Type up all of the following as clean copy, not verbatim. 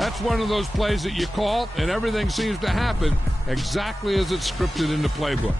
That's one of those plays that you call, and everything seems to happen exactly as it's scripted in the playbook.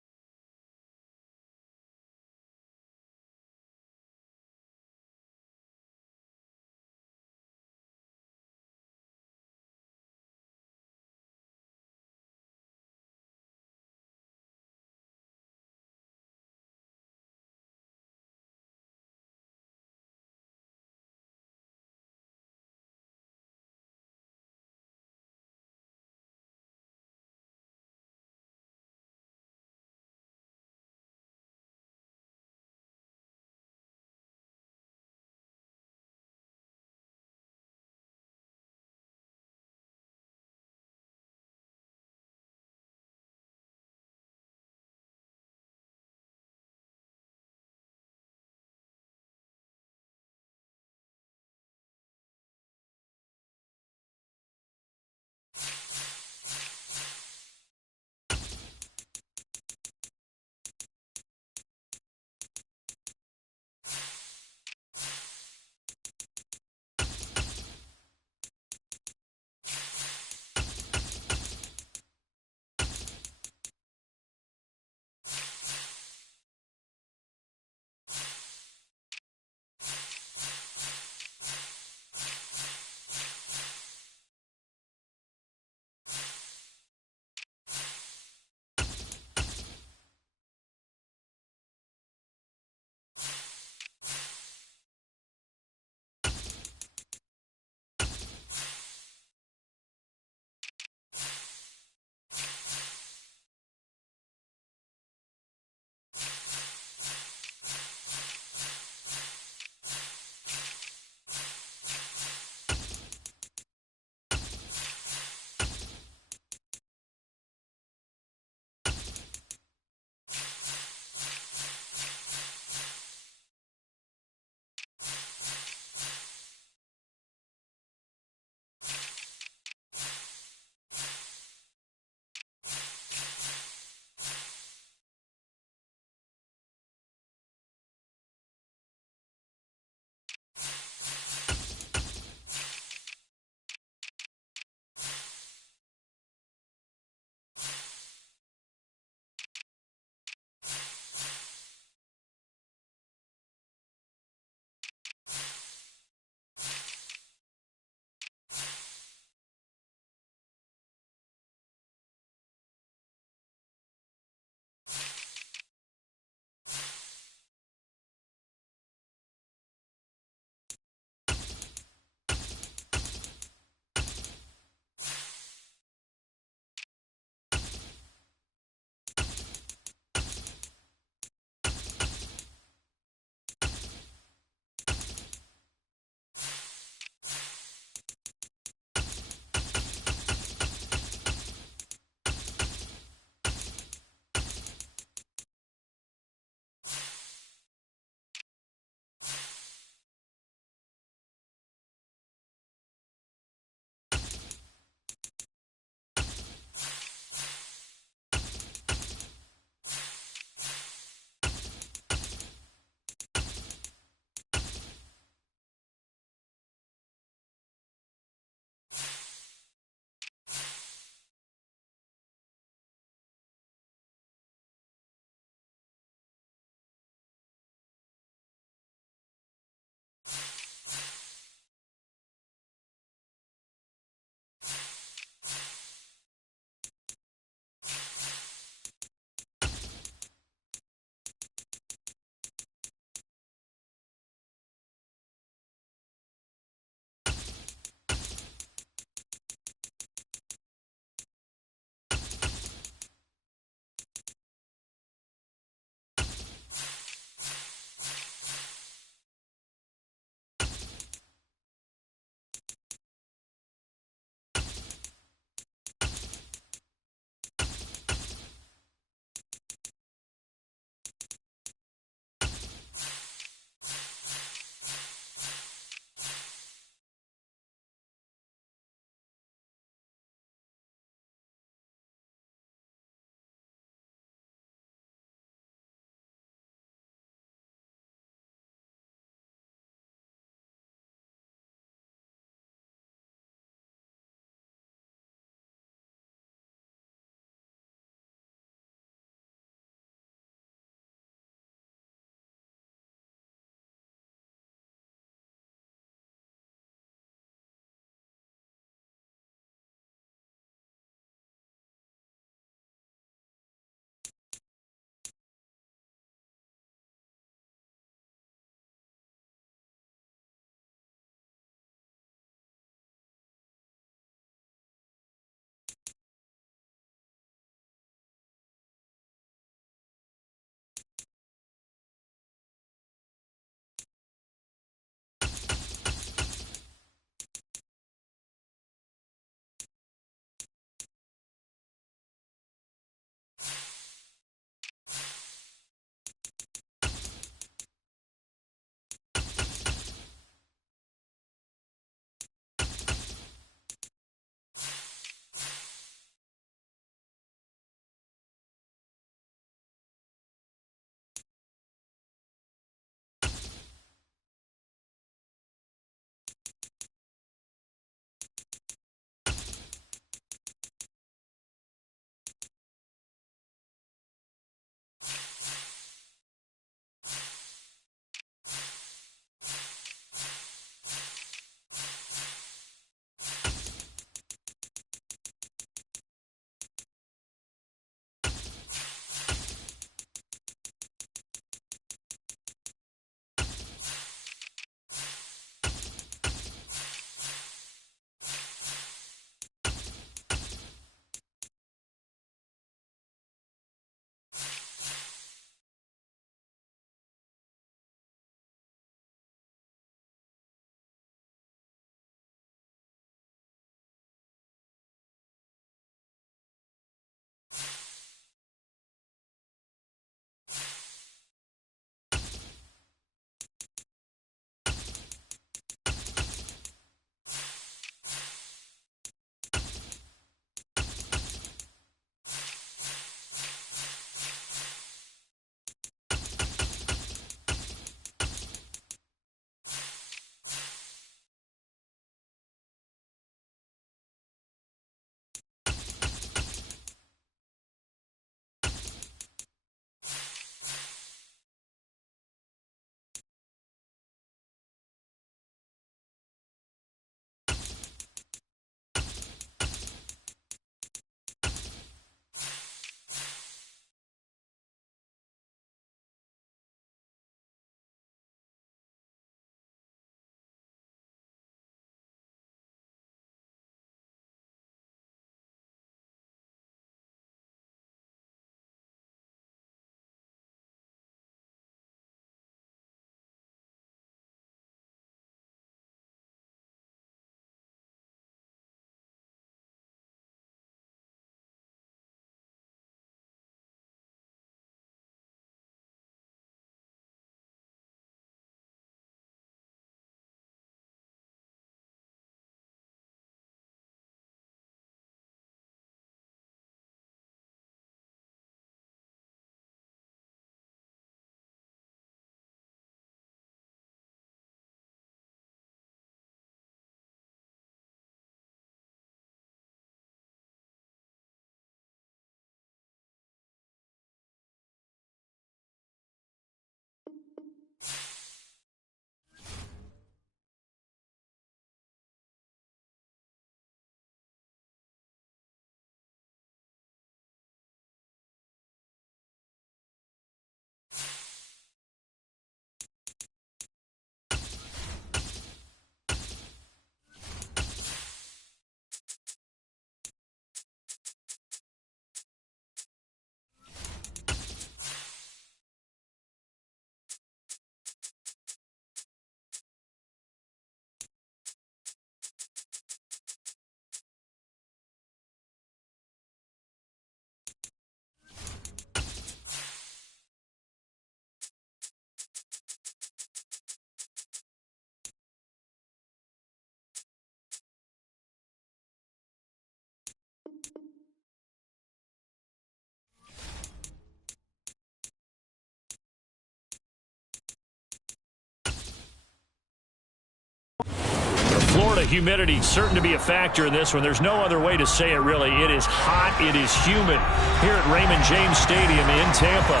The Florida humidity certain to be a factor in this one. There's no other way to say it, really. It is hot. It is humid here at Raymond James Stadium in Tampa.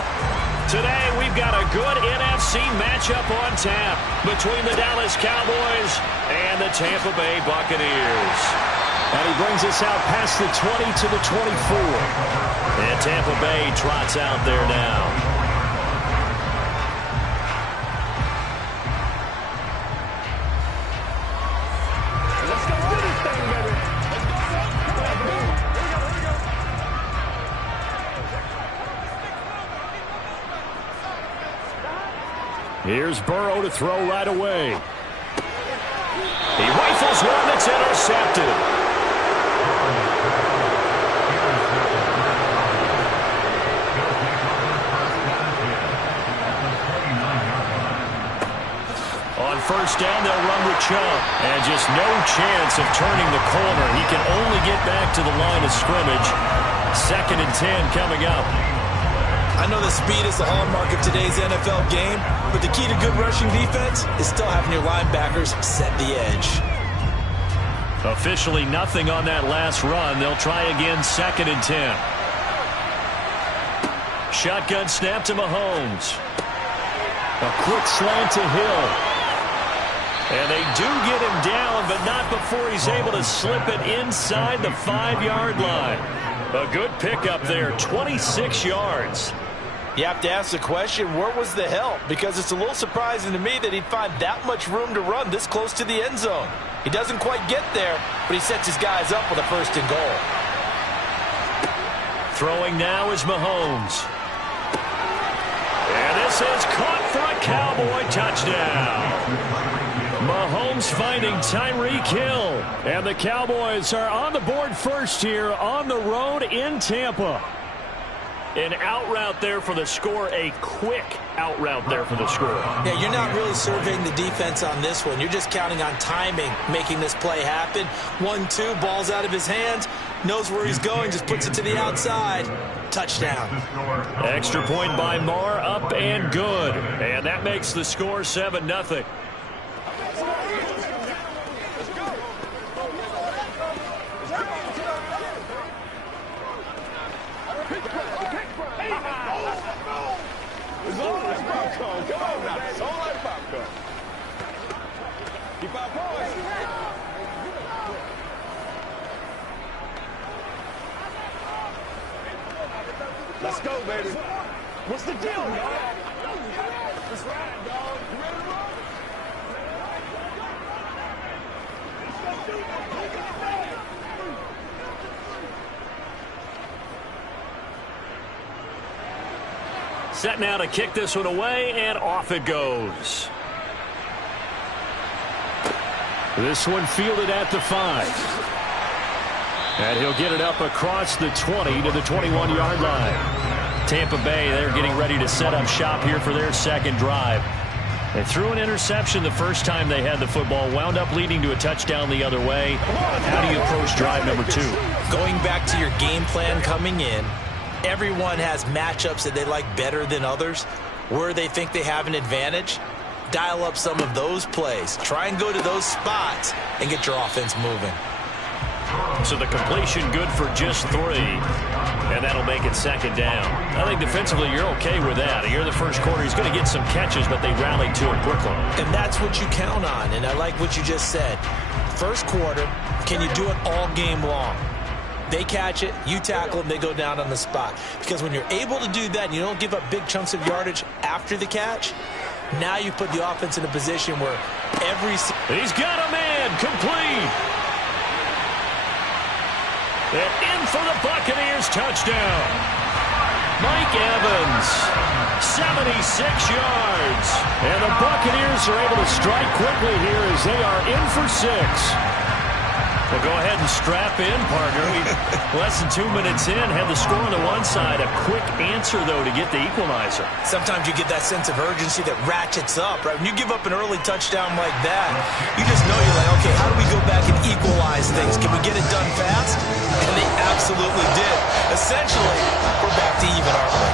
Today, we've got a good NFC matchup on tap between the Dallas Cowboys and the Tampa Bay Buccaneers. And he brings us out past the 20 to the 24. And Tampa Bay trots out there now. Here's Burrow to throw right away. He rifles one that's intercepted. On first down, they'll run with Chubb. And just no chance of turning the corner. He can only get back to the line of scrimmage. 2nd and 10 coming up. I know that speed is the hallmark of today's NFL game, but the key to good rushing defense is still having your linebackers set the edge. Officially nothing on that last run. They'll try again 2nd and 10. Shotgun snap to Mahomes. A quick slant to Hill. And they do get him down, but not before he's able to slip it inside the 5-yard line. A good pickup there, 26 yards. You have to ask the question, where was the help? Because it's a little surprising to me that he'd find that much room to run this close to the end zone. He doesn't quite get there, but he sets his guys up with a 1st and goal. Throwing now is Mahomes. And this is caught for a Cowboy touchdown. Mahomes finding Tyreek Hill. And the Cowboys are on the board first here on the road in Tampa. An out route there for the score, a quick out route there for the score. Yeah, you're not really surveying the defense on this one. You're just counting on timing, making this play happen. 1-2, ball's out of his hands, knows where he's going, just puts it to the outside. Touchdown. Extra point by Marr, up and good. And that makes the score 7-0. Let's go, baby. What's the deal, dog? Let's ride, dog. You ready to roll? Set now to kick this one away, and off it goes. This one fielded at the 5. And he'll get it up across the 20 to the 21-yard line. Tampa Bay, they're getting ready to set up shop here for their 2nd drive. They threw an interception the first time they had the football, wound up leading to a touchdown the other way. How do you approach drive number 2? Going back to your game plan coming in, everyone has matchups that they like better than others. Where they think they have an advantage, dial up some of those plays. Try and go to those spots and get your offense moving. So the completion good for just 3. And that'll make it 2nd down. I think defensively you're okay with that. Here in the first quarter, he's going to get some catches, but they rallied to him quickly. And that's what you count on. And I like what you just said. First quarter, can you do it all game long? They catch it, you tackle them, they go down on the spot. Because when you're able to do that and you don't give up big chunks of yardage after the catch, now you put the offense in a position where He's got a man, complete. And in for the Buccaneers touchdown. Mike Evans, 76 yards. And the Buccaneers are able to strike quickly here as they are in for 6. Well, go ahead and strap in, partner. Less than 2 minutes in, had the score on the one side. A quick answer, though, to get the equalizer. Sometimes you get that sense of urgency that ratchets up, right? When you give up an early touchdown like that, you just know you're like, okay, how do we go back and equalize things? Can we get it done fast? And they absolutely did. Essentially, we're back to even, aren't we?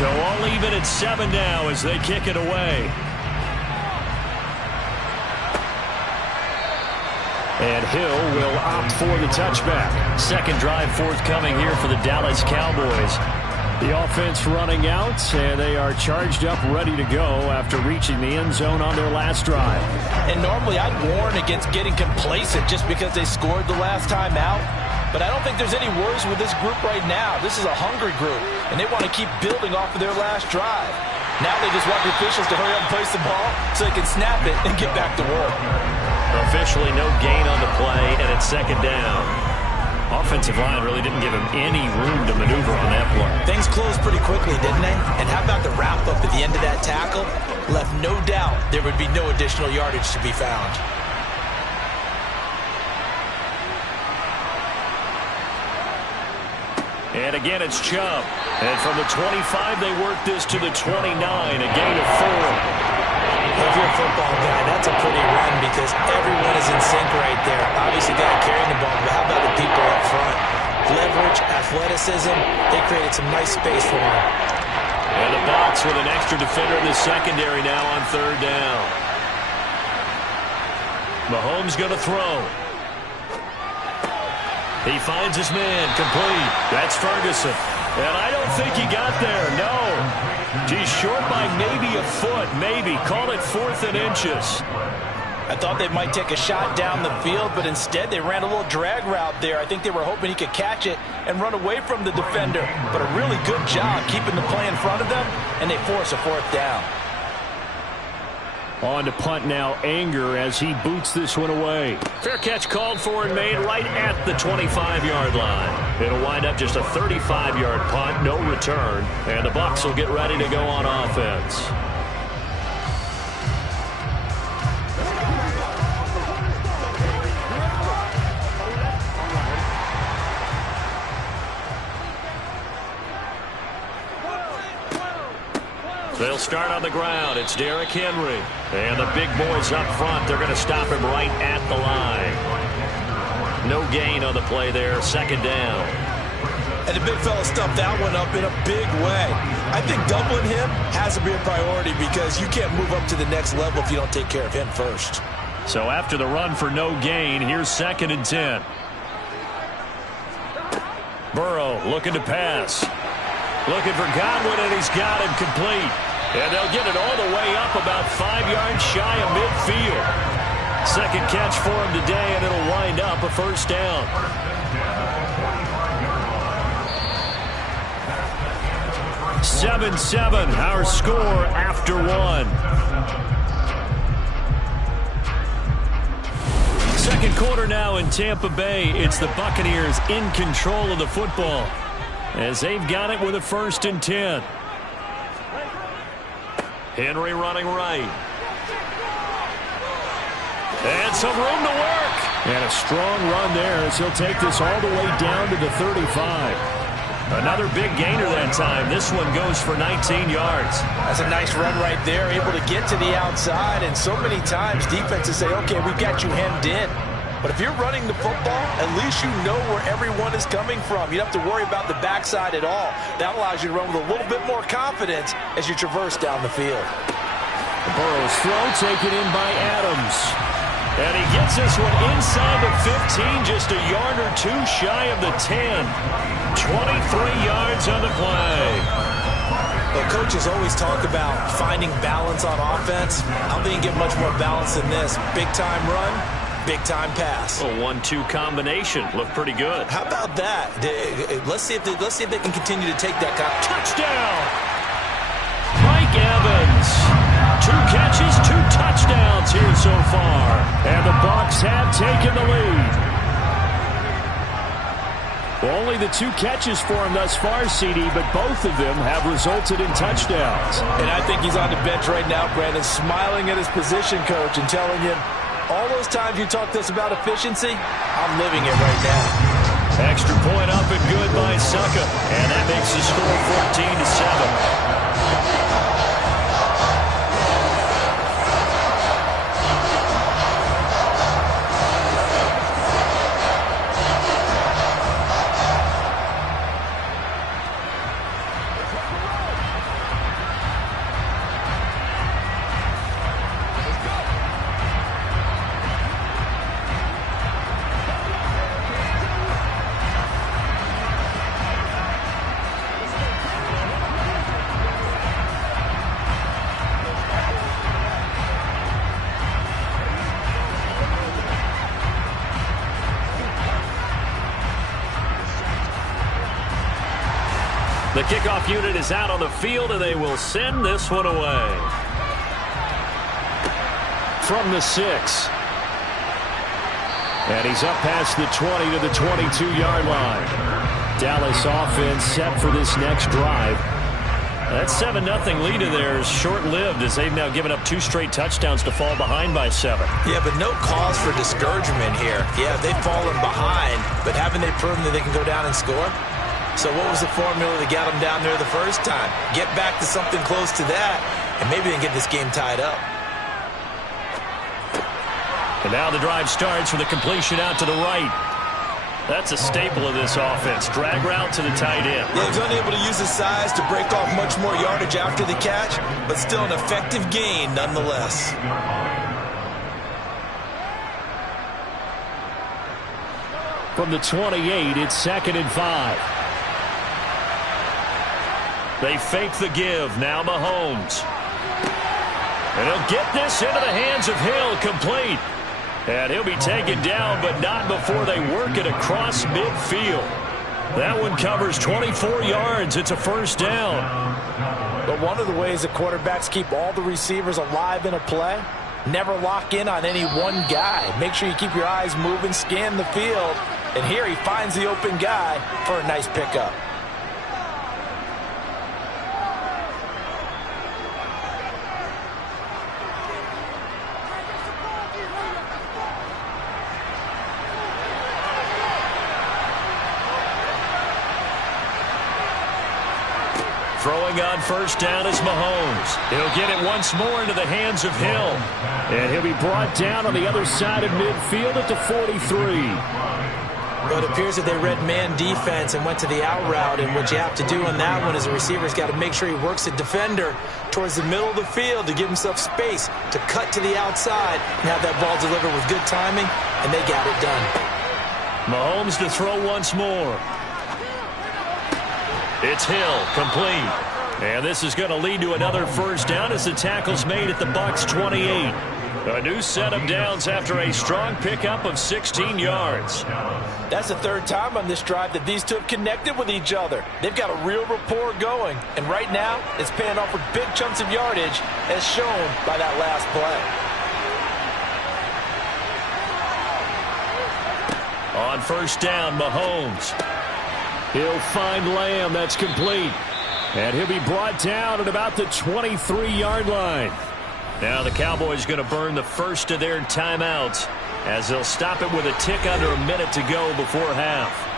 So all even at 7 now as they kick it away. And Hill will opt for the touchback. Second drive forthcoming here for the Dallas Cowboys. The offense running out, and they are charged up, ready to go after reaching the end zone on their last drive. And normally I'd warn against getting complacent just because they scored the last time out. But I don't think there's any worries with this group right now. This is a hungry group, and they want to keep building off of their last drive. Now they just want the officials to hurry up and place the ball so they can snap it and get back to work. Officially no gain on the play, and it's second down. Offensive line really didn't give him any room to maneuver on that play. Things closed pretty quickly, didn't they? And how about the wrap-up at the end of that tackle? Left no doubt there would be no additional yardage to be found. And again, it's Chubb. And from the 25, they work this to the 29, a gain of 4. If you're a football guy, that's a pretty run because everyone is in sync right there. Obviously, guy carrying the ball, but how about the people up front? Leverage, athleticism, they created some nice space for him. And the box with an extra defender in the secondary now on third down. Mahomes going to throw. He finds his man, complete. That's Ferguson. And I don't think he got there, no. He's short by maybe a foot, maybe. Call it 4th and inches. I thought they might take a shot down the field, but instead they ran a little drag route there. I think they were hoping he could catch it and run away from the defender. But a really good job keeping the play in front of them, and they force a 4th down. On to punt now, Anger as he boots this one away. Fair catch called for and made right at the 25-yard line. It'll wind up just a 35-yard punt, no return, and the Bucs will get ready to go on offense. They'll start on the ground. It's Derrick Henry. And the big boys up front, they're going to stop him right at the line. No gain on the play there. Second down. And the big fella stuffed that one up in a big way. I think doubling him has to be a priority because you can't move up to the next level if you don't take care of him first. So after the run for no gain, here's 2nd and 10. Burrow looking to pass. Looking for Godwin, and he's got him complete. And they'll get it all the way up about 5 yards shy of midfield. Second catch for him today, and it'll wind up a first down. Seven, our score after 1. Second quarter now in Tampa Bay. It's the Buccaneers in control of the football as they've got it with a 1st and 10. Henry running right. And some room to work. And a strong run there as he'll take this all the way down to the 35. Another big gainer that time. This one goes for 19 yards. That's a nice run right there, able to get to the outside. And so many times defenses say, okay, we've got you hemmed in. But if you're running the football, at least you know where everyone is coming from. You don't have to worry about the backside at all. That allows you to run with a little bit more confidence as you traverse down the field. Burrow's throw taken in by Adams. And he gets this one inside the 15, just a yard or 2 shy of the 10. 23 yards on the play. Well, coaches always talk about finding balance on offense. I don't think you can get much more balance than this. Big-time run. Big-time pass. A 1-2 combination. Looked pretty good. How about that? Let's see if they can continue to take that kind of touchdown. Mike Evans. 2 catches, 2 touchdowns here so far. And the Bucs have taken the lead. Well, only the 2 catches for him thus far, CD, but both of them have resulted in touchdowns. And I think he's on the bench right now, Brandon, smiling at his position coach and telling him, all those times you talked to us about efficiency, I'm living it right now. Extra point up and good by Succa. And that makes the score 14-7. The kickoff unit is out on the field, and they will send this one away. From the 6. And he's up past the 20 to the 22-yard line. Dallas offense set for this next drive. That 7-0 lead in there is short-lived as they've now given up 2 straight touchdowns to fall behind by 7. Yeah, but no cause for discouragement here. Yeah, they've fallen behind, but haven't they proven that they can go down and score? So what was the formula that got them down there the first time? Get back to something close to that, and maybe they can get this game tied up. And now the drive starts with a completion out to the right. That's a staple of this offense. Drag route to the tight end. Yeah, he's unable to use his size to break off much more yardage after the catch, but still an effective gain nonetheless. From the 28, it's 2nd and 5. They fake the give. Now Mahomes. And he'll get this into the hands of Hill, complete. And he'll be taken down, but not before they work it across midfield. That one covers 24 yards. It's a first down. But one of the ways that quarterbacks keep all the receivers alive in a play, never lock in on any one guy. Make sure you keep your eyes moving, scan the field. And here he finds the open guy for a nice pickup. Throwing on first down is Mahomes. He'll get it once more into the hands of Hill. And he'll be brought down on the other side of midfield at the 43. Well, it appears that they read man defense and went to the out route, and what you have to do on that one is the receiver's got to make sure he works the defender towards the middle of the field to give himself space to cut to the outside and have that ball delivered with good timing, and they got it done. Mahomes to throw once more. It's Hill, complete. And this is going to lead to another first down as the tackle's made at the Bucs 28. A new set of downs after a strong pickup of 16 yards. That's the third time on this drive that these two have connected with each other. They've got a real rapport going, and right now it's paying off with big chunks of yardage as shown by that last play. On first down, Mahomes. He'll find Lamb. That's complete. And he'll be brought down at about the 23-yard line. Now the Cowboys going to burn the first of their timeouts as they'll stop it with a tick under a minute to go before half.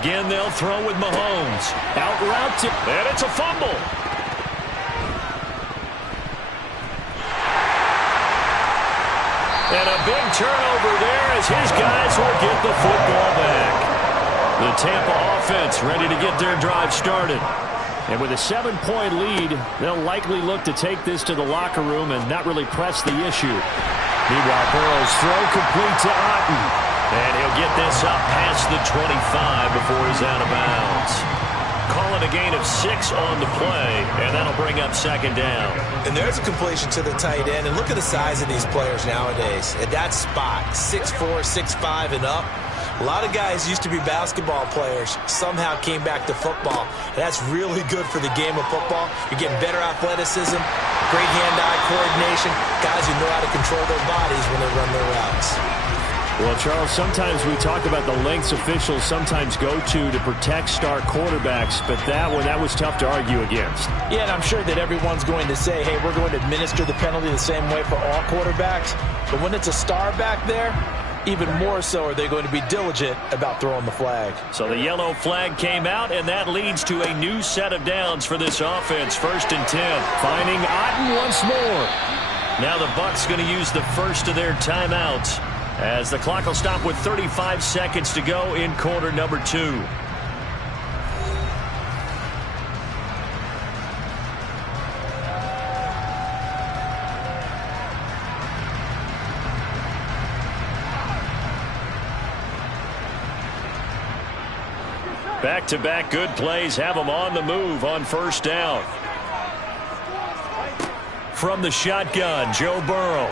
Again, they'll throw with Mahomes. Out route to, and it's a fumble. And a big turnover there as his guys will get the football back. The Tampa offense ready to get their drive started. And with a 7-point lead, they'll likely look to take this to the locker room and not really press the issue. Meanwhile, Burrow's throw complete to Otten. And he'll get this up past the 25 before he's out of bounds. Call it a gain of 6 on the play, and that'll bring up second down. And there's a completion to the tight end. And look at the size of these players nowadays. At that spot, 6'4", 6'5", and up. A lot of guys used to be basketball players, somehow came back to football. And that's really good for the game of football. You're getting better athleticism, great hand-eye coordination, guys who know how to control their bodies when they run their routes. Well, Charles, sometimes we talk about the lengths officials sometimes go to protect star quarterbacks, but that was tough to argue against. Yeah, and I'm sure that everyone's going to say, hey, we're going to administer the penalty the same way for all quarterbacks. But when it's a star back there, even more so are they going to be diligent about throwing the flag. So the yellow flag came out, and that leads to a new set of downs for this offense. 1st and 10. Finding Otten once more. Now the Bucs going to use the first of their timeouts, as the clock will stop with 35 seconds to go in quarter number 2. Back-to-back good plays have them on the move on first down. From the shotgun, Joe Burrow.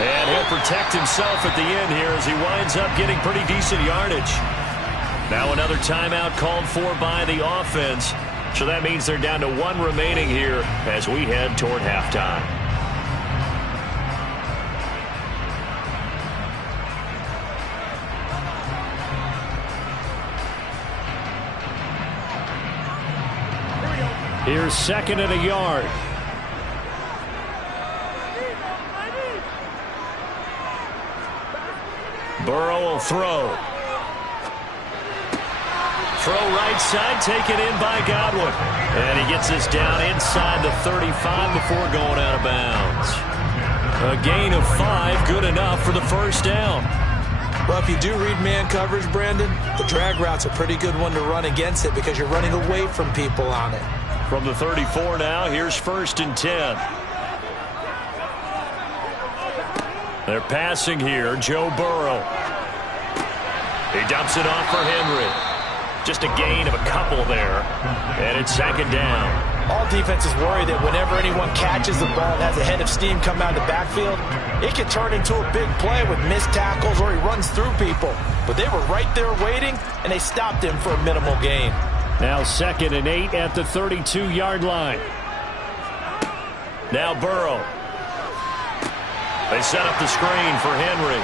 And he'll protect himself at the end here as he winds up getting pretty decent yardage. Now another timeout called for by the offense. So that means they're down to one remaining here as we head toward halftime. Here's second and a yard. Burrow will throw. Throw right side, taken in by Godwin. And he gets this down inside the 35 before going out of bounds. A gain of 5, good enough for the first down. Well, if you do read man coverage, Brandon, the drag route's a pretty good one to run against it because you're running away from people on it. From the 34 now, here's first and 10. They're passing here, Joe Burrow. He dumps it off for Henry. Just a gain of a couple there, and it's second down. All defenses worry that whenever anyone catches the ball and has a head of steam come out of the backfield, it can turn into a big play with missed tackles or he runs through people. But they were right there waiting, and they stopped him for a minimal gain. Now second and 8 at the 32-yard line. Now Burrow. They set up the screen for Henry.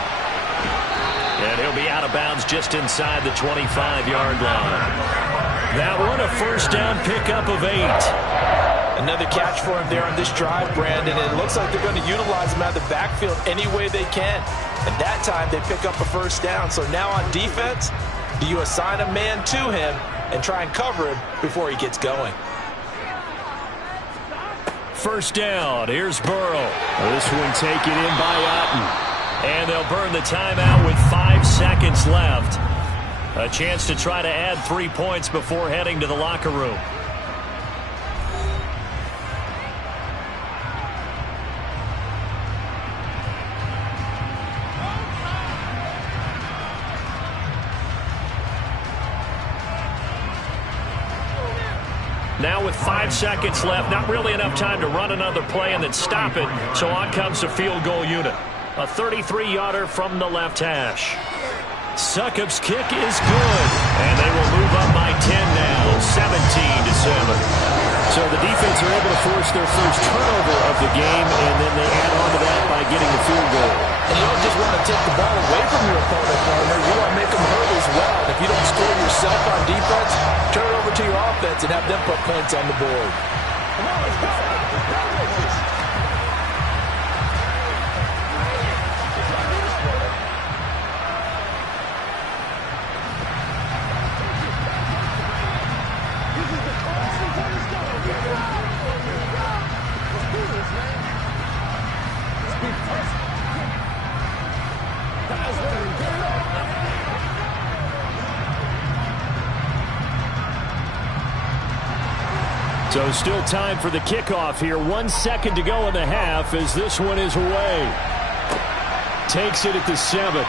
And he'll be out of bounds just inside the 25-yard line. That one a first down pickup of 8. Another catch for him there on this drive, Brandon. And it looks like they're going to utilize him out of the backfield any way they can. And that time they pick up a first down. So now on defense, do you assign a man to him and try and cover him before he gets going? First down. Here's Burrow. This one taken in by Otten. And they'll burn the timeout with 5 seconds left. A chance to try to add 3 points before heading to the locker room. Now with 5 seconds left, not really enough time to run another play and then stop it. So on comes the field goal unit. A 33-yarder from the left hash. Succop's kick is good. And they will move up by 10 now, 17-7. So the defense are able to force their first turnover of the game, and then they add on to that by getting the field goal. And you don't just want to take the ball away from your opponent, partner. You want to make them hurt as well. And if you don't score yourself on defense, turn it over to your offense and have them put points on the board. Come on, let's go. So still time for the kickoff here. 1 second to go in the half as this one is away. Takes it at the 7.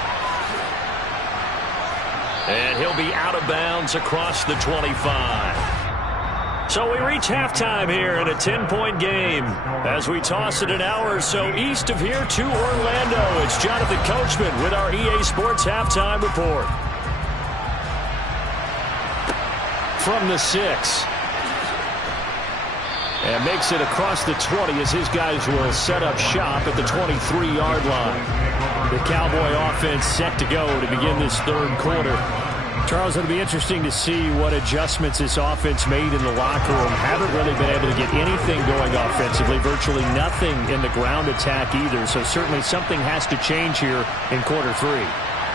And he'll be out of bounds across the 25. So we reach halftime here in a 10-point game. As we toss it an hour or so east of here to Orlando, it's Jonathan Coachman with our EA Sports Halftime Report. From the 6. And makes it across the 20 as his guys will set up shop at the 23-yard line. The Cowboy offense set to go to begin this third quarter. Charles, it'll be interesting to see what adjustments this offense made in the locker room. Haven't really been able to get anything going offensively. Virtually nothing in the ground attack either. So certainly something has to change here in quarter 3.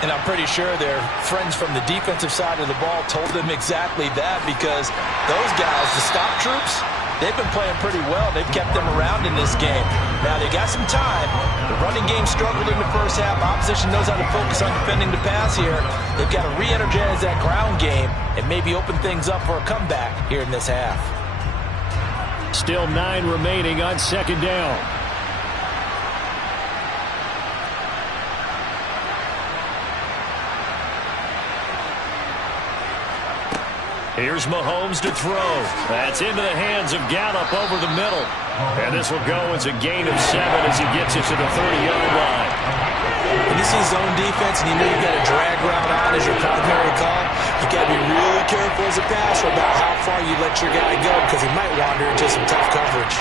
And I'm pretty sure their friends from the defensive side of the ball told them exactly that, because those guys, the stop troops, they've been playing pretty well. They've kept them around in this game. Now, they got some time. The running game struggled in the first half. Opposition knows how to focus on defending the pass here. They've got to re-energize that ground game and maybe open things up for a comeback here in this half. Still 9 remaining on second down. Here's Mahomes to throw. That's into the hands of Gallup over the middle. And this will go as a gain of 7 as he gets it to the 30-yard line. When you see zone defense and you know you've got a drag route on as your primary call, you got to be really careful as a passer about how far you let your guy go because he might wander into some tough coverage.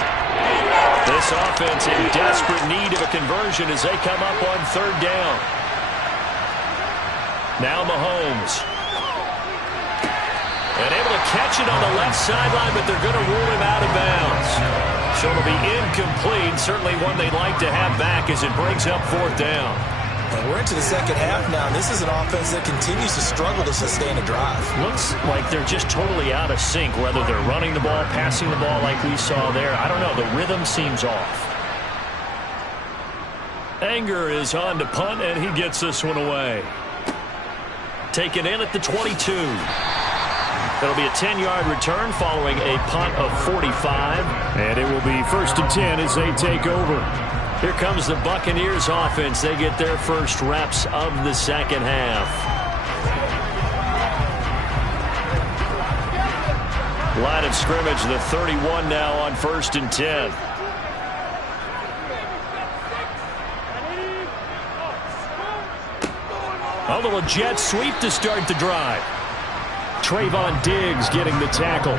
This offense in desperate need of a conversion as they come up on 3rd down. Now Mahomes. And able to catch it on the left sideline, but they're going to rule him out of bounds. So it'll be incomplete, certainly one they'd like to have back as it brings up 4th down. And we're into the second half now, and this is an offense that continues to struggle to sustain a drive. Looks like they're just totally out of sync, whether they're running the ball, passing the ball like we saw there. I don't know. The rhythm seems off. Anger is on to punt, and he gets this one away. Taken in at the 22. It'll be a 10-yard return following a punt of 45. And it will be 1st and 10 as they take over. Here comes the Buccaneers offense. They get their first reps of the second half. Line of scrimmage, the 31 now on 1st and 10. A little jet sweep to start the drive. Trayvon Diggs getting the tackle.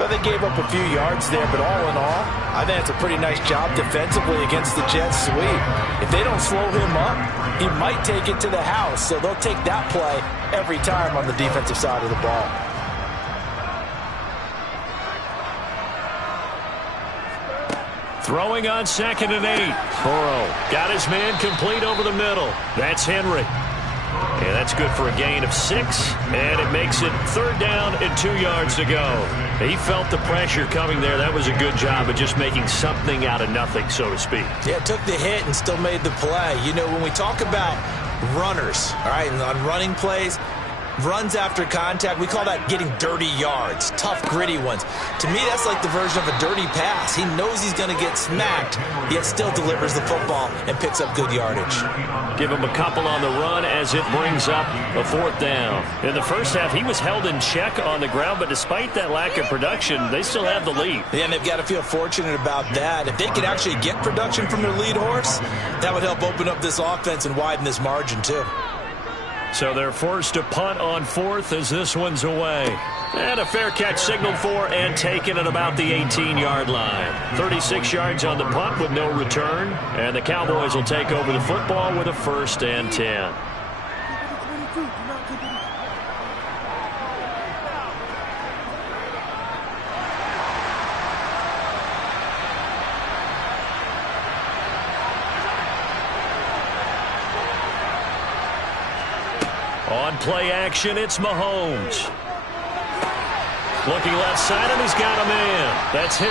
Well, they gave up a few yards there, but all in all, I think it's a pretty nice job defensively against the jet sweep. If they don't slow him up, he might take it to the house, so they'll take that play every time on the defensive side of the ball. Throwing on 2nd and 8. Burrow got his man complete over the middle. That's Henry. And that's good for a gain of 6. And it makes it 3rd down and 2 yards to go. He felt the pressure coming there. That was a good job of just making something out of nothing, so to speak. Yeah, took the hit and still made the play. You know, when we talk about runners, all right, and on running plays, runs after contact, we call that getting dirty yards, tough, gritty ones. To me, that's like the version of a dirty pass. He knows he's going to get smacked, yet still delivers the football and picks up good yardage. Give him a couple on the run as it brings up a 4th down. In the first half, he was held in check on the ground, but despite that lack of production, they still have the lead. Yeah, and they've got to feel fortunate about that. If they could actually get production from their lead horse, that would help open up this offense and widen this margin, too. So they're forced to punt on 4th as this one's away. And a fair catch signaled for and taken at about the 18-yard line. 36 yards on the punt with no return. And the Cowboys will take over the football with a 1st and 10. On play action, it's Mahomes. Looking left side, and he's got a man. That's Hill.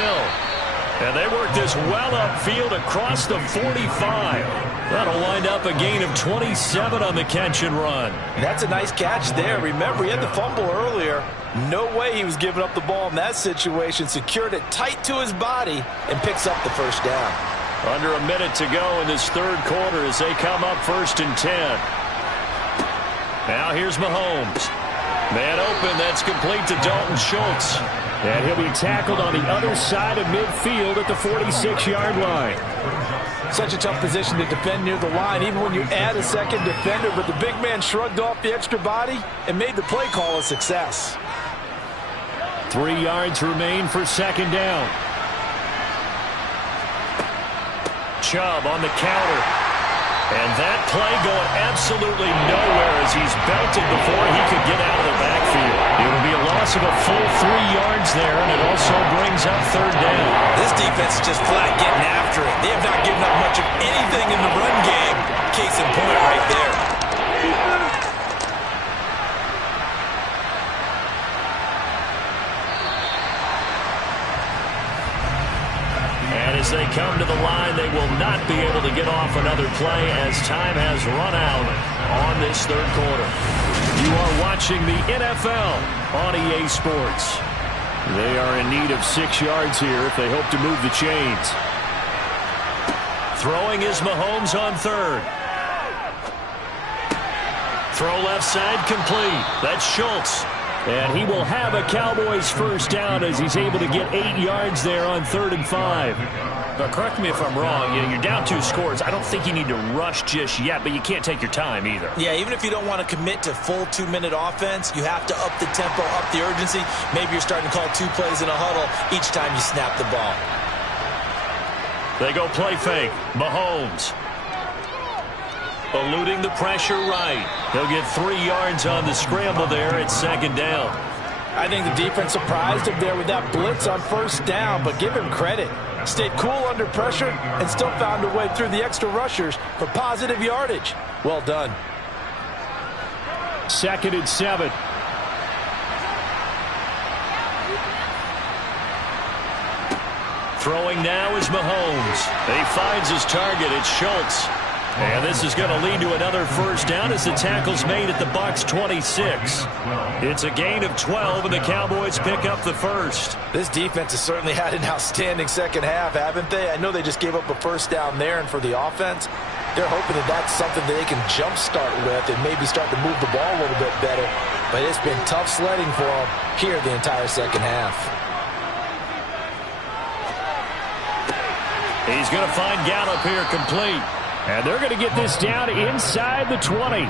And they work this well upfield across the 45. That'll wind up a gain of 27 on the catch and run. That's a nice catch there. Remember, he had the fumble earlier. No way he was giving up the ball in that situation. Secured it tight to his body and picks up the 1st down. Under a minute to go in this 3rd quarter as they come up 1st and 10. Now here's Mahomes. Man open, that's complete to Dalton Schultz. And he'll be tackled on the other side of midfield at the 46-yard line. Such a tough position to defend near the line, even when you add a second defender. But the big man shrugged off the extra body and made the play call a success. 3 yards remain for 2nd down. Chubb on the counter. And that play going absolutely nowhere as he's belted before he could get out of the backfield. It'll be a loss of a full 3 yards there, and it also brings up 3rd down. This defense is just flat getting after it. They have not given up much of anything in the run game. Case in point right there. As they come to the line, they will not be able to get off another play as time has run out on this 3rd quarter. You are watching the NFL on EA Sports. They are in need of 6 yards here if they hope to move the chains. Throwing is Mahomes on 3rd. Throw left side complete. That's Schultz. And he will have a Cowboys first down as he's able to get 8 yards there on 3rd and 5. But correct me if I'm wrong. You're down 2 scores. I don't think you need to rush just yet, but you can't take your time either. Yeah, even if you don't want to commit to full 2-minute offense, you have to up the tempo, up the urgency. Maybe you're starting to call 2 plays in a huddle each time you snap the ball. They go play fake. Mahomes. Eluding the pressure right. He'll get 3 yards on the scramble there at 2nd down. I think the defense surprised him there with that blitz on 1st down, but give him credit. Stayed cool under pressure and still found a way through the extra rushers for positive yardage. Well done. 2nd and 7. Throwing now is Mahomes. He finds his target. It's Schultz. And this is going to lead to another first down as the tackle's made at the Bucs 26. It's a gain of 12, and the Cowboys pick up the first. This defense has certainly had an outstanding second half, haven't they? I know they just gave up a first down there, and for the offense, they're hoping that that's something that they can jumpstart with and maybe start to move the ball a little bit better. But it's been tough sledding for them here the entire second half. He's going to find Gallup here complete. And they're going to get this down inside the 20.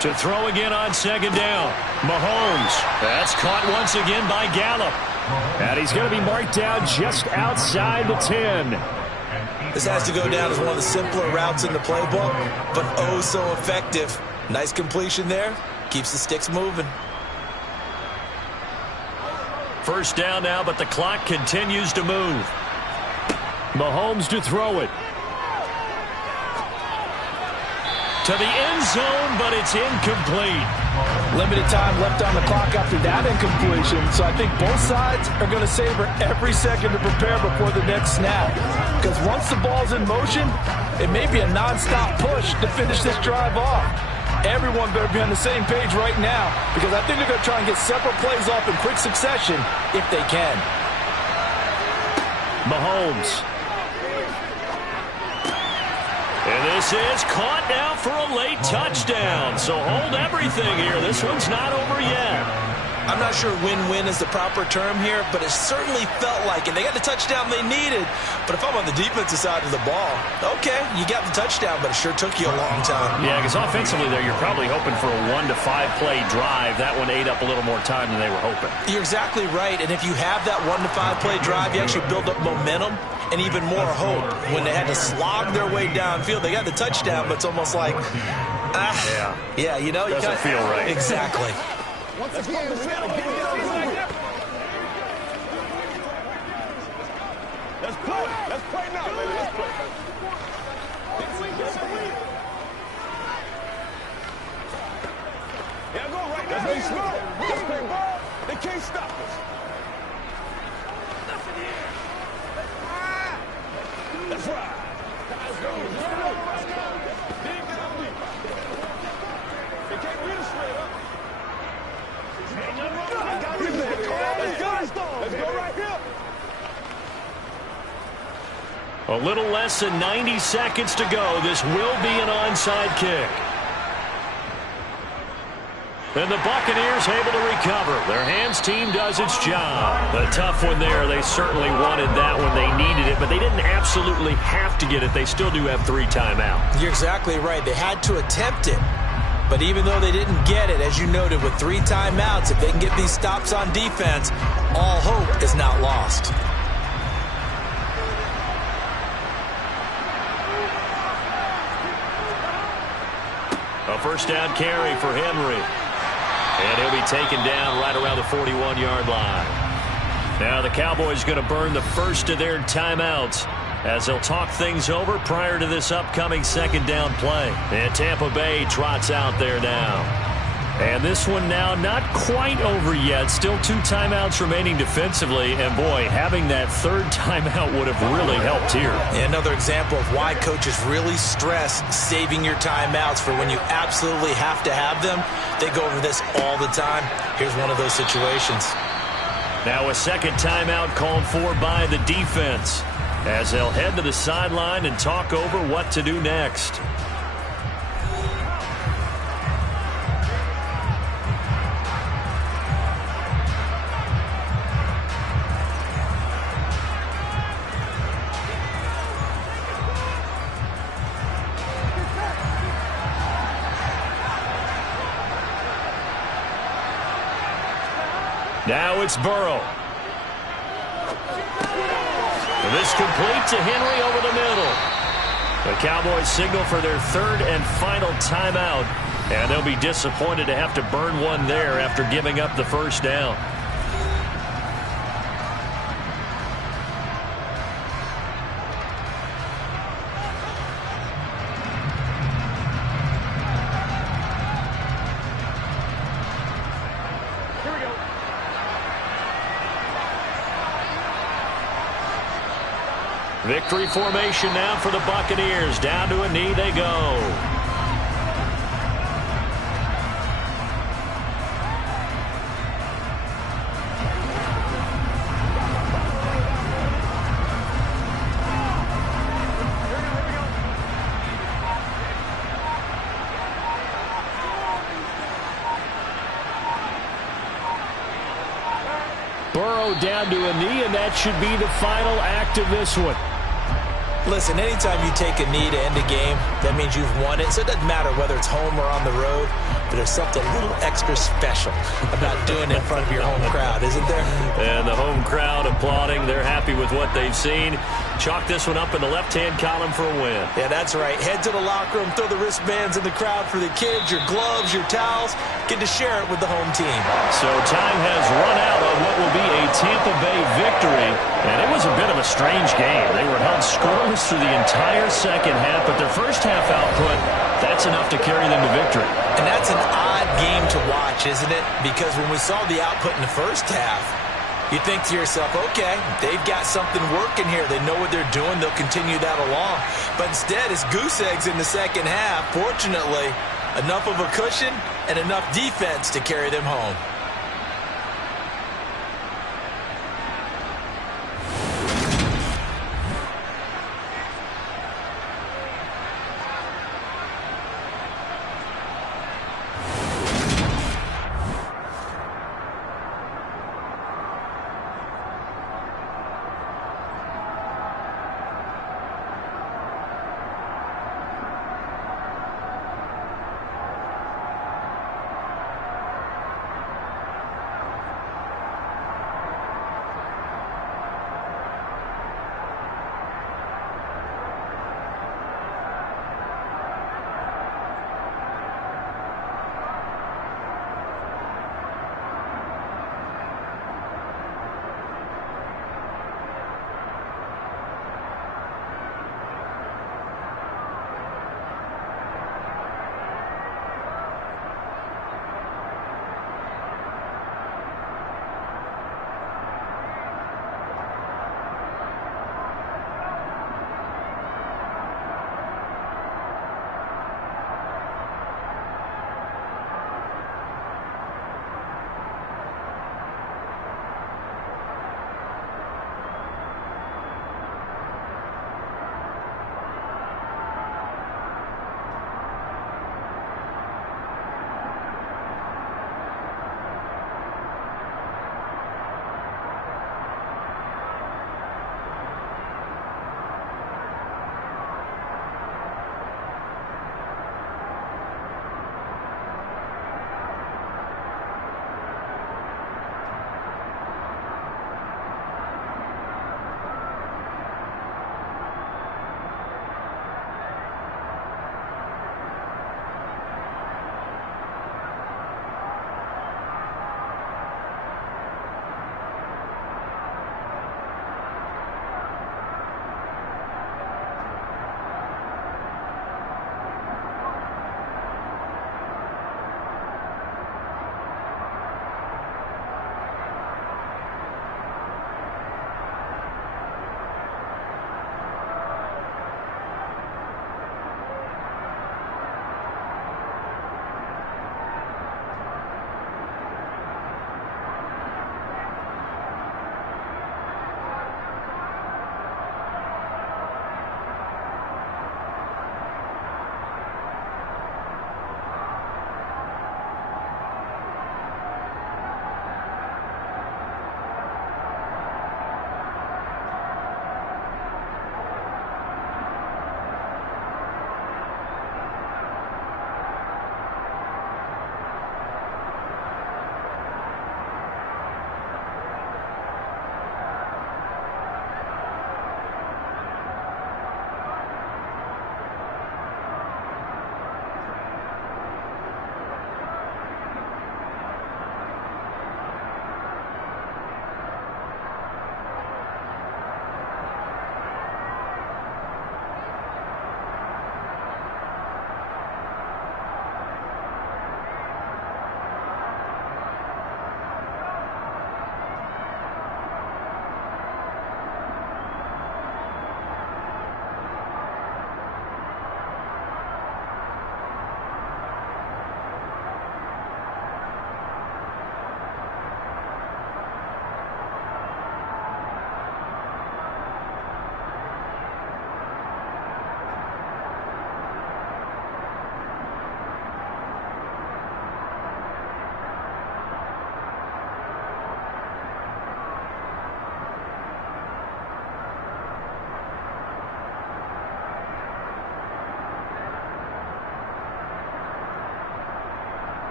To throw again on 2nd down. Mahomes. That's caught once again by Gallup. And he's going to be marked down just outside the 10. This has to go down as one of the simpler routes in the playbook, but oh so effective. Nice completion there. Keeps the sticks moving. First down now, but the clock continues to move. Mahomes to throw it. To the end zone, but it's incomplete. Limited time left on the clock after that incompletion, so I think both sides are going to savor every second to prepare before the next snap. Because once the ball's in motion, it may be a nonstop push to finish this drive off. Everyone better be on the same page right now, because I think they're going to try and get several plays off in quick succession if they can. Mahomes. And this is caught now for a late touchdown. So hold everything here. This one's not over yet. I'm not sure win-win is the proper term here, but it certainly felt like it. They got the touchdown they needed, but if I'm on the defensive side of the ball, okay, you got the touchdown, but it sure took you a long time. Yeah, because offensively there, you're probably hoping for a 1 to 5 play drive. That one ate up a little more time than they were hoping. You're exactly right, and if you have that 1 to 5 play drive, you actually build up momentum and even more hope. When they had to slog their way downfield, they got the touchdown, but it's almost like, yeah, you know, doesn't feel right. Exactly. Once again, we gotta get it over. Let's play. Let's play now, baby. Let's play. Yeah, go right. Let's be smart. Let's play ball. They can't stop us. Let's ride. Let's go. Let's go. Dig down deep. They can't beat us straight up. Let's go right here. A little less than 90 seconds to go. This will be an onside kick. And the Buccaneers able to recover. Their hands team does its job. A tough one there. They certainly wanted that when they needed it, but they didn't absolutely have to get it. They still do have 3 timeouts. You're exactly right. They had to attempt it. But even though they didn't get it, as you noted, with 3 timeouts, if they can get these stops on defense, all hope is not lost. A first down carry for Henry. And he'll be taken down right around the 41-yard line. Now the Cowboys going to burn the first of their timeouts. as they'll talk things over prior to this upcoming second down play. And Tampa Bay trots out there now. And this one now not quite over yet. Still 2 timeouts remaining defensively. And, boy, having that third timeout would have really helped here. Another example of why coaches really stress saving your timeouts for when you absolutely have to have them. They go over this all the time. Here's one of those situations. Now a second timeout called for by the defense as they'll head to the sideline and talk over what to do next. Now it's Burrow. This complete to Henry over the middle. The Cowboys signal for their third and final timeout, and they'll be disappointed to have to burn one there after giving up the first down. Victory formation now for the Buccaneers. Down to a knee they go. Burrow down to a knee, and that should be the final act of this one. Listen, anytime you take a knee to end a game, that means you've won it. So it doesn't matter whether it's home or on the road, but there's something a little extra special about doing it in front of your home crowd, isn't there? And the home crowd applauding. They're happy with what they've seen. Chalk this one up in the left-hand column for a win. Yeah, that's right. Head to the locker room, throw the wristbands in the crowd for the kids, your gloves, your towels. Get to share it with the home team. So time has run out on what will be a Tampa Bay victory. And it was a bit of a strange game. They were held scoreless through the entire second half, but their first half output, that's enough to carry them to victory. And that's an odd game to watch, isn't it? Because when we saw the output in the first half, you think to yourself, okay, they've got something working here. They know what they're doing. They'll continue that along. But instead, it's goose eggs in the second half. Fortunately, enough of a cushion and enough defense to carry them home.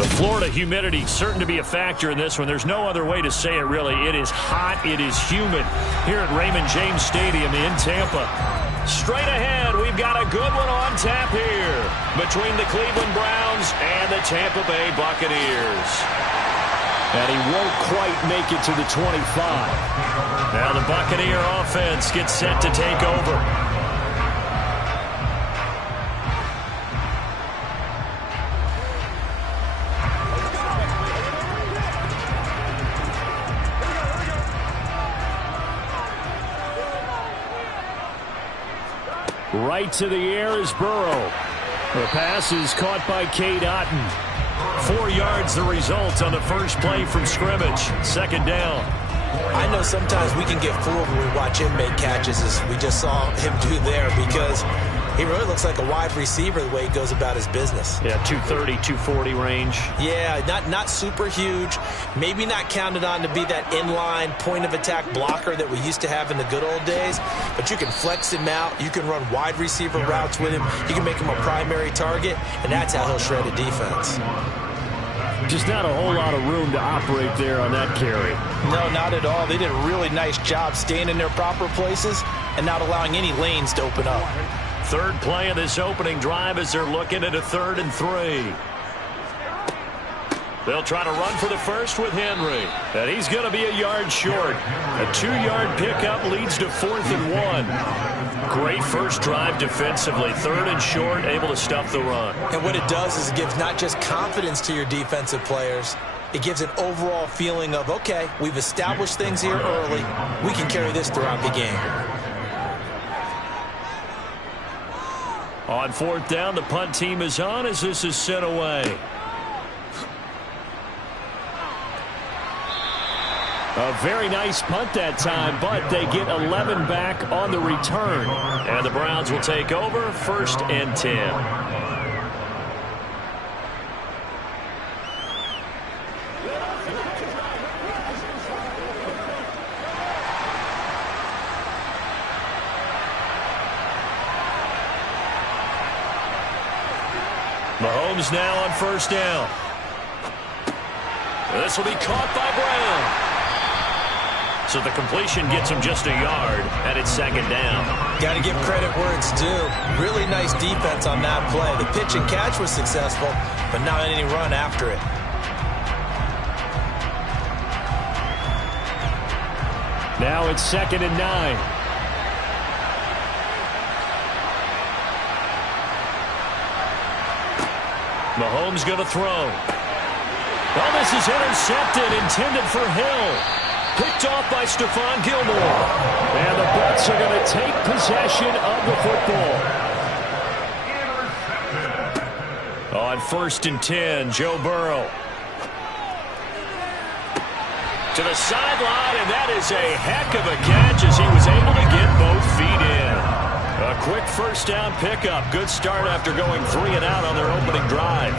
The Florida humidity certain to be a factor in this one. There's no other way to say it, really. It is hot. It is humid here at Raymond James Stadium in Tampa. Straight ahead, we've got a good one on tap here between the Cleveland Browns and the Tampa Bay Buccaneers. And he won't quite make it to the 25. Now the Buccaneer offense gets set to take over. Right to the air is Burrow. The pass is caught by Cade Otton. 4 yards the result on the first play from scrimmage. Second down. I know sometimes we can get fooled when we watch him make catches, as we just saw him do there, because he really looks like a wide receiver the way he goes about his business. Yeah, 230, 240 range. Yeah, not super huge. Maybe not counted on to be that inline point-of-attack blocker that we used to have in the good old days, but you can flex him out. You can run wide receiver routes with him. You can make him a primary target, and that's how he'll shred a defense. Just not a whole lot of room to operate there on that carry. No, not at all. They did a really nice job staying in their proper places and not allowing any lanes to open up. Third play of this opening drive as they're looking at a 3rd and 3. They'll try to run for the first with Henry. And he's going to be a yard short. A 2-yard pickup leads to 4th and 1. Great first drive defensively. 3rd and short, able to stuff the run. And what it does is it gives not just confidence to your defensive players, it gives an overall feeling of, okay, we've established things here early. We can carry this throughout the game. On 4th down, the punt team is on as this is sent away. A very nice punt that time, but they get 11 back on the return. And the Browns will take over 1st and 10. Mahomes now on 1st down. This will be caught by Brown. So the completion gets him just a yard, and it's 2nd down. Got to give credit where it's due. Really nice defense on that play. The pitch and catch was successful, but not any run after it. Now it's 2nd and 9. Mahomes going to throw. Well, this is intercepted, intended for Hill. Picked off by Stephon Gilmore. And the Bucs are going to take possession of the football. On 1st and 10, Joe Burrow. To the sideline, and that is a heck of a catch as he was able to get both feet in. A quick 1st down pickup. Good start after going 3 and out on their opening drive.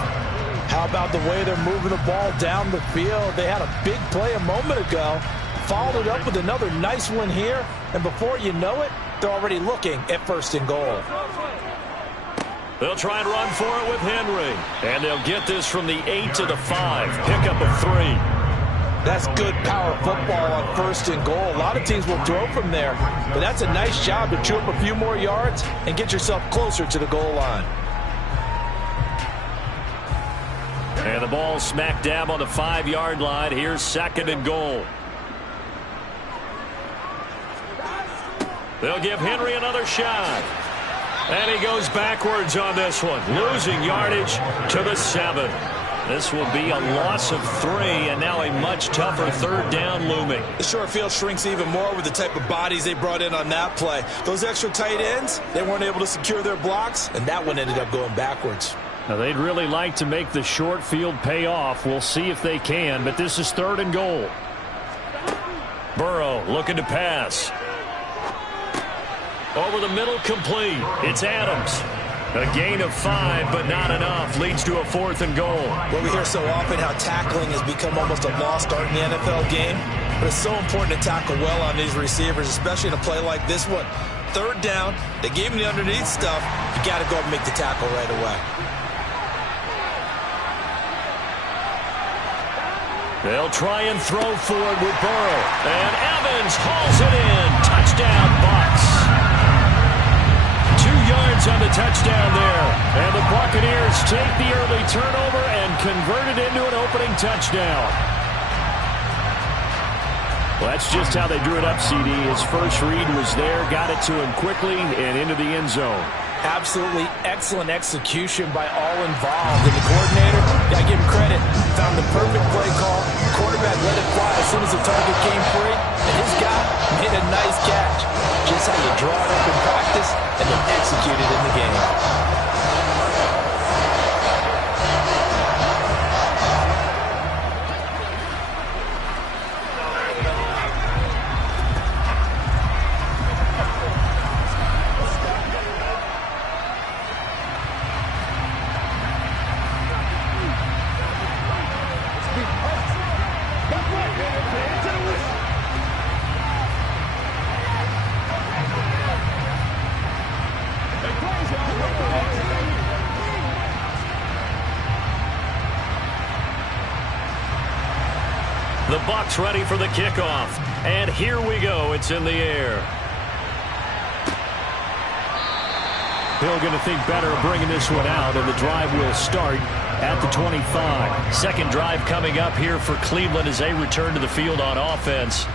How about the way they're moving the ball down the field? They had a big play a moment ago. Followed it up with another nice one here. And before you know it, they're already looking at 1st and goal. They'll try and run for it with Henry. And they'll get this from the 8 to the 5. Pickup of 3. That's good power football on 1st and goal. A lot of teams will throw from there. But that's a nice job to chew up a few more yards and get yourself closer to the goal line. And the ball smack dab on the 5-yard line. Here's 2nd and goal. They'll give Henry another shot. And he goes backwards on this one. Losing yardage to the 7. This will be a loss of 3, and now a much tougher 3rd down looming. The short field shrinks even more with the type of bodies they brought in on that play. Those extra tight ends, they weren't able to secure their blocks, and that one ended up going backwards. Now, they'd really like to make the short field pay off. We'll see if they can, but this is 3rd and goal. Burrow looking to pass. Over the middle, complete. It's Adams. A gain of 5, but not enough. Leads to a 4th and goal. Well, we hear so often how tackling has become almost a lost art in the NFL game. But it's so important to tackle well on these receivers, especially in a play like this one. 3rd down, they gave him the underneath stuff. You got to go and make the tackle right away. They'll try and throw for it with Burrow. And Evans hauls it in. Touchdown, Bucs. 2 yards on the touchdown there. And the Buccaneers take the early turnover and convert it into an opening touchdown. Well, that's just how they drew it up, CD. His first read was there, got it to him quickly, and into the end zone. Absolutely excellent execution by all involved. And the coordinator, I give him credit, found the perfect play call. Quarterback let it fly as soon as the target came free, and his guy made a nice catch. Just how you draw it up in practice and then execute it in the game. The Bucs ready for the kickoff. And here we go. It's in the air. Hill going to think better of bringing this one out, and the drive will start at the 25. Second drive coming up here for Cleveland as they return to the field on offense.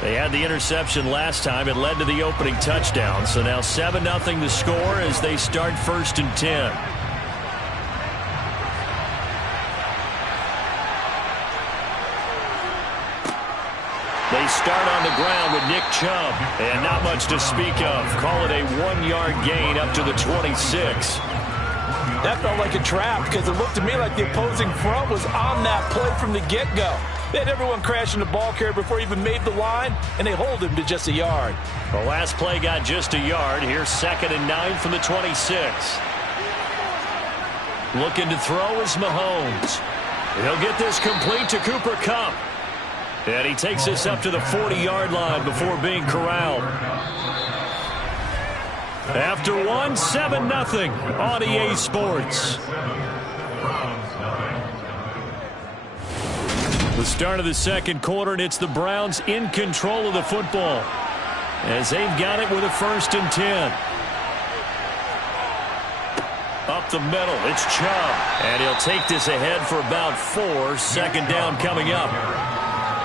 They had the interception last time. It led to the opening touchdown. So now 7-0 the score as they start 1st and 10. They start on the ground with Nick Chubb, and not much to speak of. Call it a 1-yard gain up to the 26. That felt like a trap because it looked to me like the opposing front was on that play from the get-go. They had everyone crashing the ball carrier before he even made the line, and they hold him to just a yard. The last play got just a yard. Here's 2nd and 9 from the 26. Looking to throw is Mahomes. He'll get this complete to Cooper Kupp. And he takes this up to the 40-yard line before being corralled. After one, 7-0 on EA Sports. The start of the second quarter, and it's the Browns in control of the football as they've got it with a 1st and 10. Up the middle, it's Chubb. And he'll take this ahead for about 4. Second down coming up.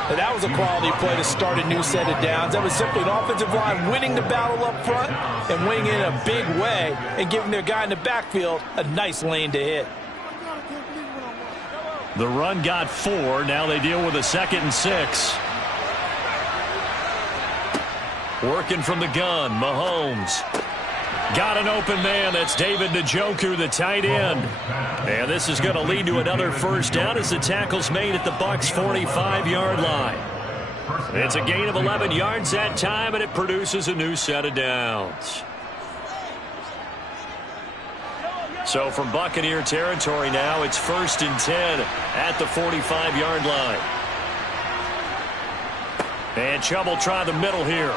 And that was a quality play to start a new set of downs. That was simply an offensive line winning the battle up front and winning in a big way and giving their guy in the backfield a nice lane to hit. The run got 4. Now they deal with a 2nd and 6. Working from the gun, Mahomes. Got an open man. That's David Njoku, the tight end. And this is going to lead to another 1st down as the tackle's made at the Bucs' 45-yard line. It's a gain of 11 yards that time, and it produces a new set of downs. So from Buccaneer territory now, it's 1st and 10 at the 45-yard line. And Chubb will try the middle here.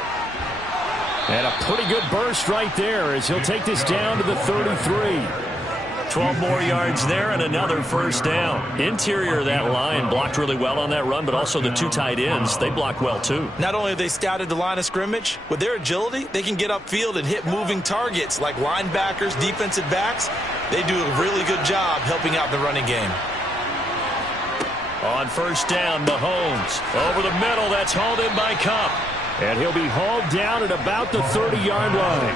And a pretty good burst right there as he'll take this down to the 33. 12 more yards there and another 1st down. Interior of that line blocked really well on that run, but also the 2 tight ends, they blocked well too. Not only have they scouted the line of scrimmage, with their agility, they can get upfield and hit moving targets like linebackers, defensive backs. They do a really good job helping out the running game. On 1st down, Mahomes. Over the middle, that's hauled in by Kupp. And he'll be hauled down at about the 30-yard line.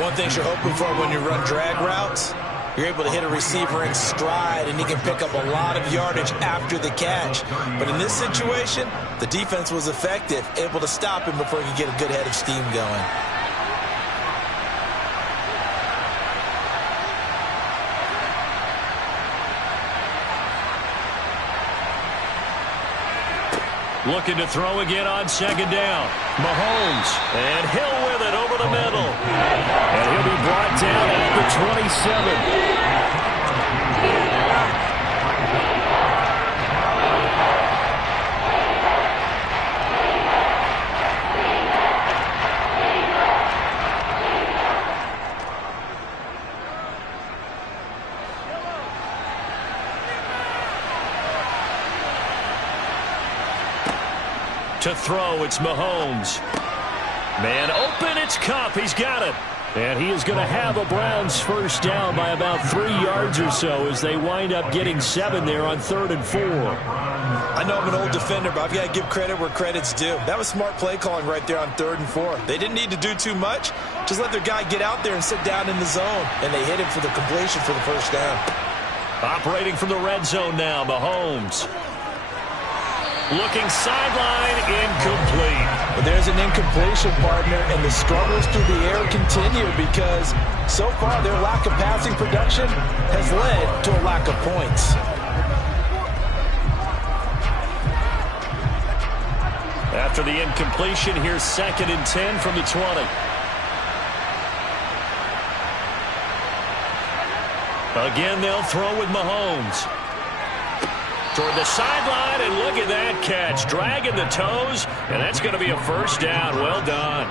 One thing you're hoping for when you run drag routes, you're able to hit a receiver in stride, and he can pick up a lot of yardage after the catch. But in this situation, the defense was effective, able to stop him before he could get a good head of steam going. Looking to throw again on 2nd down. Mahomes. And Hill with it over the middle. And he'll be brought down at the 27. To throw, it's Mahomes. Man open, it's Kupp. He's got it. And he is going to have a Browns first down by about 3 yards or so as they wind up getting 7 there on 3rd and 4. I know I'm an old defender, but I've got to give credit where credit's due. That was smart play calling right there on 3rd and 4. They didn't need to do too much. Just let their guy get out there and sit down in the zone. And they hit him for the completion for the first down. Operating from the red zone now, Mahomes. Looking sideline, incomplete. But there's an incompletion, partner, and the struggles through the air continue because so far their lack of passing production has led to a lack of points. After the incompletion, here's 2nd and 10 from the 20. Again, they'll throw with Mahomes. Toward the sideline, and look at that catch. Dragging the toes, and that's going to be a first down. Well done.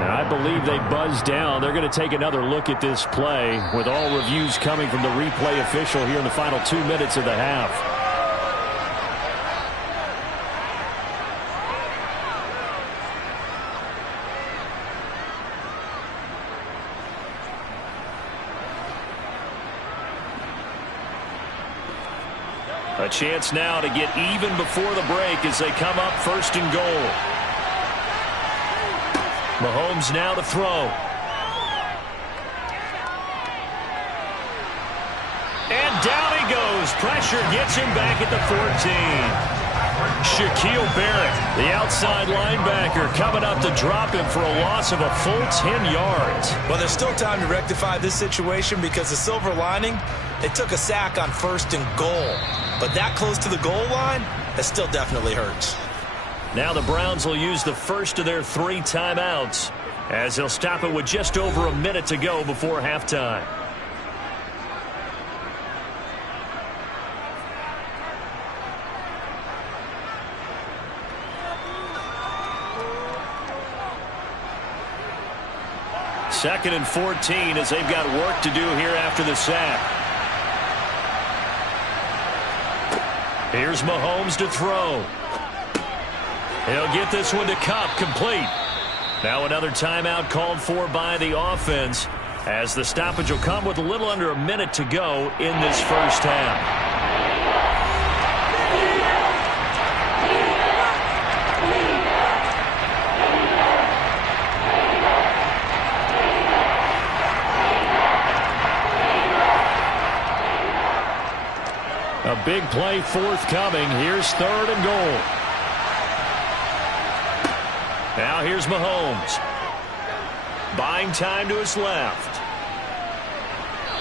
Now, I believe they buzzed down. They're going to take another look at this play with all reviews coming from the replay official here in the final 2 minutes of the half. A chance now to get even before the break as they come up 1st and goal. Mahomes now to throw. And down he goes. Pressure gets him back at the 14. Shaquille Barrett, the outside linebacker, coming up to drop him for a loss of a full 10 yards. Well, there's still time to rectify this situation because the silver lining, they took a sack on 1st and goal. But that close to the goal line, that still definitely hurts. Now the Browns will use the first of their 3 timeouts as they'll stop it with just over a minute to go before halftime. Second and 14 as they've got work to do here after the sack. Here's Mahomes to throw. He'll get this one to Kupp, complete. Now another timeout called for by the offense as the stoppage will come with a little under a minute to go in this first half. A big play forthcoming. Here's 3rd and goal. Now here's Mahomes. Buying time to his left.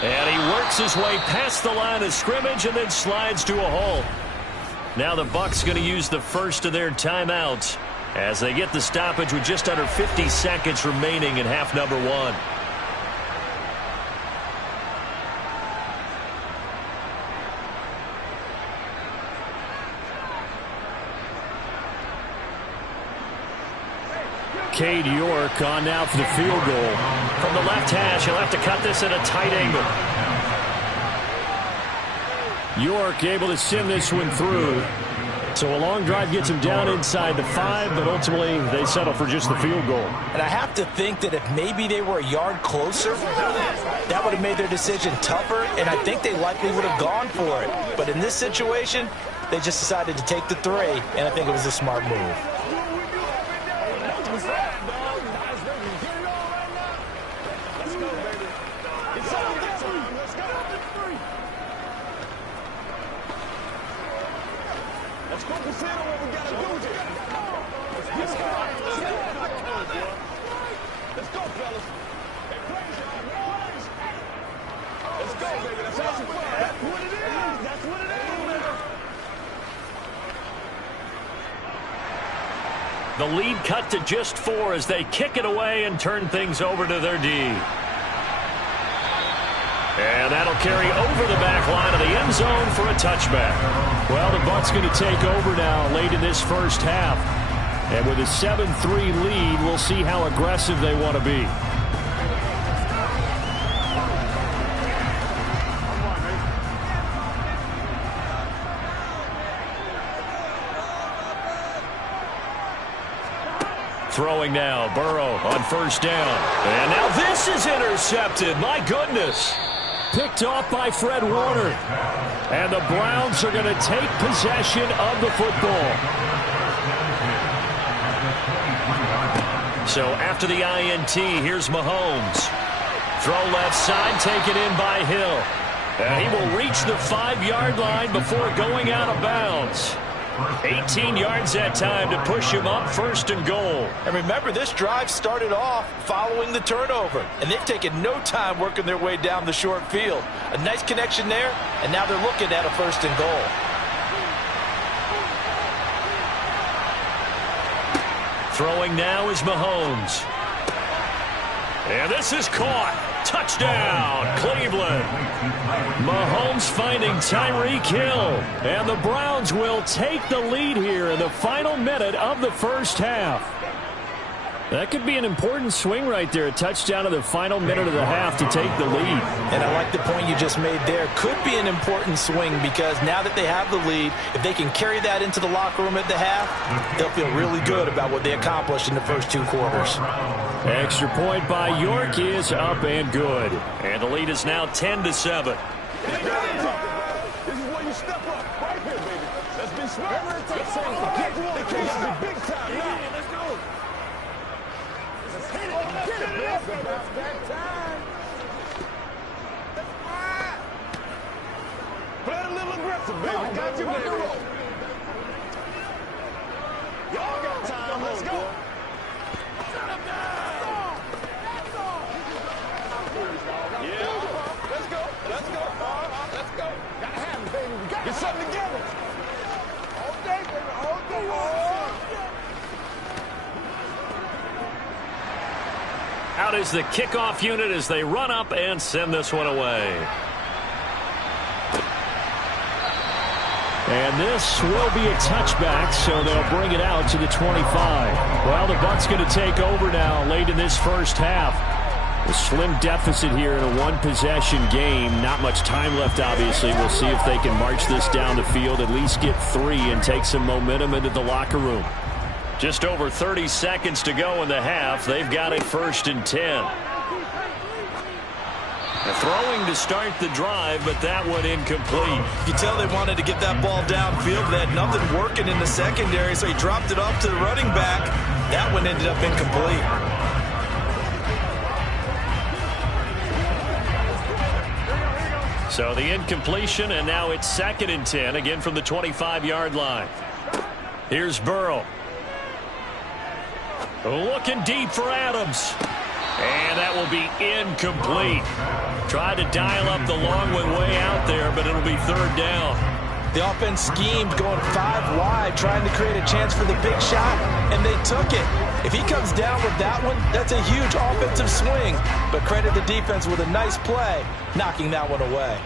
And he works his way past the line of scrimmage and then slides to a halt. Now the Bucs going to use the first of their timeouts as they get the stoppage with just under 50 seconds remaining in half number 1. Cade York on now for the field goal. From the left hash, he'll have to cut this at a tight angle. York able to send this one through. So a long drive gets him down inside the 5, but ultimately they settle for just the field goal. And I have to think that if maybe they were a yard closer, that would have made their decision tougher, and I think they likely would have gone for it. But in this situation, they just decided to take the 3, and I think it was a smart move. The lead cut to just 4 as they kick it away and turn things over to their D. And that'll carry over the back line of the end zone for a touchback. Well, the Bucs going to take over now late in this first half. And with a 7-3 lead, we'll see how aggressive they want to be. Throwing now, Burrow on first down. And now this is intercepted. My goodness. Picked off by Fred Warner. And the Browns are going to take possession of the football. So after the INT, here's Mahomes. Throw left side, taken in by Hill. And he will reach the 5-yard line before going out of bounds. 18 yards that time to push him up, first and goal. And remember, this drive started off following the turnover, and they've taken no time working their way down the short field. A nice connection there, and now they're looking at a first and goal. Throwing now is Mahomes. And this is caught. Touchdown, Cleveland. Mahomes finding Tyreek Hill. And the Browns will take the lead here in the final minute of the first half. That could be an important swing right there. A touchdown in the final minute of the half to take the lead. And I like the point you just made there. Could be an important swing because now that they have the lead, if they can carry that into the locker room at the half, they'll feel really good about what they accomplished in the first 2 quarters. Extra point by York is up and good. And the lead is now 10-7. This is where you step up. Right here, baby. Let's be smart. They can't be big time now. Let's go. Let's hit it. Get it. That's that time. Play it a little aggressive, baby. Got you, baby. Y'all got time. Let's go. Get something together. All day, baby. All day. Out is the kickoff unit as they run up and send this one away. And this will be a touchback, so they'll bring it out to the 25. Well, the Bucs going to take over now late in this first half. A slim deficit here in a one-possession game. Not much time left, obviously. We'll see if they can march this down the field, at least get 3 and take some momentum into the locker room. Just over 30 seconds to go in the half. They've got it 1st and 10. Throwing to start the drive, but that one incomplete. You tell they wanted to get that ball downfield. They had nothing working in the secondary, so he dropped it off to the running back. That one ended up incomplete. So the incompletion, and now it's 2nd and 10, again from the 25-yard line. Here's Burrow. Looking deep for Adams. And that will be incomplete. Tried to dial up the long one way out there, but it'll be 3rd down. The offense schemed going 5 wide, trying to create a chance for the big shot, and they took it. If he comes down with that one, that's a huge offensive swing. But credit the defense with a nice play, knocking that one away.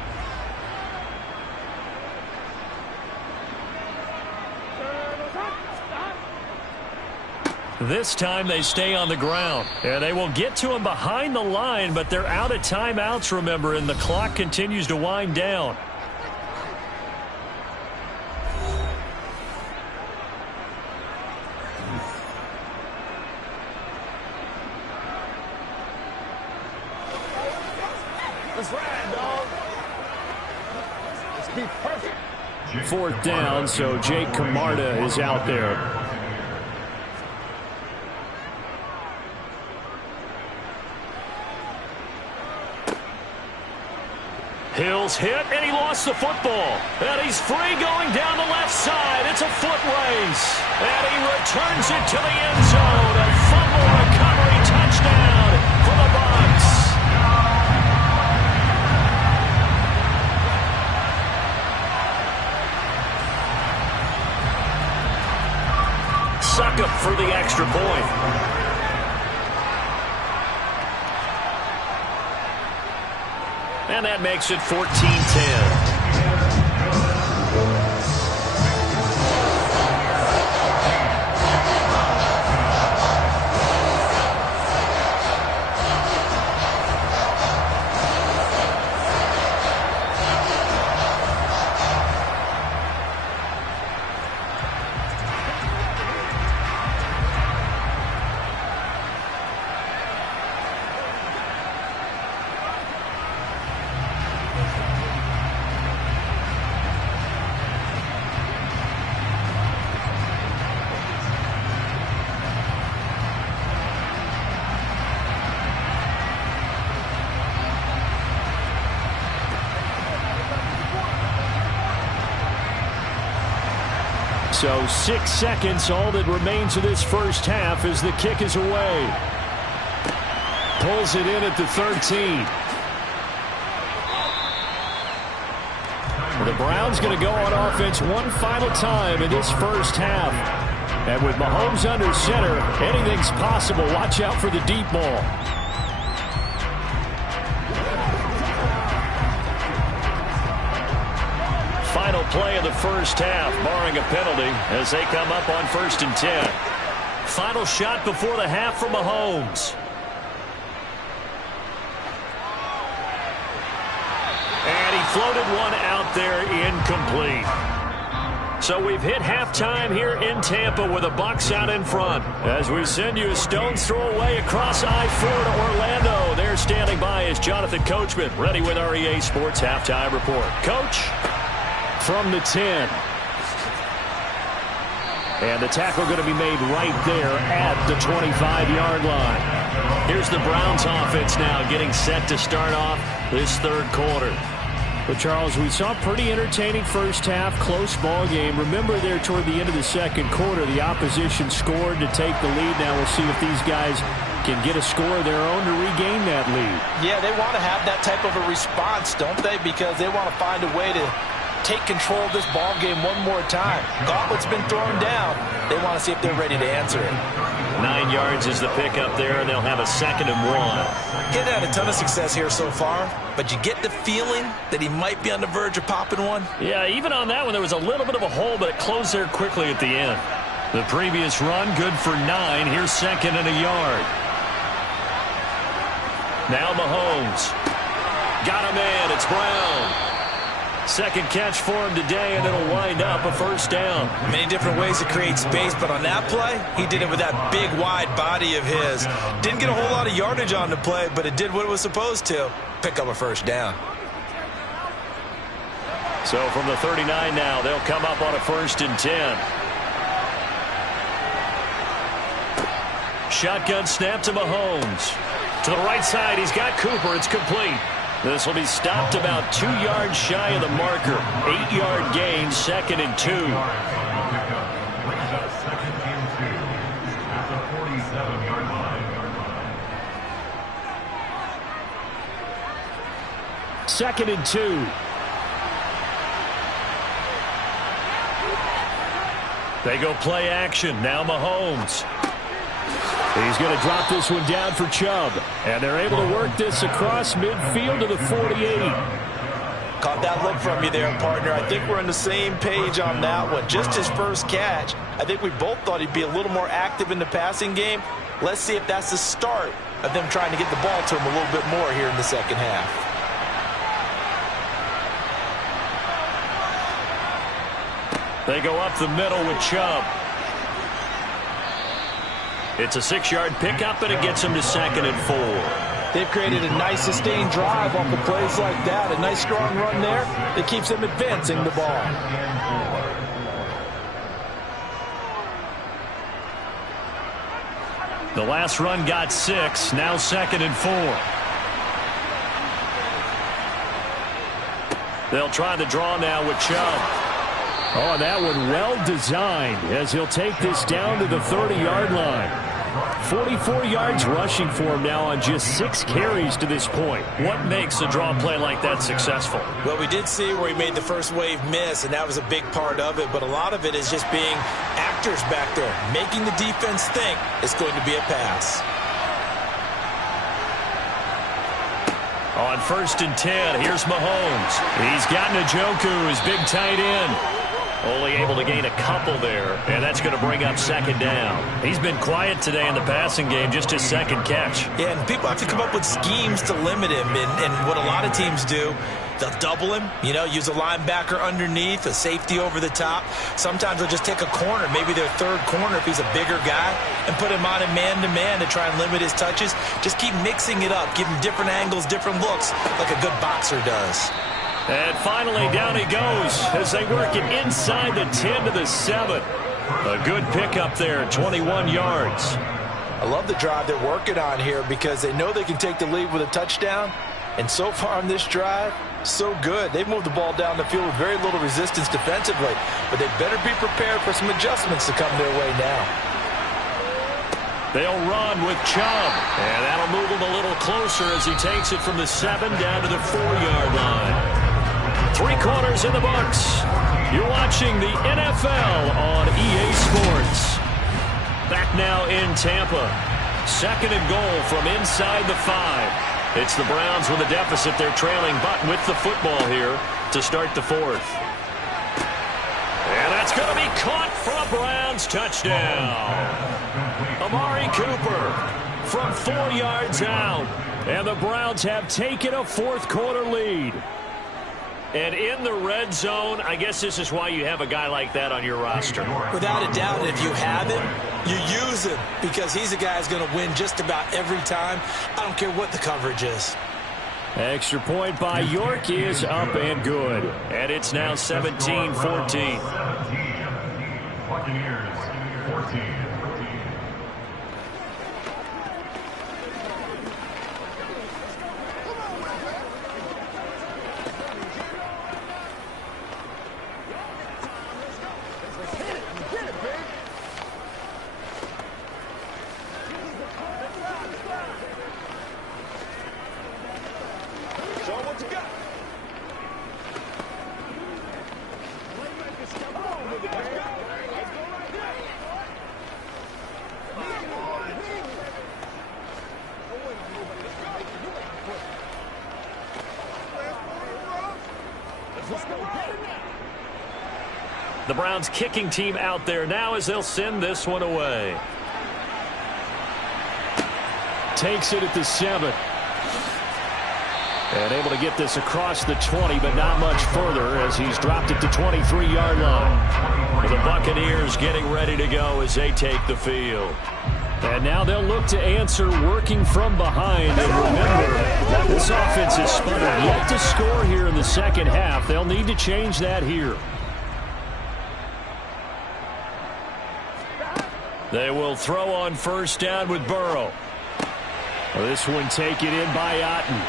This time they stay on the ground. And they will get to him behind the line, but they're out of timeouts, remember, and the clock continues to wind down. Let's ride, dog. Let's be perfect. 4th down, so Jake Camarda is out there. Hill's hit, and he lost the football. And he's free going down the left side. It's a foot race. And he returns it to the end zone. A fumble recovery touchdown for the Bucs. Succop for the extra point. And that makes it 14-10. So 6 seconds, all that remains of this first half as the kick is away. Pulls it in at the 13. The Browns going to go on offense one final time in this first half. And with Mahomes under center, anything's possible. Watch out for the deep ball. Final play of the first half, barring a penalty, as they come up on 1st and 10. Final shot before the half from Mahomes. And he floated one out there, incomplete. So we've hit halftime here in Tampa with the Bucs out in front. As we send you a stone's throw away across I-4 to Orlando. There standing by is Jonathan Coachman, ready with our EA Sports Halftime Report. Coach, from the 10. And the tackle going to be made right there at the 25-yard line. Here's the Browns offense now getting set to start off this third quarter. But, Charles, we saw a pretty entertaining first half, close ball game. Remember there toward the end of the second quarter, the opposition scored to take the lead. Now we'll see if these guys can get a score of their own to regain that lead. Yeah, they want to have that type of a response, don't they? Because they want to find a way to take control of this ball game one more time. Gauntlet's been thrown down. They want to see if they're ready to answer it. 9 yards is the pickup there, and they'll have a 2nd and 1. He's had a ton of success here so far, but you get the feeling that he might be on the verge of popping one. Yeah, even on that one, there was a little bit of a hole, but it closed there quickly at the end. The previous run, good for 9. Here's 2nd and a yard. Now Mahomes. Got him in. It's Brown. Second catch for him today, and it'll wind up a 1st down. Many different ways to create space, but on that play, he did it with that big, wide body of his. Didn't get a whole lot of yardage on the play, but it did what it was supposed to. Pick up a 1st down. So from the 39 now, they'll come up on a 1st and 10. Shotgun snap to Mahomes. To the right side, he's got Cooper. It's complete. This will be stopped about 2 yards shy of the marker. 8-yard gain, 2nd and 2. Second and 2. They go play action. Now Mahomes. He's going to drop this one down for Chubb. And they're able to work this across midfield to the 48. Caught that look from you there, partner. I think we're on the same page on that one. Just his first catch. I think we both thought he'd be a little more active in the passing game. Let's see if that's the start of them trying to get the ball to him a little bit more here in the second half. They go up the middle with Chubb. It's a 6-yard pickup, and it gets him to 2nd and 4. They've created a nice sustained drive off the plays like that. A nice strong run there that keeps them advancing the ball. The last run got 6. Now 2nd and 4. They'll try the draw now with Chubb. Oh, that one well designed as he'll take this down to the 30-yard line. 44 yards rushing for him now on just 6 carries to this point. What makes a draw play like that successful? Well, we did see where he made the first wave miss, and that was a big part of it. But a lot of it is just being actors back there, making the defense think it's going to be a pass. On 1st and 10, here's Mahomes. He's got Njoku, his big tight end. Only able to gain a couple there, and that's going to bring up 2nd down. He's been quiet today in the passing game, just his 2nd catch. Yeah, and people have to come up with schemes to limit him, and what a lot of teams do, they'll double him, use a linebacker underneath, a safety over the top. Sometimes they'll just take a corner, maybe their 3rd corner if he's a bigger guy, and put him on a man-to-man to try and limit his touches. Just keep mixing it up, give him different angles, different looks, like a good boxer does. And finally, down he goes as they work it inside the 10 to the 7. A good pickup there, 21 yards. I love the drive they're working on here because they know they can take the lead with a touchdown. And so far on this drive, so good. They've moved the ball down the field with very little resistance defensively, but they better be prepared for some adjustments to come their way now. They'll run with Chubb, and that'll move him a little closer as he takes it from the 7 down to the 4-yard line. 3 quarters in the books. You're watching the NFL on EA Sports. Back now in Tampa. 2nd and goal from inside the 5. It's the Browns with a deficit. They're trailing, but with the football here to start the 4th. And that's going to be caught for a Browns touchdown. Amari Cooper from 4 yards out. And the Browns have taken a 4th quarter lead. And in the red zone, I guess this is why you have a guy like that on your roster. Without a doubt, if you have him, you use him because he's a guy who's going to win just about every time. I don't care what the coverage is. Extra point by York is up and good. And it's now 17-14. Buccaneers, 14. The Browns kicking team out there now as they'll send this one away. Takes it at the 7. And able to get this across the 20, but not much further as he's dropped it to 23-yard line. The Buccaneers getting ready to go as they take the field. And now they'll look to answer working from behind. And remember, this offense is sputtered yet to score here in the second half. They'll need to change that here. They will throw on 1st down with Burrow. This one taken in by Otten.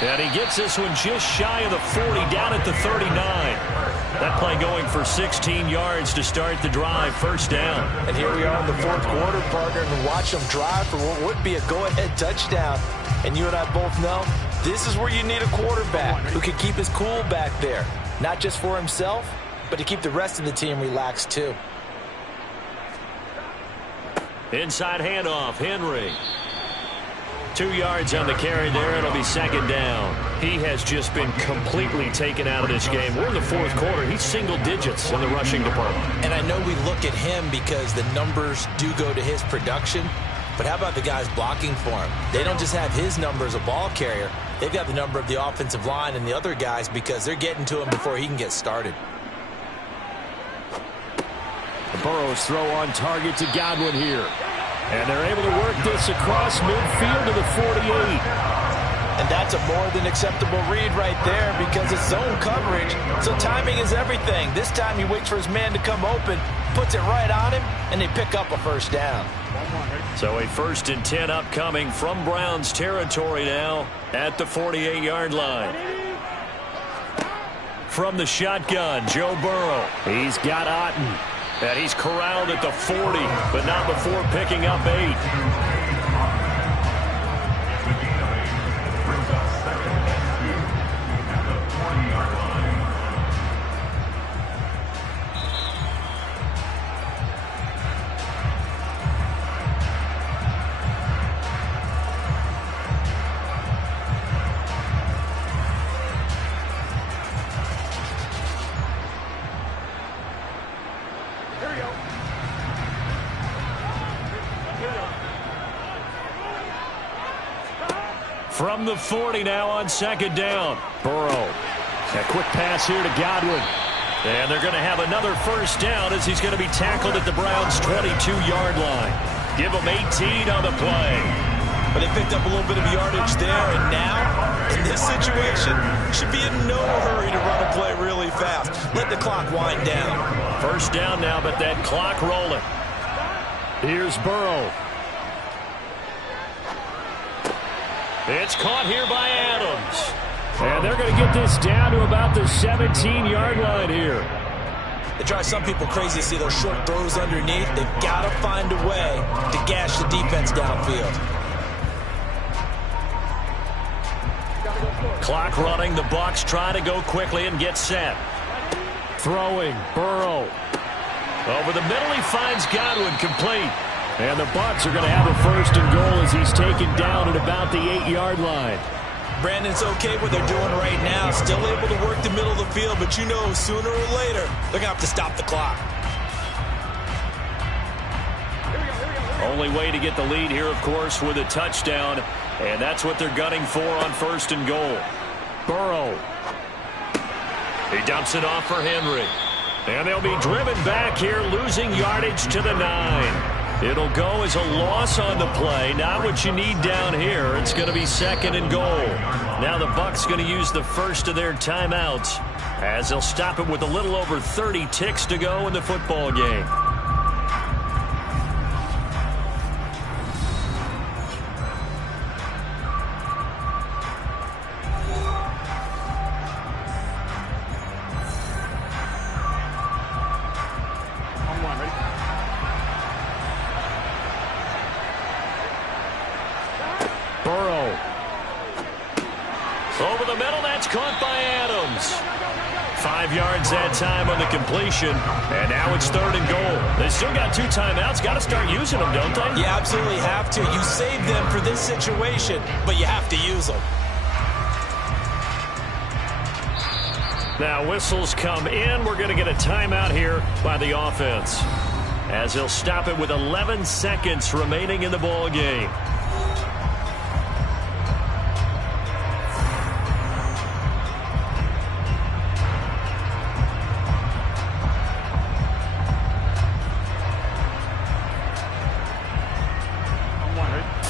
And he gets this one just shy of the 40, down at the 39. That play going for 16 yards to start the drive, 1st down. And here we are in the 4th quarter, partner, and watch them drive for what would be a go-ahead touchdown. And you and I both know this is where you need a quarterback who can keep his cool back there. Not just for himself, but to keep the rest of the team relaxed too. Inside handoff, Henry. 2 yards on the carry there. It'll be 2nd down. He has just been completely taken out of this game. We're in the 4th quarter. He's single digits in the rushing department. And I know we look at him because the numbers do go to his production. But how about the guys blocking for him? They don't just have his number as a ball carrier. They've got the number of the offensive line and the other guys because they're getting to him before he can get started. The Burrows throw on target to Godwin here. And they're able to work this across midfield to the 48. And that's a more than acceptable read right there because it's zone coverage. So timing is everything. This time he waits for his man to come open, puts it right on him, and they pick up a 1st down. So a 1st and 10 upcoming from Browns territory now at the 48-yard line. From the shotgun, Joe Burrow. He's got Otten. And he's corralled at the 40, but not before picking up 8. From the 40 now on 2nd down. Burrow. A quick pass here to Godwin. And they're going to have another 1st down as he's going to be tackled at the Browns' 22-yard line. Give him 18 on the play. But they picked up a little bit of yardage there, and now, in this situation, should be in no hurry to run a play really fast. Let the clock wind down. 1st down now, but that clock rolling. Here's Burrow. It's caught here by Adams. And they're going to get this down to about the 17-yard line here. It drives some people crazy to see those short throws underneath. They've got to find a way to gash the defense downfield. Clock running. The Bucs try to go quickly and get set. Throwing. Burrow. Over the middle, he finds Godwin, complete. And the Bucs are going to have a first and goal as he's taken down at about the 8-yard line. Brandon's okay what they're doing right now. Still able to work the middle of the field, but you know sooner or later they're going to have to stop the clock. Only way to get the lead here, of course, with a touchdown. And that's what they're gunning for on first and goal. Burrow. He dumps it off for Henry. And they'll be driven back here, losing yardage to the 9. It'll go as a loss on the play. Not what you need down here. It's going to be second and goal. Now the Bucs going to use the first of their timeouts as they'll stop it with a little over 30 ticks to go in the football game. Burrow. Over the middle, that's caught by Adams. 5 yards that time on the completion, and now it's third and goal. They still got 2 timeouts. Got to start using them, don't they? You absolutely have to. You save them for this situation, but you have to use them. Now whistles come in. We're going to get a timeout here by the offense as they'll stop it with 11 seconds remaining in the ball game.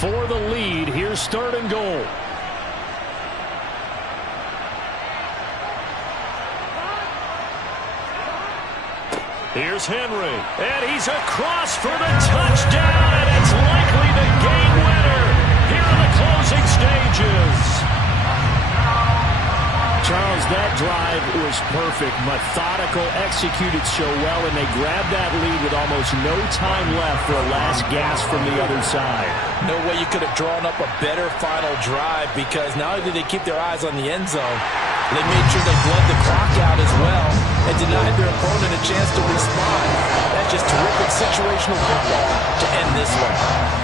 For the lead, here's third and goal. Here's Henry, and he's across for the touchdown, and it's likely the game winner here in the closing stages. Charles, that drive was perfect, methodical, executed so well, and they grabbed that lead with almost no time left for a last gasp from the other side. No way you could have drawn up a better final drive, because not only did they keep their eyes on the end zone, they made sure they bled the clock out as well and denied their opponent a chance to respond. That's just terrific situational football to end this one.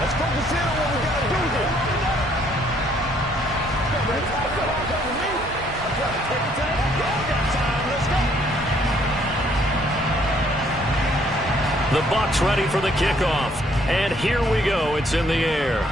Let's focus in on what we got to do here. The Bucs ready for the kickoff. And here we go. It's in the air.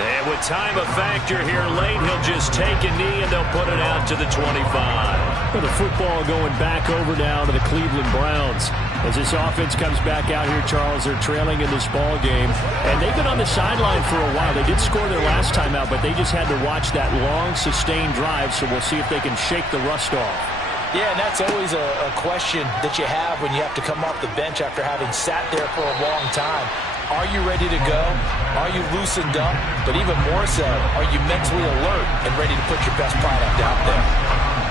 And with time a factor here late, he'll just take a knee and they'll put it out to the 25. Well, the football going back over now to the Cleveland Browns. As this offense comes back out here, Charles, they're trailing in this ball game. And they've been on the sideline for a while. They did score their last time out, but they just had to watch that long, sustained drive. So we'll see if they can shake the rust off. Yeah, and that's always a question that you have when you have to come off the bench after having sat there for a long time. Are you ready to go? Are you loosened up? But even more so, are you mentally alert and ready to put your best product out there?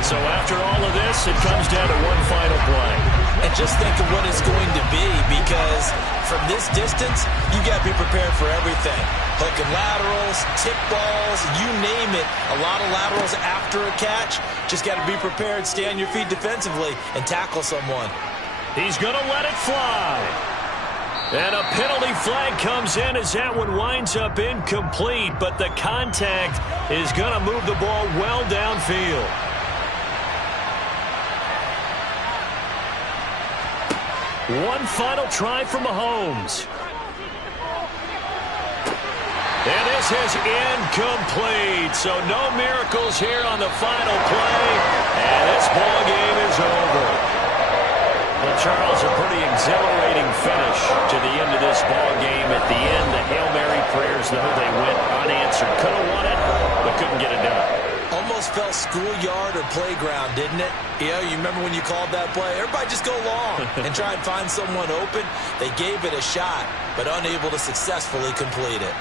So after all of this, it comes down to one final play. And just think of what it's going to be, because from this distance, you got to be prepared for everything. Hook and laterals, tip balls, you name it. A lot of laterals after a catch. Just got to be prepared, stay on your feet defensively, and tackle someone. He's going to let it fly. And a penalty flag comes in as that one winds up incomplete, but the contact is going to move the ball well downfield. One final try for Mahomes. And this is incomplete. So no miracles here on the final play. And this ball game is over. Well, Charles, a pretty exhilarating finish to the end of this ball game. At the end, the Hail Mary prayers, though, they went unanswered. Could have won it, but couldn't get it done. Almost felt schoolyard or playground, didn't it? You remember when you called that play? Everybody just go long and try and find someone open. They gave it a shot, but unable to successfully complete it.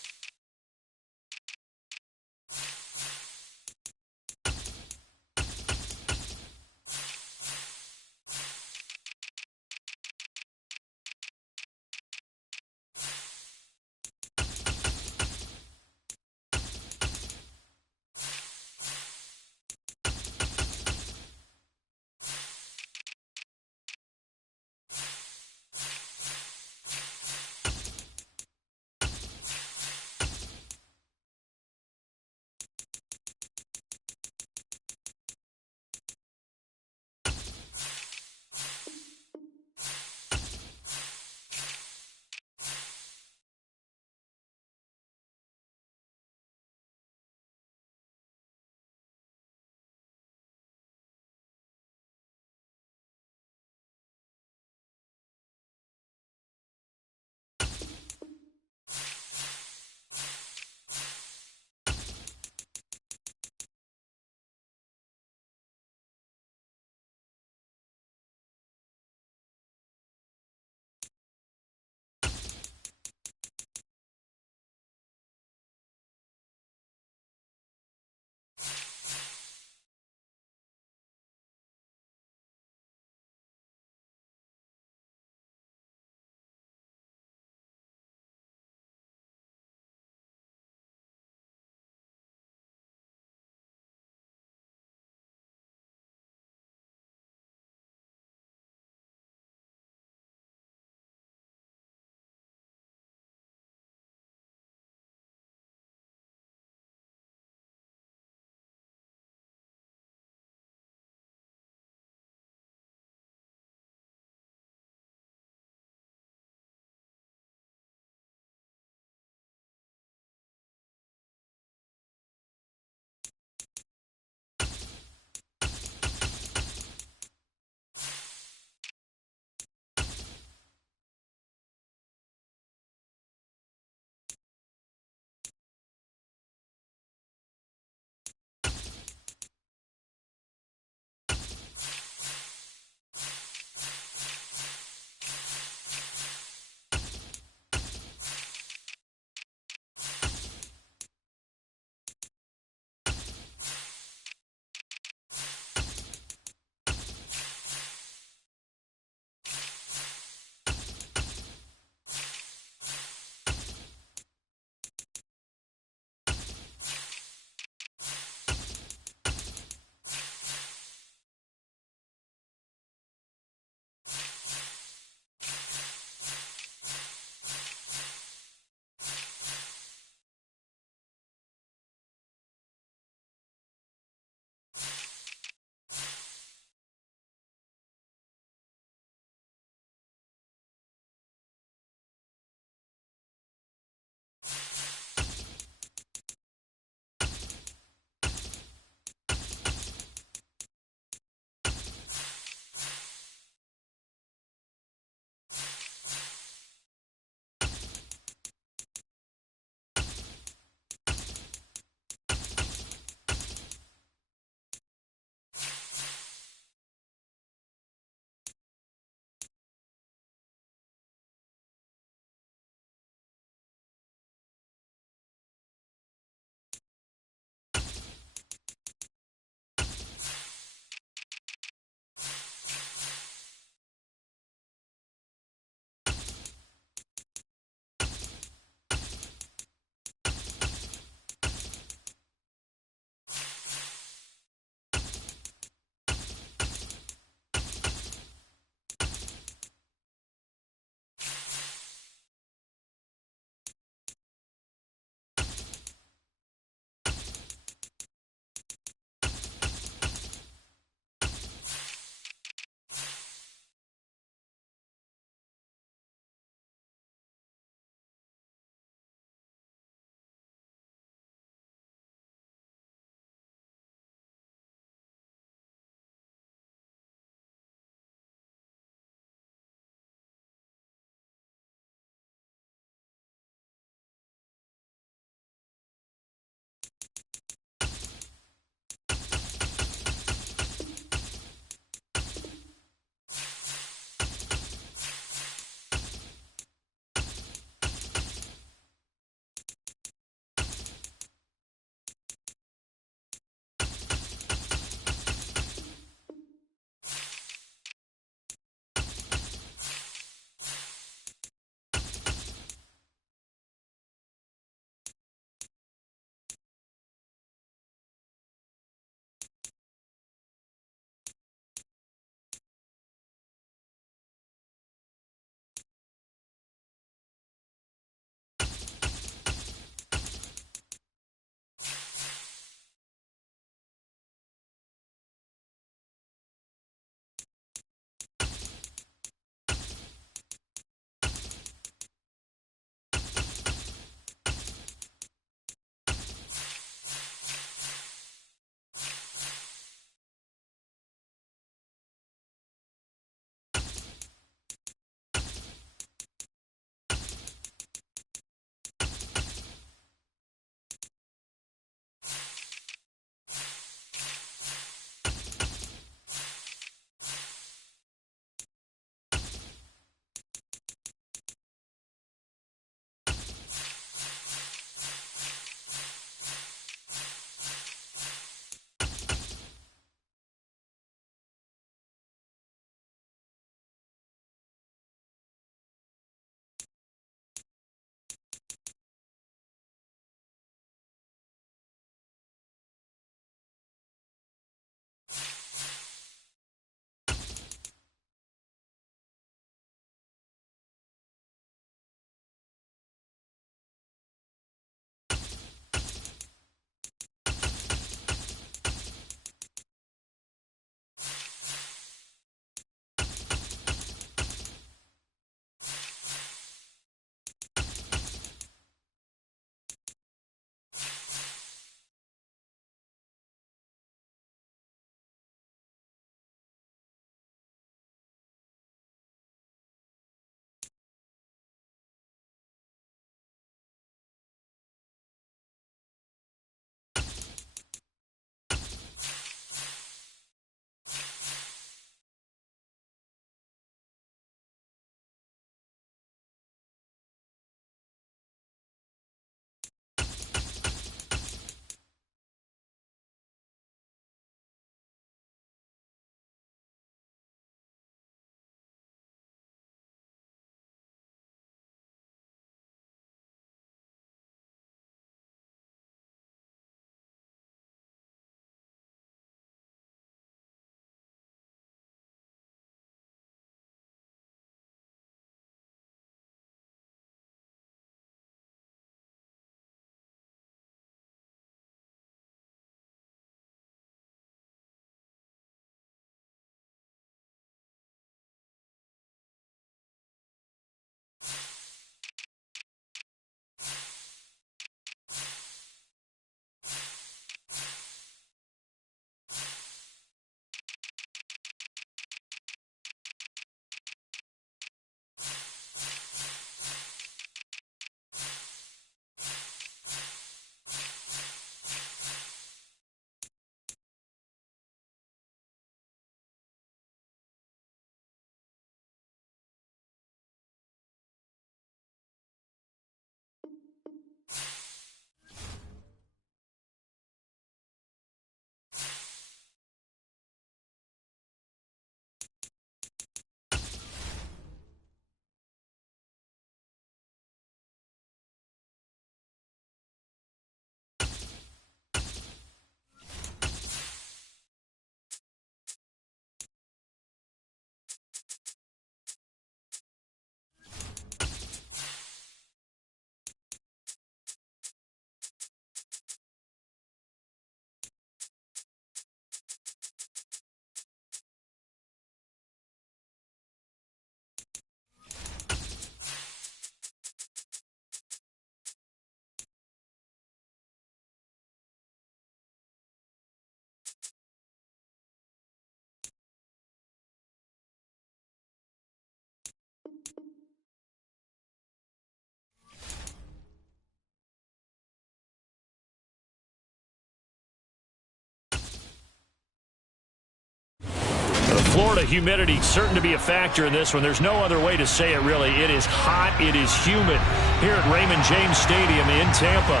Florida humidity certain to be a factor in this one. There's no other way to say it, really. It is hot. It is humid here at Raymond James Stadium in Tampa.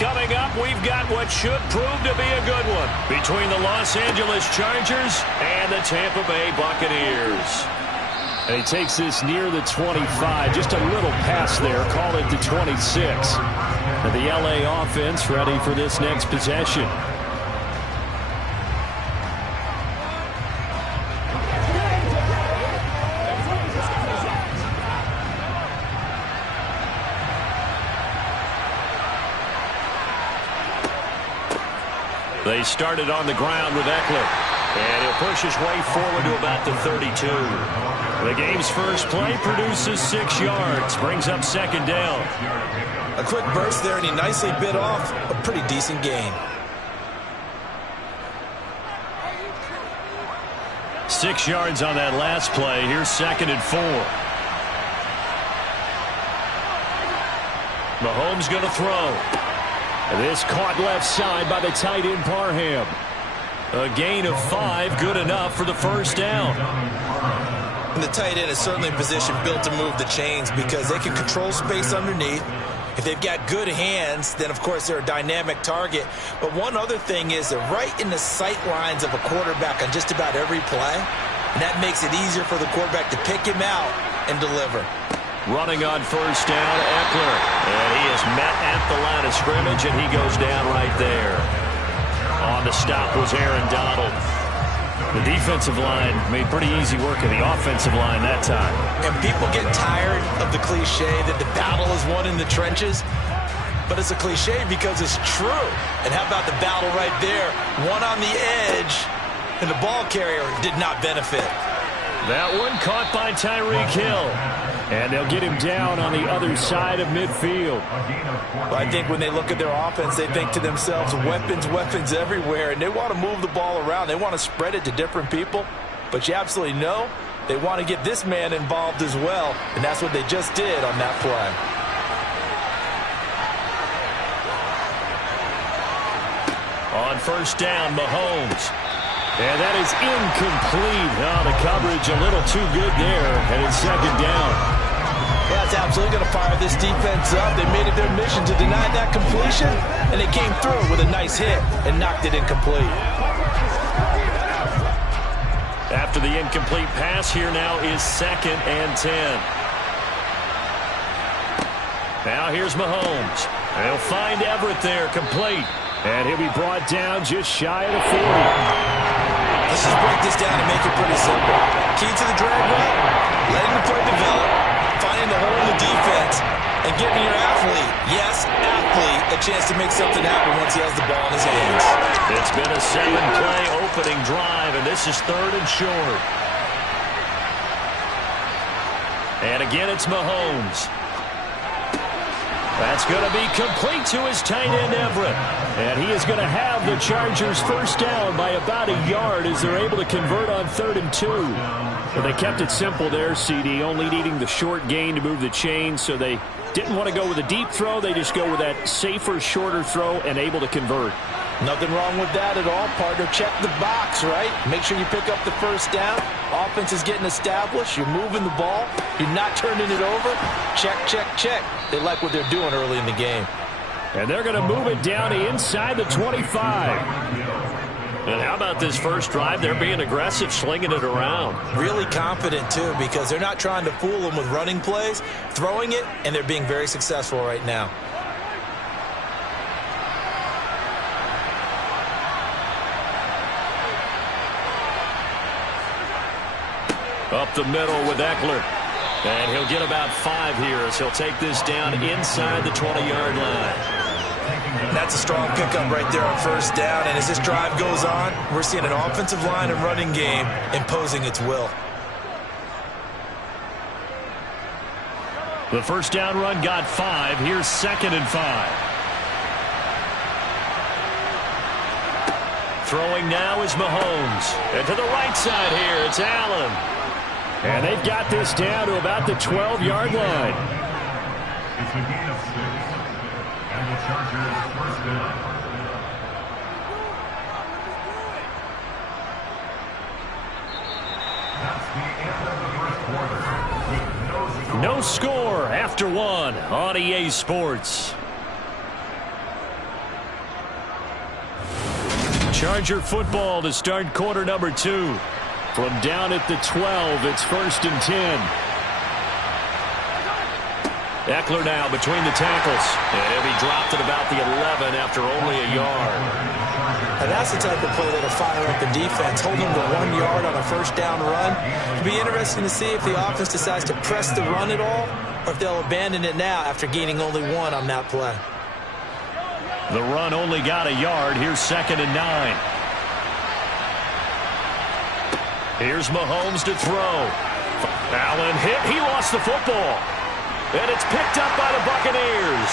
Coming up, we've got what should prove to be a good one between the Los Angeles Chargers and the Tampa Bay Buccaneers. And he takes this near the 25, just a little pass there, call it the 26. And the LA offense ready for this next possession. They started on the ground with Eckler. And he'll push his way forward to about the 32. The game's first play produces 6 yards. Brings up second down. A quick burst there, and he nicely bit off a pretty decent gain. 6 yards on that last play. Here's 2nd and 4. Mahomes going to throw. This caught left side by the tight end Parham. A gain of 5, good enough for the first down. And the tight end is certainly in position built to move the chains because they can control space underneath. If they've got good hands, then of course they're a dynamic target. But one other thing is they're right in the sight lines of a quarterback on just about every play. And that makes it easier for the quarterback to pick him out and deliver. Running on first down, Eckler. And he is met at the line of scrimmage, and he goes down right there. On the stop was Aaron Donald. The defensive line made pretty easy work of the offensive line that time. And people get tired of the cliche that the battle is won in the trenches. But it's a cliche because it's true. And how about the battle right there? One on the edge, and the ball carrier did not benefit. That one caught by Tyreek Hill. And they'll get him down on the other side of midfield. Well, I think when they look at their offense, they think to themselves, weapons everywhere, and they want to move the ball around. They want to spread it to different people. But you absolutely know they want to get this man involved as well, and that's what they just did on that play. On first down, Mahomes. And that is incomplete. Oh, the coverage a little too good there, and it's second down. Yeah, it's absolutely going to fire this defense up. They made it their mission to deny that completion, and they came through with a nice hit and knocked it incomplete. After the incomplete pass, here now is 2nd and 10. Now here's Mahomes. They'll find Everett there, complete. And he'll be brought down just shy of the 40. Let's just break this down and make it pretty simple. Key to the drag route, letting the play develop, finding the hole in the defense, and giving your athlete, yes, athlete, a chance to make something happen once he has the ball in his hands. It's been a 7-play opening drive, and this is 3rd and short. And again, it's Mahomes. That's going to be complete to his tight end, Everett. And he is going to have the Chargers first down by about a yard as they're able to convert on 3rd and 2. Well, they kept it simple there, CD, only needing the short gain to move the chain, so they didn't want to go with a deep throw. They just go with that safer, shorter throw and able to convert. Nothing wrong with that at all, partner. Check the box, right? Make sure you pick up the first down. Offense is getting established. You're moving the ball. You're not turning it over. Check, check, check. They like what they're doing early in the game. And they're going to move it down to inside the 25. And how about this first drive? They're being aggressive, slinging it around. Really confident, too, because they're not trying to fool them with running plays, throwing it, and they're being very successful right now. Up the middle with Eckler. And he'll get about 5 here as he'll take this down inside the 20-yard line. That's a strong pickup right there on first down. And as this drive goes on, we're seeing an offensive line and running game imposing its will. The first down run got 5. Here's 2nd and 5. Throwing now is Mahomes. And to the right side here, it's Allen. And they've got this down to about the 12-yard line. It's a gain of 6. And the Chargers first down. No score after one on EA Sports. Charger football to start quarter number 2. From down at the 12, it's 1st and 10. Eckler now between the tackles. And he'll be dropped at about the 11 after only a yard. And that's the type of play that'll fire up the defense, holding the 1 yard on a first down run. It'll be interesting to see if the offense decides to press the run at all, or if they'll abandon it now after gaining only 1 on that play. The run only got a yard. Here's 2nd and 9. Here's Mahomes to throw. Allen hit. He lost the football. And it's picked up by the Buccaneers.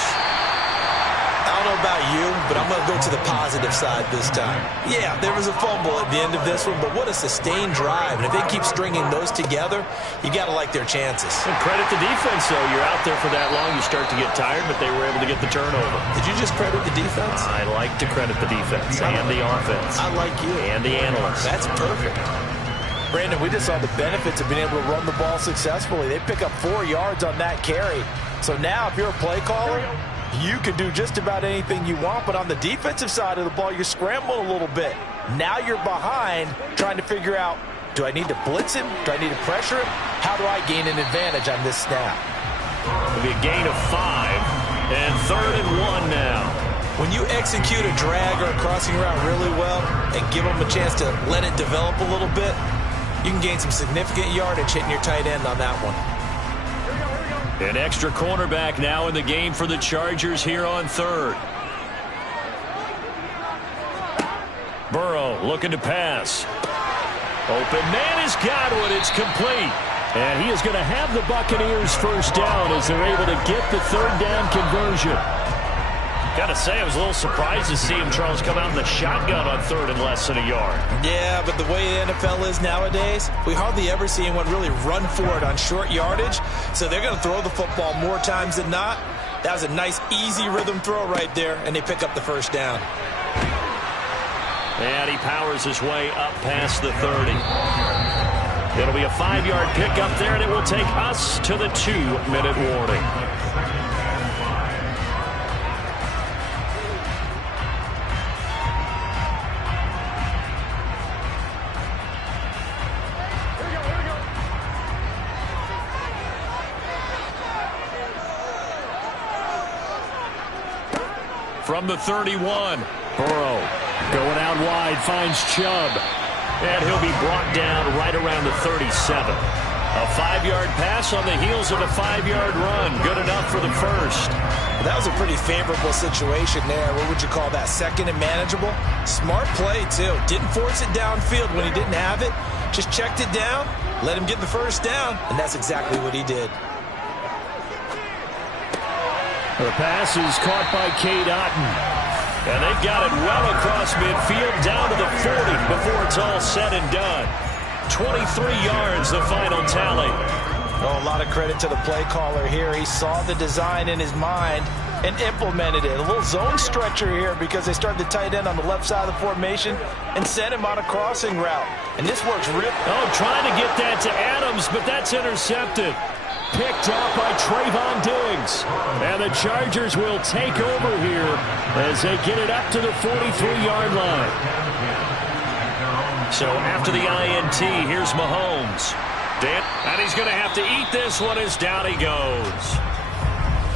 I don't know about you, but I'm going to go to the positive side this time. Yeah, there was a fumble at the end of this one, but what a sustained drive. And if they keep stringing those together, you got to like their chances. And credit the defense, though. You're out there for that long, you start to get tired, but they were able to get the turnover. Did you just credit the defense? I like to credit the defense and the offense. I like you. And the analysts. That's perfect. Brandon, we just saw the benefits of being able to run the ball successfully. They pick up 4 yards on that carry. So now if you're a play caller, you can do just about anything you want. But on the defensive side of the ball, you're scrambling a little bit. Now you're behind trying to figure out, do I need to blitz him? Do I need to pressure him? How do I gain an advantage on this snap? It'll be a gain of 5. And 3rd and 1 now. When you execute a drag or a crossing route really well and give them a chance to let it develop a little bit, you can gain some significant yardage hitting your tight end on that one. An extra cornerback now in the game for the Chargers here on 3rd. Burrow looking to pass. Open man is Godwin. It's complete. And he is going to have the Buccaneers first down as they're able to get the 3rd down conversion. Got to say, I was a little surprised to see him, Charles, come out in the shotgun on 3rd and less than a yard. Yeah, but the way the NFL is nowadays, we hardly ever see anyone really run for it on short yardage. So they're going to throw the football more times than not. That was a nice, easy rhythm throw right there, and they pick up the first down. And he powers his way up past the 30. It'll be a 5-yard pickup there, and it will take us to the 2-minute warning. From the 31, Burrow going out wide, finds Chubb. And he'll be brought down right around the 37. A 5-yard pass on the heels of a 5-yard run. Good enough for the first. That was a pretty favorable situation there. What would you call that? 2nd and manageable? Smart play, too. Didn't force it downfield when he didn't have it. Just checked it down, let him get the first down, and that's exactly what he did. The pass is caught by Cade Otton. And they've got it well across midfield down to the 40 before it's all said and done. 23 yards, the final tally. Oh, a lot of credit to the play caller here. He saw the design in his mind and implemented it. A little zone stretcher here because they started the tight end on the left side of the formation and sent him on a crossing route. And this works real. Oh, trying to get that to Adams, but that's intercepted. Picked out by Trayvon Diggs. And the Chargers will take over here as they get it up to the 43-yard line. So after the INT, here's Mahomes. And he's going to have to eat this one as down he goes.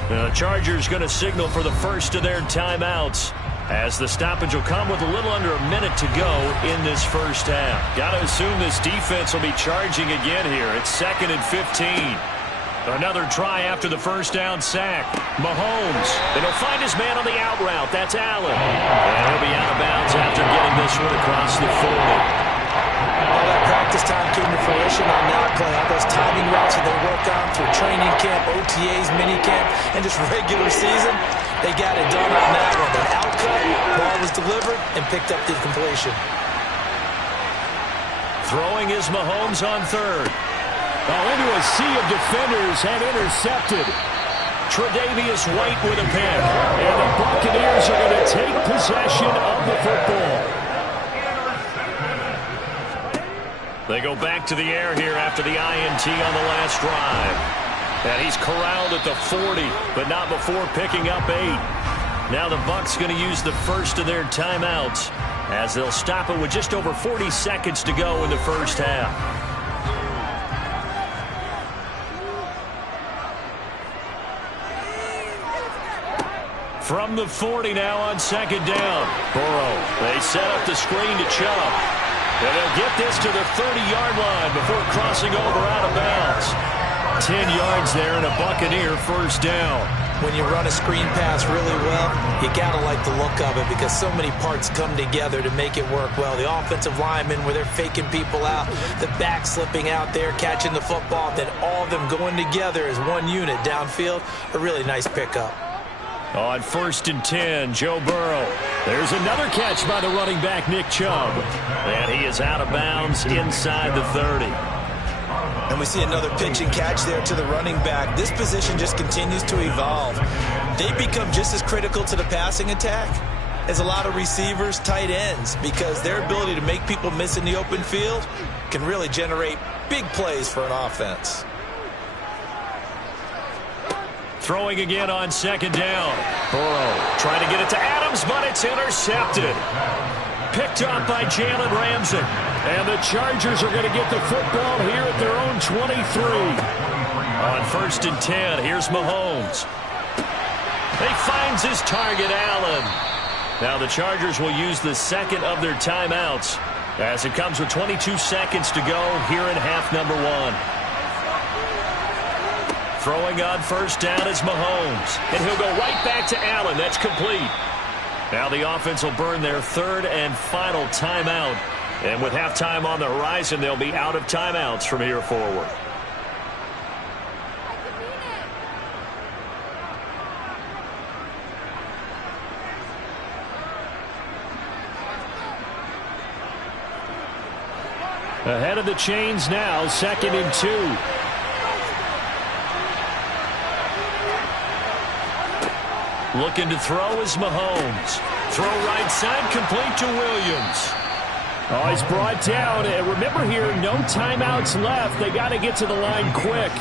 The Chargers going to signal for the first of their timeouts as the stoppage will come with a little under a minute to go in this first half. Got to assume this defense will be charging again here. It's 2nd and 15. Another try after the first down sack. Mahomes. And he'll find his man on the out route. That's Allen. And he'll be out of bounds after getting this one across the 40. All that practice time came to fruition on that play. All those timing routes that they work on through training camp, OTAs, minicamp, and just regular season, they got it done on that one. The outcut, ball was delivered, and picked up the completion. Throwing is Mahomes on 3rd. Into a sea of defenders and intercepted. Tre'Davious White with a pick. And the Buccaneers are going to take possession of the football. They go back to the air here after the INT on the last drive. And he's corralled at the 40, but not before picking up 8. Now the Bucs going to use the first of their timeouts as they'll stop it with just over 40 seconds to go in the first half. From the 40 now on second down. Burrow, they set up the screen to Chubb. And they'll get this to the 30-yard line before crossing over out of bounds. 10 yards there and a Buccaneer first down. When you run a screen pass really well, you got to like the look of it because so many parts come together to make it work well. The offensive linemen, where they're faking people out, the back slipping out there, catching the football, then all of them going together as one unit downfield, a really nice pickup. On 1st and 10, Joe Burrow. There's another catch by the running back, Nick Chubb. And he is out of bounds inside the 30. And we see another pitch and catch there to the running back. This position just continues to evolve. They become just as critical to the passing attack as a lot of receivers, tight ends, because their ability to make people miss in the open field can really generate big plays for an offense. Throwing again on second down. Burrow trying to get it to Adams, but it's intercepted. Picked up by Jalen Ramsey. And the Chargers are going to get the football here at their own 23. On 1st and 10, here's Mahomes. He finds his target, Allen. Now the Chargers will use the second of their timeouts as it comes with 22 seconds to go here in half number 1. Throwing on first down is Mahomes. And he'll go right back to Allen. That's complete. Now the offense will burn their third and final timeout. And with halftime on the horizon, they'll be out of timeouts from here forward. Ahead of the chains now, 2nd and 2. Looking to throw is Mahomes. Throw right side, complete to Williams. Oh, he's brought down. And remember here, no timeouts left. They got to get to the line quick.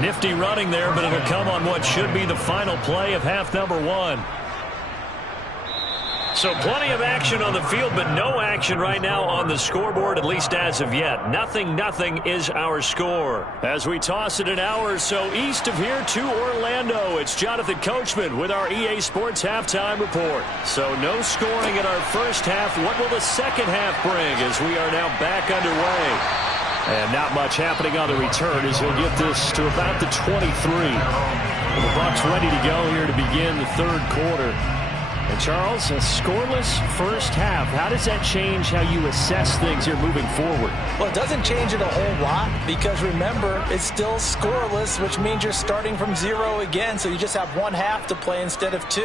Nifty running there, but it'll come on what should be the final play of half number 1. So plenty of action on the field, but no action right now on the scoreboard, at least as of yet. Nothing is our score. As we toss it an hour or so east of here to Orlando, it's Jonathan Coachman with our EA Sports Halftime Report. So no scoring in our first half. What will the second half bring as we are now back underway? And not much happening on the return as he'll get this to about the 23. And the Bucs ready to go here to begin the third quarter. And Charles, a scoreless first half. How does that change how you assess things here moving forward? Well, it doesn't change it a whole lot because, remember, it's still scoreless, which means you're starting from 0 again, so you just have one half to play instead of 2.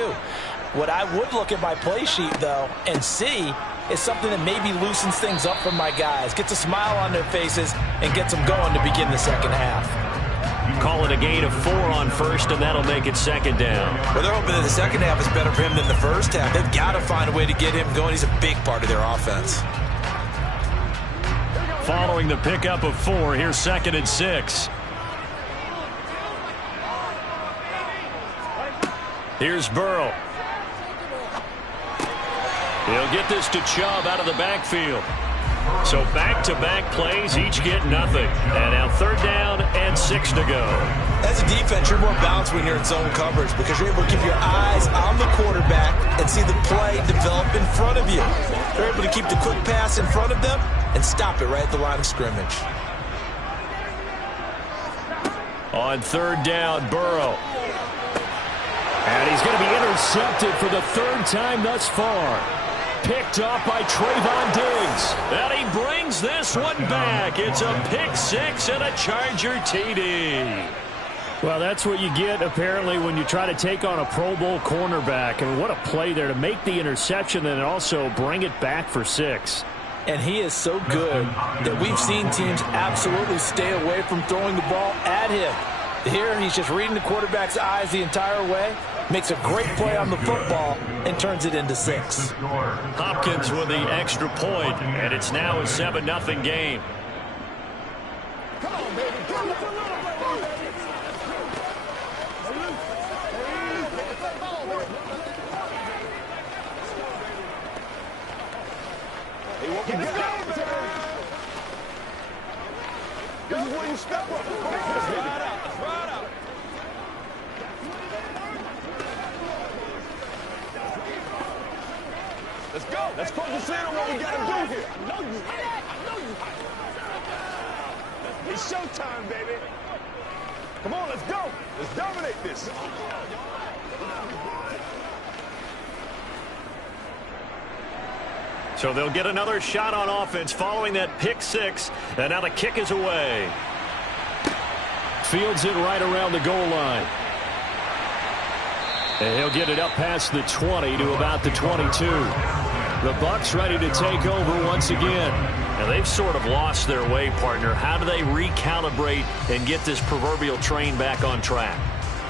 What I would look at my play sheet, though, and see is something that maybe loosens things up for my guys, gets a smile on their faces, and gets them going to begin the second half. Call it a gain of 4 on first, and that'll make it second down. Well, they're hoping that the second half is better for him than the first half. They've got to find a way to get him going. He's a big part of their offense. Following the pickup of 4, here's 2nd and 6. Here's Burrow. He'll get this to Chubb out of the backfield. So back-to-back plays, each get nothing. And now 3rd down and 6 to go. As a defense, you're more balanced when you're in zone coverage because you're able to keep your eyes on the quarterback and see the play develop in front of you. You're able to keep the quick pass in front of them and stop it right at the line of scrimmage. On 3rd down, Burrow. And he's going to be intercepted for the 3rd time thus far. Picked up by Trayvon Diggs. And he brings this one back. It's a pick 6 and a Charger TD. Well, that's what you get, apparently, when you try to take on a Pro Bowl cornerback. And what a play there to make the interception and also bring it back for 6. And he is so good that we've seen teams absolutely stay away from throwing the ball at him. Here, he's just reading the quarterback's eyes the entire way, makes a great play on the football, and turns it into 6. Hopkins with the extra point, and it's now a 7-0 game. Come on, baby. Come on. This is where you step up. Let's ride out. Let's ride out. Let's go. Let's focus in on what we got to do here. I know you. It's showtime, baby. Come on, let's go. Let's dominate this. So they'll get another shot on offense following that pick six. And now the kick is away. Fields it right around the goal line. And he'll get it up past the 20 to about the 22. The Bucs ready to take over once again. Now they've sort of lost their way, partner. How do they recalibrate and get this proverbial train back on track?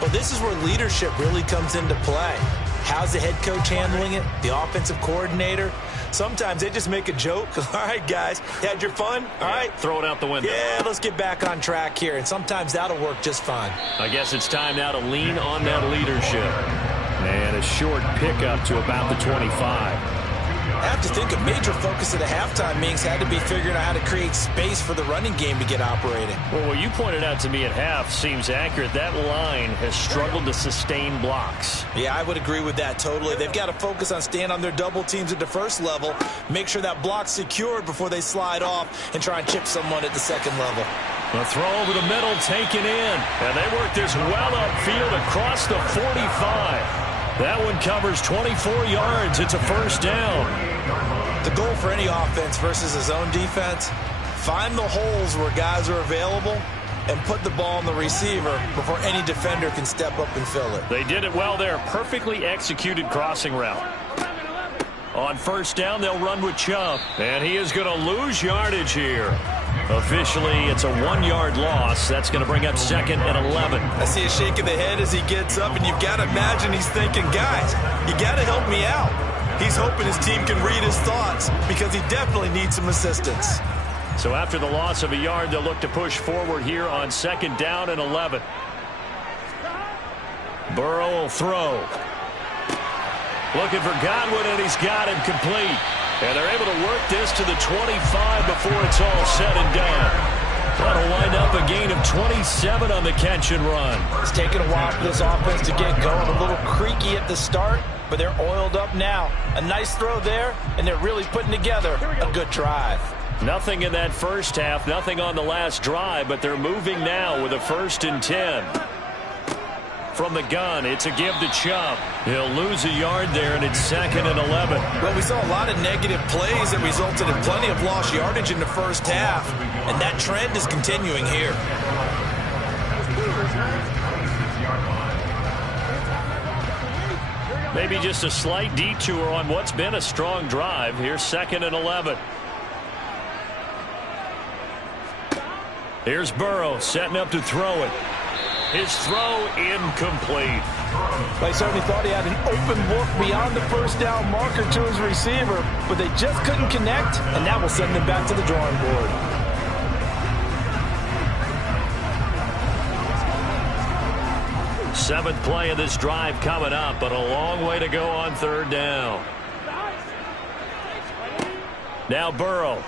Well, this is where leadership really comes into play. How's the head coach handling it? The offensive coordinator? Sometimes they just make a joke. All right, guys, you had your fun? All right. Throw it out the window. Yeah, let's get back on track here. And sometimes that'll work just fine. I guess it's time now to lean on that leadership. And a short pickup to about the 25. I have to think a major focus of the halftime meetings had to be figuring out how to create space for the running game to get operating. Well, what you pointed out to me at half seems accurate. That line has struggled to sustain blocks. Yeah, I would agree with that totally. They've got to focus on staying on their double teams at the first level, make sure that block's secured before they slide off and try and chip someone at the second level. The throw over the middle taken in. And they work this well upfield across the 45. That one covers 24 yards. It's a first down. The goal for any offense versus a zone defense, find the holes where guys are available and put the ball on the receiver before any defender can step up and fill it. They did it well there. Perfectly executed crossing route. On first down, they'll run with Chubb. And he is going to lose yardage here. Officially, it's a 1-yard loss. That's going to bring up 2nd and 11. I see a shake of the head as he gets up, and you've got to imagine he's thinking, guys, you got to help me out. He's hoping his team can read his thoughts because he definitely needs some assistance. So after the loss of a yard, they'll look to push forward here on 2nd down and 11. Burrow will throw. Looking for Godwin, and he's got him complete. And they're able to work this to the 25 before it's all said and done. That'll wind up a gain of 27 on the catch and run. It's taken a while for this offense to get going. A little creaky at the start, but they're oiled up now. A nice throw there, and they're really putting together a good drive. Nothing in that first half, nothing on the last drive, but they're moving now with a 1st and 10. From the gun, it's a give to Chubb. He'll lose a yard there, and it's 2nd and 11. Well, we saw a lot of negative plays that resulted in plenty of lost yardage in the first half, and that trend is continuing here. Maybe just a slight detour on what's been a strong drive. Here's 2nd and 11. Here's Burrow setting up to throw it. His throw incomplete. They certainly thought he had an open look beyond the first down marker to his receiver, but they just couldn't connect, and that will send them back to the drawing board. Seventh play of this drive coming up, but a long way to go on 3rd down. Now Burrow.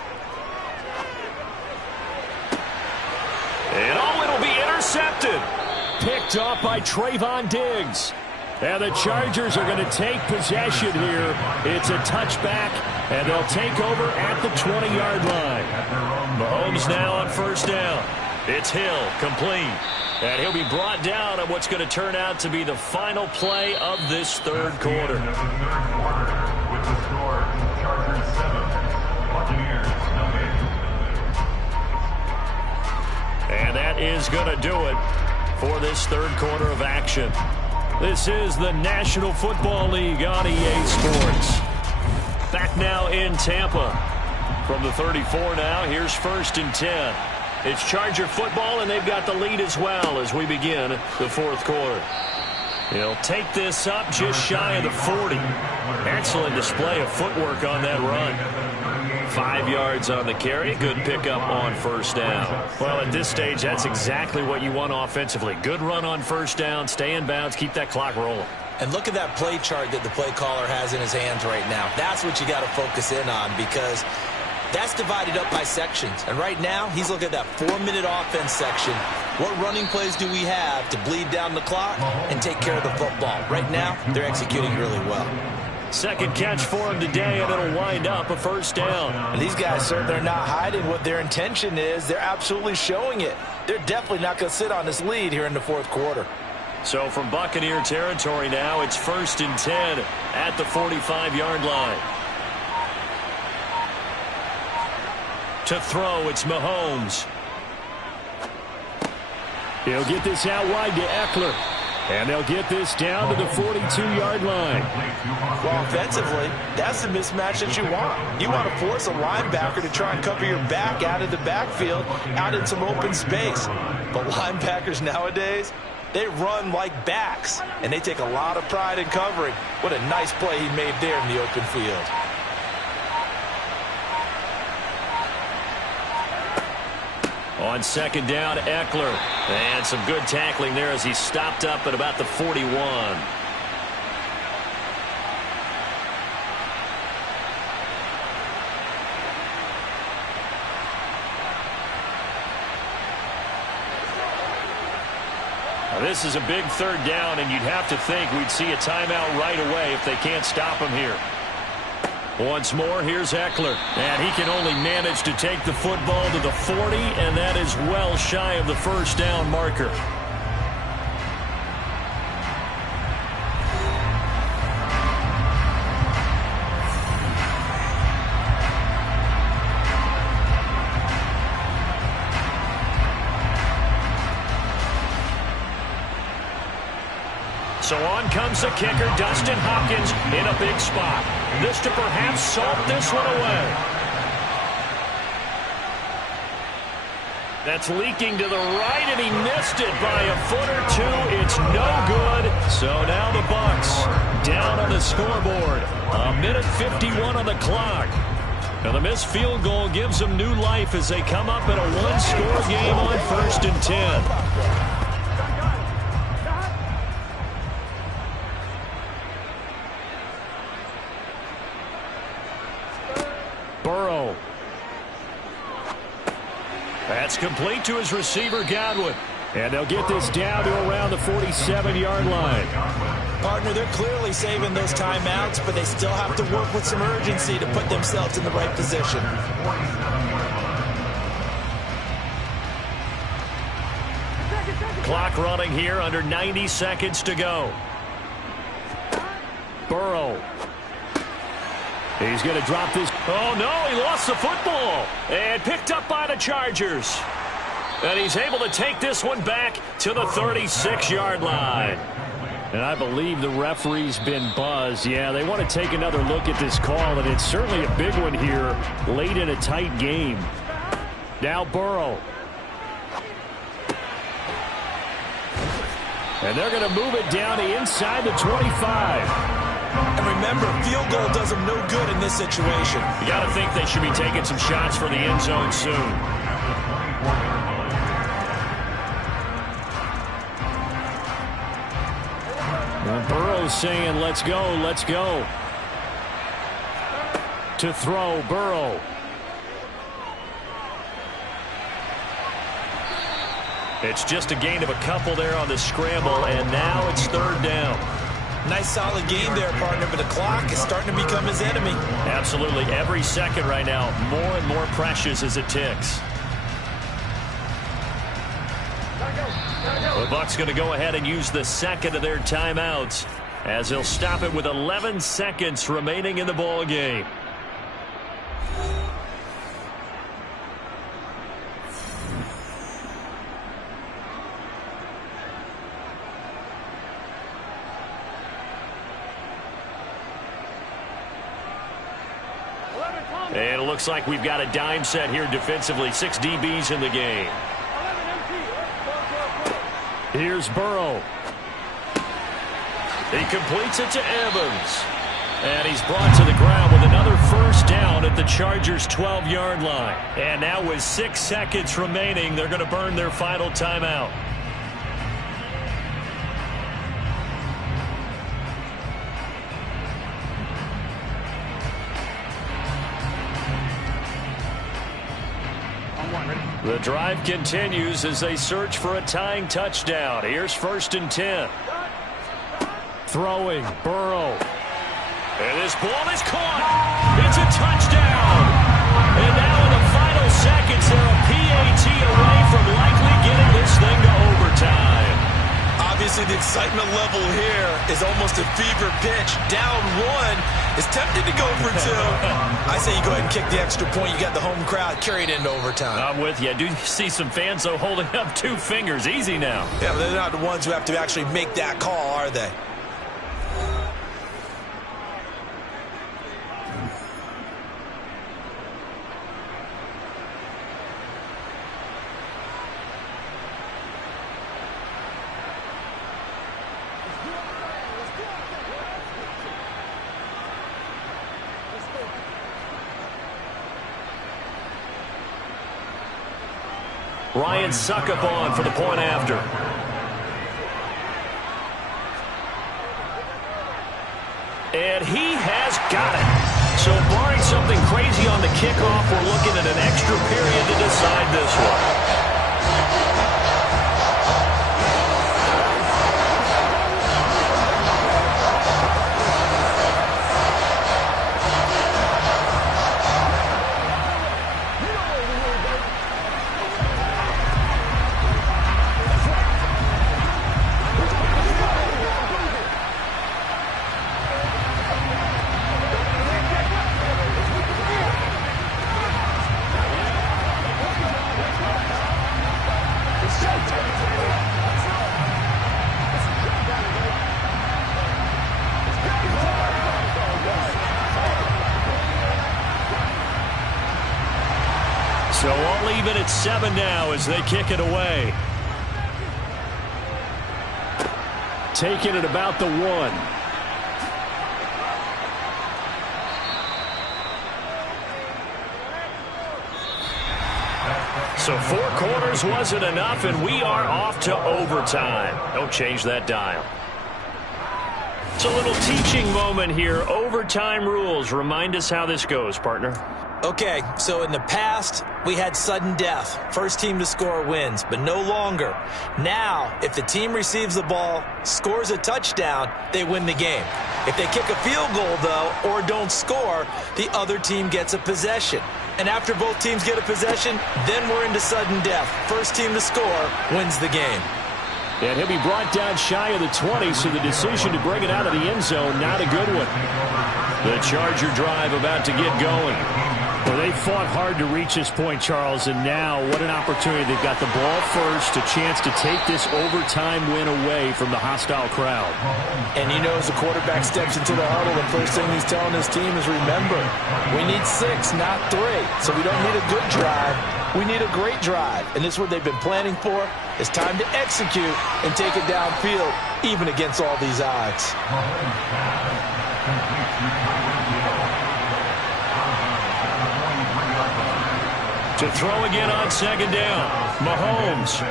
And it'll be intercepted. Picked off by Trayvon Diggs. And the Chargers are going to take possession here. It's a touchback, and they'll take over at the 20-yard line. Mahomes now on 1st down. It's Hill, complete. And he'll be brought down on what's going to turn out to be the final play of this 3rd quarter. With the score, Chargers 7, Buccaneers nothing. And that is going to do it for this 3rd quarter of action. This is the National Football League on EA Sports. Back now in Tampa. From the 34 now, here's 1st and 10. It's Charger football, and they've got the lead as well as we begin the 4th quarter. He'll take this up just shy of the 40. Excellent display of footwork on that run. 5 yards on the carry. Good pickup on first down. Well, at this stage, that's exactly what you want offensively. Good run on first down, stay in bounds, keep that clock rolling. And look at that play chart that the play caller has in his hands right now. That's what you got to focus in on, because that's divided up by sections. And right now, he's looking at that 4-minute offense section. What running plays do we have to bleed down the clock and take care of the football? Right now, they're executing really well. Second catch for him today, and it'll wind up a first down. And these guys, sir, they're not hiding what their intention is. They're absolutely showing it. They're definitely not going to sit on this lead here in the fourth quarter. So from Buccaneer territory now, it's 1st and 10 at the 45-yard line. To throw, it's Mahomes. He'll get this out wide to Eckler. And they'll get this down to the 42-yard line. Well, offensively, that's the mismatch that you want. You want to force a linebacker to try and cover your back out of the backfield, out in some open space. But linebackers nowadays, they run like backs, and they take a lot of pride in covering. What a nice play he made there in the open field. On second down, Eckler. And some good tackling there as he stopped up at about the 41. Now, this is a big third down, and you'd have to think we'd see a timeout right away if they can't stop him here. Once more, here's Eckler. And he can only manage to take the football to the 40, and that is well shy of the first down marker. So on comes the kicker, Dustin Hopkins, in a big spot. This to perhaps salt this one away. That's leaking to the right, and he missed it by a foot or two. It's no good. So now the Bucs down on the scoreboard. 1:51 on the clock. Now the missed field goal gives them new life as they come up in a one-score game on 1st and 10. Burrow. That's complete to his receiver, Godwin. And they'll get this down to around the 47-yard line. Partner, they're clearly saving those timeouts, but they still have to work with some urgency to put themselves in the right position. Clock running here, under 90 seconds to go. Burrow. He's going to drop this. Oh, no, he lost the football. And picked up by the Chargers. And he's able to take this one back to the 36-yard line. And I believe the referee's been buzzed. Yeah, they want to take another look at this call, and it's certainly a big one here late in a tight game. Now Burrow. And they're going to move it down to inside the 25. And remember, field goal does them no good in this situation. You got to think they should be taking some shots for the end zone soon. And Burrow's saying, let's go, let's go. To throw, Burrow. It's just a gain of a couple there on the scramble, and now it's third down. Nice solid game there, partner, but the clock is starting to become his enemy. Absolutely. Every second right now, more and more precious as it ticks. The Bucs going to go ahead and use the second of their timeouts as they'll stop it with 11 seconds remaining in the ball game. And it looks like we've got a dime set here defensively. 6 DBs in the game. Here's Burrow. He completes it to Evans. And he's brought to the ground with an another first down at the Chargers' 12-yard line. And now with 6 seconds remaining, they're going to burn their final timeout. The drive continues as they search for a tying touchdown. Here's 1st and 10. Throwing, Burrow. And this ball is caught. It's a touchdown. And now in the final seconds, they're a PAT away from likely getting this thing to overtime. Obviously, the excitement level here is almost a fever pitch. Down 1 is tempted to go for 2. I say you go ahead and kick the extra point. You got the home crowd carried into overtime. I'm with you. I do see some fans, though, holding up 2 fingers. Easy now. Yeah, but they're not the ones who have to actually make that call, are they? Ryan Succop for the point after. And he has got it. So barring something crazy on the kickoff, we're looking at an extra period to decide this one. So all even at 7 now as they kick it away. Taking it about the 1. So 4 quarters wasn't enough, and we are off to overtime. Don't change that dial. It's a little teaching moment here. Overtime rules. Remind us how this goes, partner. Okay, so in the past, we had sudden death. First team to score wins, but no longer. Now, if the team receives the ball, scores a touchdown, they win the game. If they kick a field goal, though, or don't score, the other team gets a possession. And after both teams get a possession, then we're into sudden death. First team to score wins the game. And he'll be brought down shy of the 20, so the decision to bring it out of the end zone, not a good one. The Charger drive about to get going. Well, they fought hard to reach this point, Charles, and now what an opportunity. They've got the ball first, a chance to take this overtime win away from the hostile crowd. And you know, as the quarterback steps into the huddle, the first thing he's telling his team is, remember, we need 6, not 3. So we don't need a good drive. We need a great drive. And this is what they've been planning for. It's time to execute and take it downfield, even against all these odds. To throw again on 2nd down. Mahomes.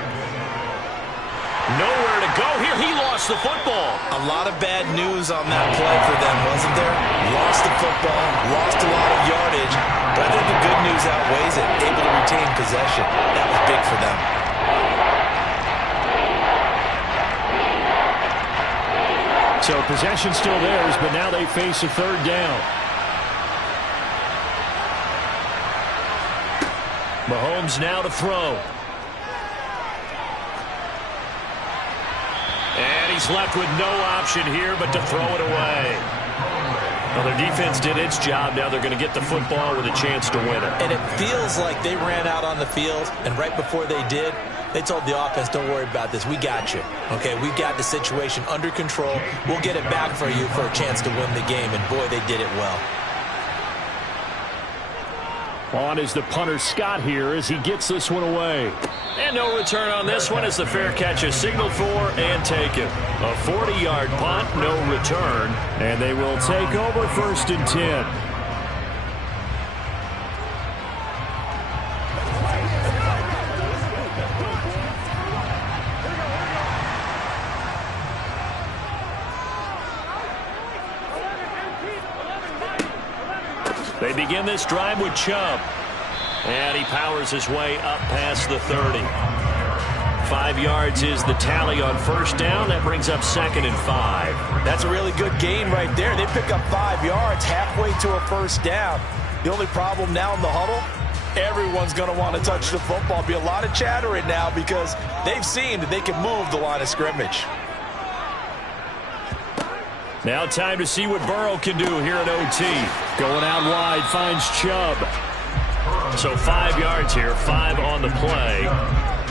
Nowhere to go here. He lost the football. A lot of bad news on that play for them, wasn't there? Lost the football, lost a lot of yardage, but I think the good news outweighs it. Able to retain possession. That was big for them. So possession still theirs, but now they face a 3rd down. Mahomes now to throw. And he's left with no option here but to throw it away. Well, their defense did its job. Now they're going to get the football with a chance to win it. And it feels like they ran out on the field, and right before they did, they told the offense, don't worry about this. We got you. Okay, we've got the situation under control. We'll get it back for you for a chance to win the game. And, boy, they did it well. On is the punter Scott here as he gets this one away. And no return on this one as the fair catch is signaled for and taken. A 40-yard punt, no return. And they will take over 1st and 10. They begin this drive with Chubb. And he powers his way up past the 30. 5 yards is the tally on first down. That brings up 2nd and 5. That's a really good gain right there. They pick up 5 yards halfway to a first down. The only problem now in the huddle, everyone's going to want to touch the football. Be a lot of chatter right now because they've seen that they can move the line of scrimmage. Now time to see what Burrow can do here at OT. Going out wide, finds Chubb. So 5 yards here, 5 on the play.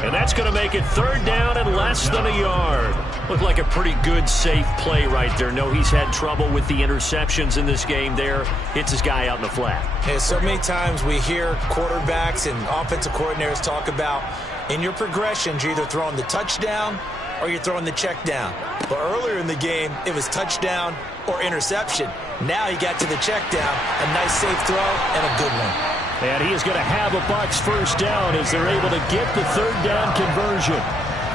And that's going to make it 3rd down and less than a yard. Looked like a pretty good, safe play right there. No, he's had trouble with the interceptions in this game there. Hits his guy out in the flat. Yeah, so many times we hear quarterbacks and offensive coordinators talk about in your progressions, you're either throwing the touchdown or you're throwing the check down. But earlier in the game, it was touchdown or interception. Now he got to the check down, a nice safe throw and a good one. And he is going to have a Bucs first down as they're able to get the 3rd down conversion.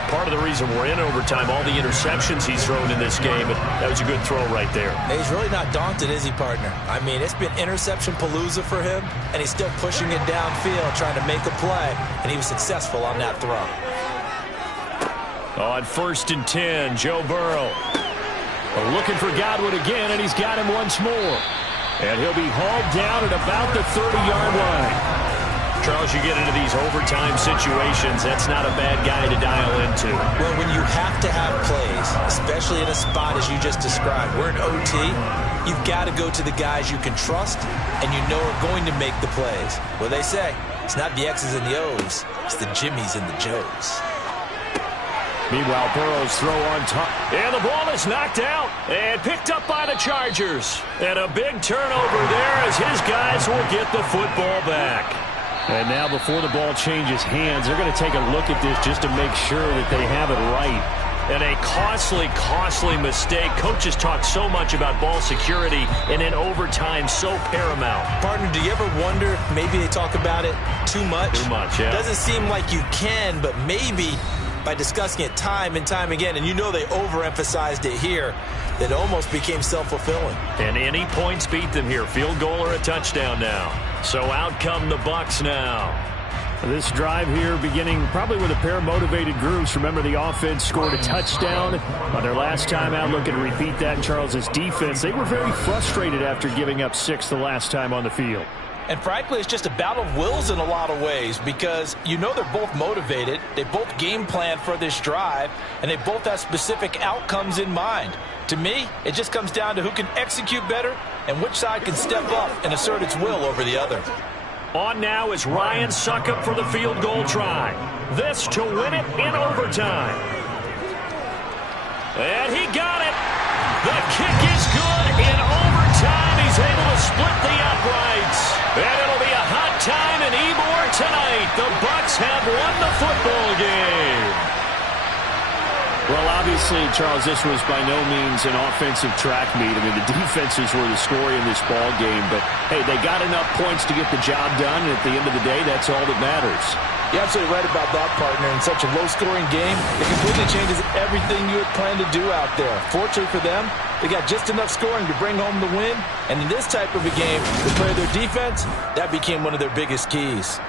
Part of the reason we're in overtime, all the interceptions he's thrown in this game, and that was a good throw right there. He's really not daunted, is he, partner? I mean, it's been interception palooza for him, and he's still pushing it downfield, trying to make a play, and he was successful on that throw. On 1st and 10, Joe Burrow. Looking for Godwin again, and he's got him once more. And he'll be hauled down at about the 30-yard line. Charles, you get into these overtime situations, that's not a bad guy to dial into. Well, when you have to have plays, especially in a spot as you just described, we're in OT, you've got to go to the guys you can trust and you know are going to make the plays. Well, they say, it's not the X's and the O's, it's the Jimmies and the Joes. Meanwhile, Burrow's throw on top. And the ball is knocked out and picked up by the Chargers. And a big turnover there as his guys will get the football back. And now before the ball changes hands, they're going to take a look at this just to make sure that they have it right. And a costly, costly mistake. Coaches talk so much about ball security and in overtime so paramount. Partner, do you ever wonder, maybe they talk about it too much? Too much, yeah. Doesn't seem like you can, but maybe by discussing it time and time again, and you know they overemphasized it here, that almost became self-fulfilling. And any points beat them here. Field goal or a touchdown now. So out come the Bucs now. This drive here beginning probably with a pair of motivated groups. Remember, the offense scored a touchdown on their last time out. Looking to repeat that in Charles' defense. They were very frustrated after giving up 6 the last time on the field. And frankly, it's just a battle of wills in a lot of ways because you know they're both motivated. They both game plan for this drive, and they both have specific outcomes in mind. To me, it just comes down to who can execute better and which side can step up and assert its will over the other. On now is Ryan Succop for the field goal try. This to win it in overtime. And he got it. The kick is good in overtime. He's able to split the uprights. And it'll be a hot time in Ybor tonight. The Bucs have won the football game. Well, obviously, Charles, this was by no means an offensive track meet. I mean, the defenses were the story in this ball game. But, hey, they got enough points to get the job done. And at the end of the day, that's all that matters. You're absolutely right about that, partner. In such a low-scoring game, it completely changes everything you had planned to do out there. Fortunately for them, they got just enough scoring to bring home the win. And in this type of a game, to play their defense, that became one of their biggest keys.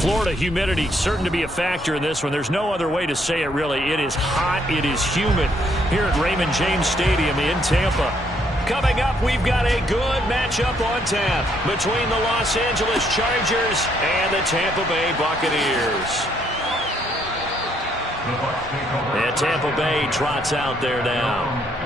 Florida humidity certain to be a factor in this one. There's no other way to say it, really. It is hot. It is humid here at Raymond James Stadium in Tampa. Coming up, we've got a good matchup on tap between the Los Angeles Chargers and the Tampa Bay Buccaneers. And Tampa Bay trots out there now.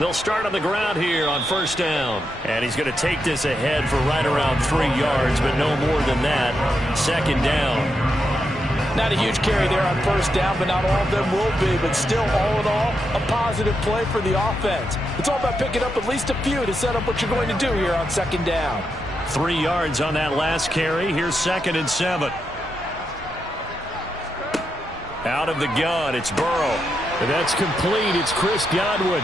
They'll start on the ground here on first down. And he's going to take this ahead for right around 3 yards, but no more than that. Second down. Not a huge carry there on first down, but not all of them will be. But still, all in all, a positive play for the offense. It's all about picking up at least a few to set up what you're going to do here on second down. 3 yards on that last carry. Here's 2nd and 7. Out of the gun, it's Burrow. And that's complete. It's Chris Godwin.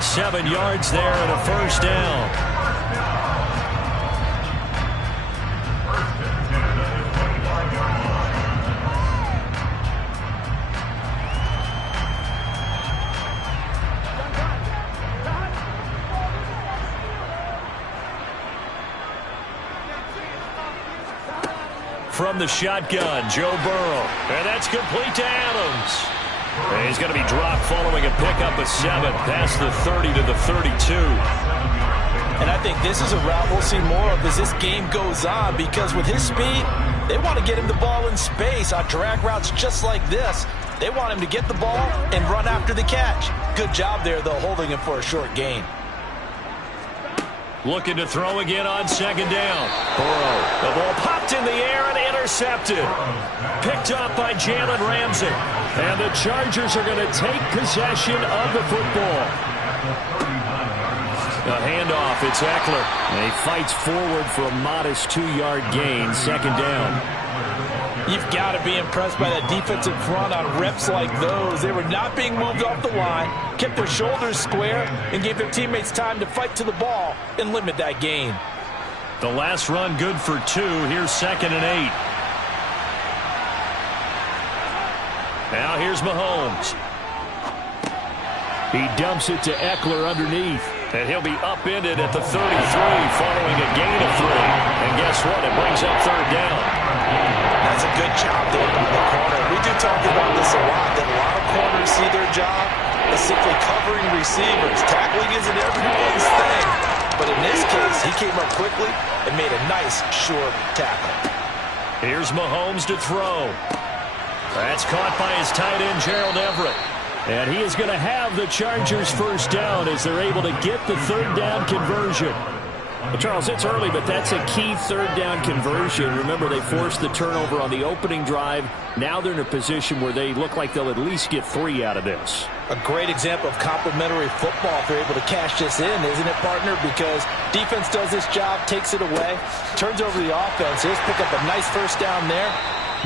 7 yards there and a first down. From the shotgun, Joe Burrow. And that's complete to Adams. And he's going to be dropped following a pickup of 7 past the 30 to the 32. And I think this is a route we'll see more of as this game goes on, because with his speed, they want to get him the ball in space on drag routes just like this. They want him to get the ball and run after the catch. Good job there, though, holding him for a short gain. Looking to throw again on second down. Burrow. The ball popped in the air and intercepted. Picked up by Jalen Ramsey. And the Chargers are going to take possession of the football. A handoff. It's Eckler. And he fights forward for a modest 2-yard gain. Second down. You've got to be impressed by that defensive front on reps like those. They were not being moved off the line, kept their shoulders square, and gave their teammates time to fight to the ball and limit that gain. The last run good for 2. Here's 2nd and 8. Now here's Mahomes. He dumps it to Eckler underneath. And he'll be upended at the 33 following a gain of 3. And guess what? It brings up third down. That's a good job there by the corner. We do talk about this a lot, that a lot of corners see their job as simply covering receivers. Tackling isn't everyone's thing. But in this case, he came up quickly and made a nice, short tackle. Here's Mahomes to throw. That's caught by his tight end, Gerald Everett. And he is going to have the Chargers first down as they're able to get the third down conversion. Well, Charles, it's early, but that's a key third down conversion. Remember, they forced the turnover on the opening drive. Now they're in a position where they look like they'll at least get 3 out of this. A great example of complementary football if they're able to cash this in, isn't it, partner? Because defense does this job, takes it away, turns over the offense. He'll pick up a nice first down there.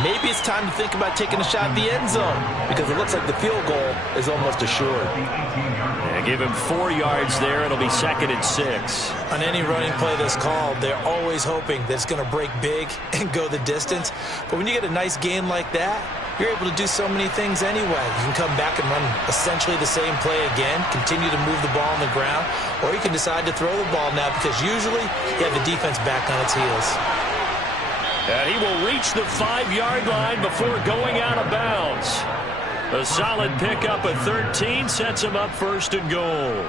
Maybe it's time to think about taking a shot at the end zone, because it looks like the field goal is almost assured. Yeah, give him 4 yards there. It'll be 2nd and 6. On any running play that's called, they're always hoping that it's going to break big and go the distance. But when you get a nice gain like that, you're able to do so many things anyway. You can come back and run essentially the same play again, continue to move the ball on the ground, or you can decide to throw the ball now, because usually you have the defense back on its heels. And he will reach the 5-yard line before going out of bounds. A solid pickup at 13 sets him up first and goal.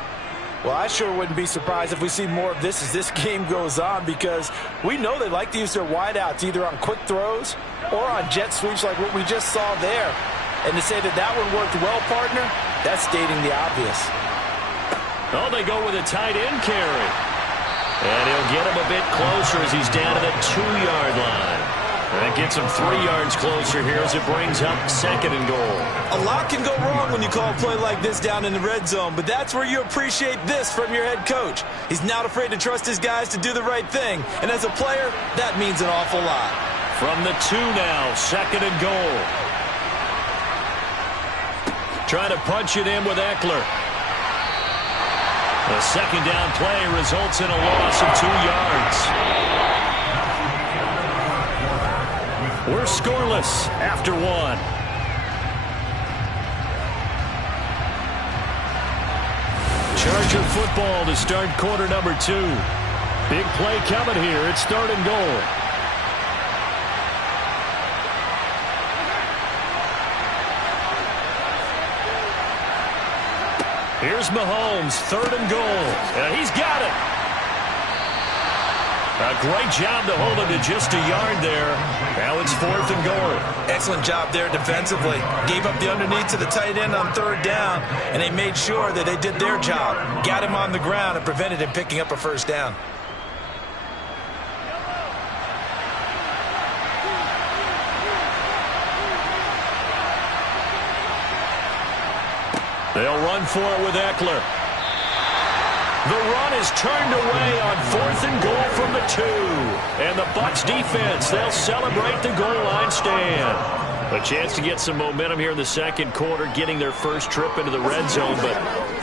Well, I sure wouldn't be surprised if we see more of this as this game goes on, because we know they like to use their wideouts either on quick throws or on jet sweeps like what we just saw there. And to say that that one worked well, partner, that's stating the obvious. Oh, they go with a tight end carry. And he'll get him a bit closer as he's down to the 2-yard line. That gets him 3 yards closer here as it brings up 2nd and goal. A lot can go wrong when you call a play like this down in the red zone, but that's where you appreciate this from your head coach. He's not afraid to trust his guys to do the right thing, and as a player, that means an awful lot. From the 2 now, 2nd and goal. Trying to punch it in with Eckler. The second down play results in a loss of 2 yards. We're scoreless after 1. Charger football to start quarter number 2. Big play coming here. It's 3rd and goal. Here's Mahomes, 3rd and goal. And he's got it. A great job to hold him to just a yard there. Now it's 4th and goal. Excellent job there defensively. Gave up the underneath to the tight end on 3rd down, and they made sure that they did their job. Got him on the ground and prevented him picking up a 1st down. They'll run for it with Eckler. The run is turned away on 4th and goal from the 2. And the Bucs defense, they'll celebrate the goal line stand. A chance to get some momentum here in the second quarter, getting their first trip into the red zone, but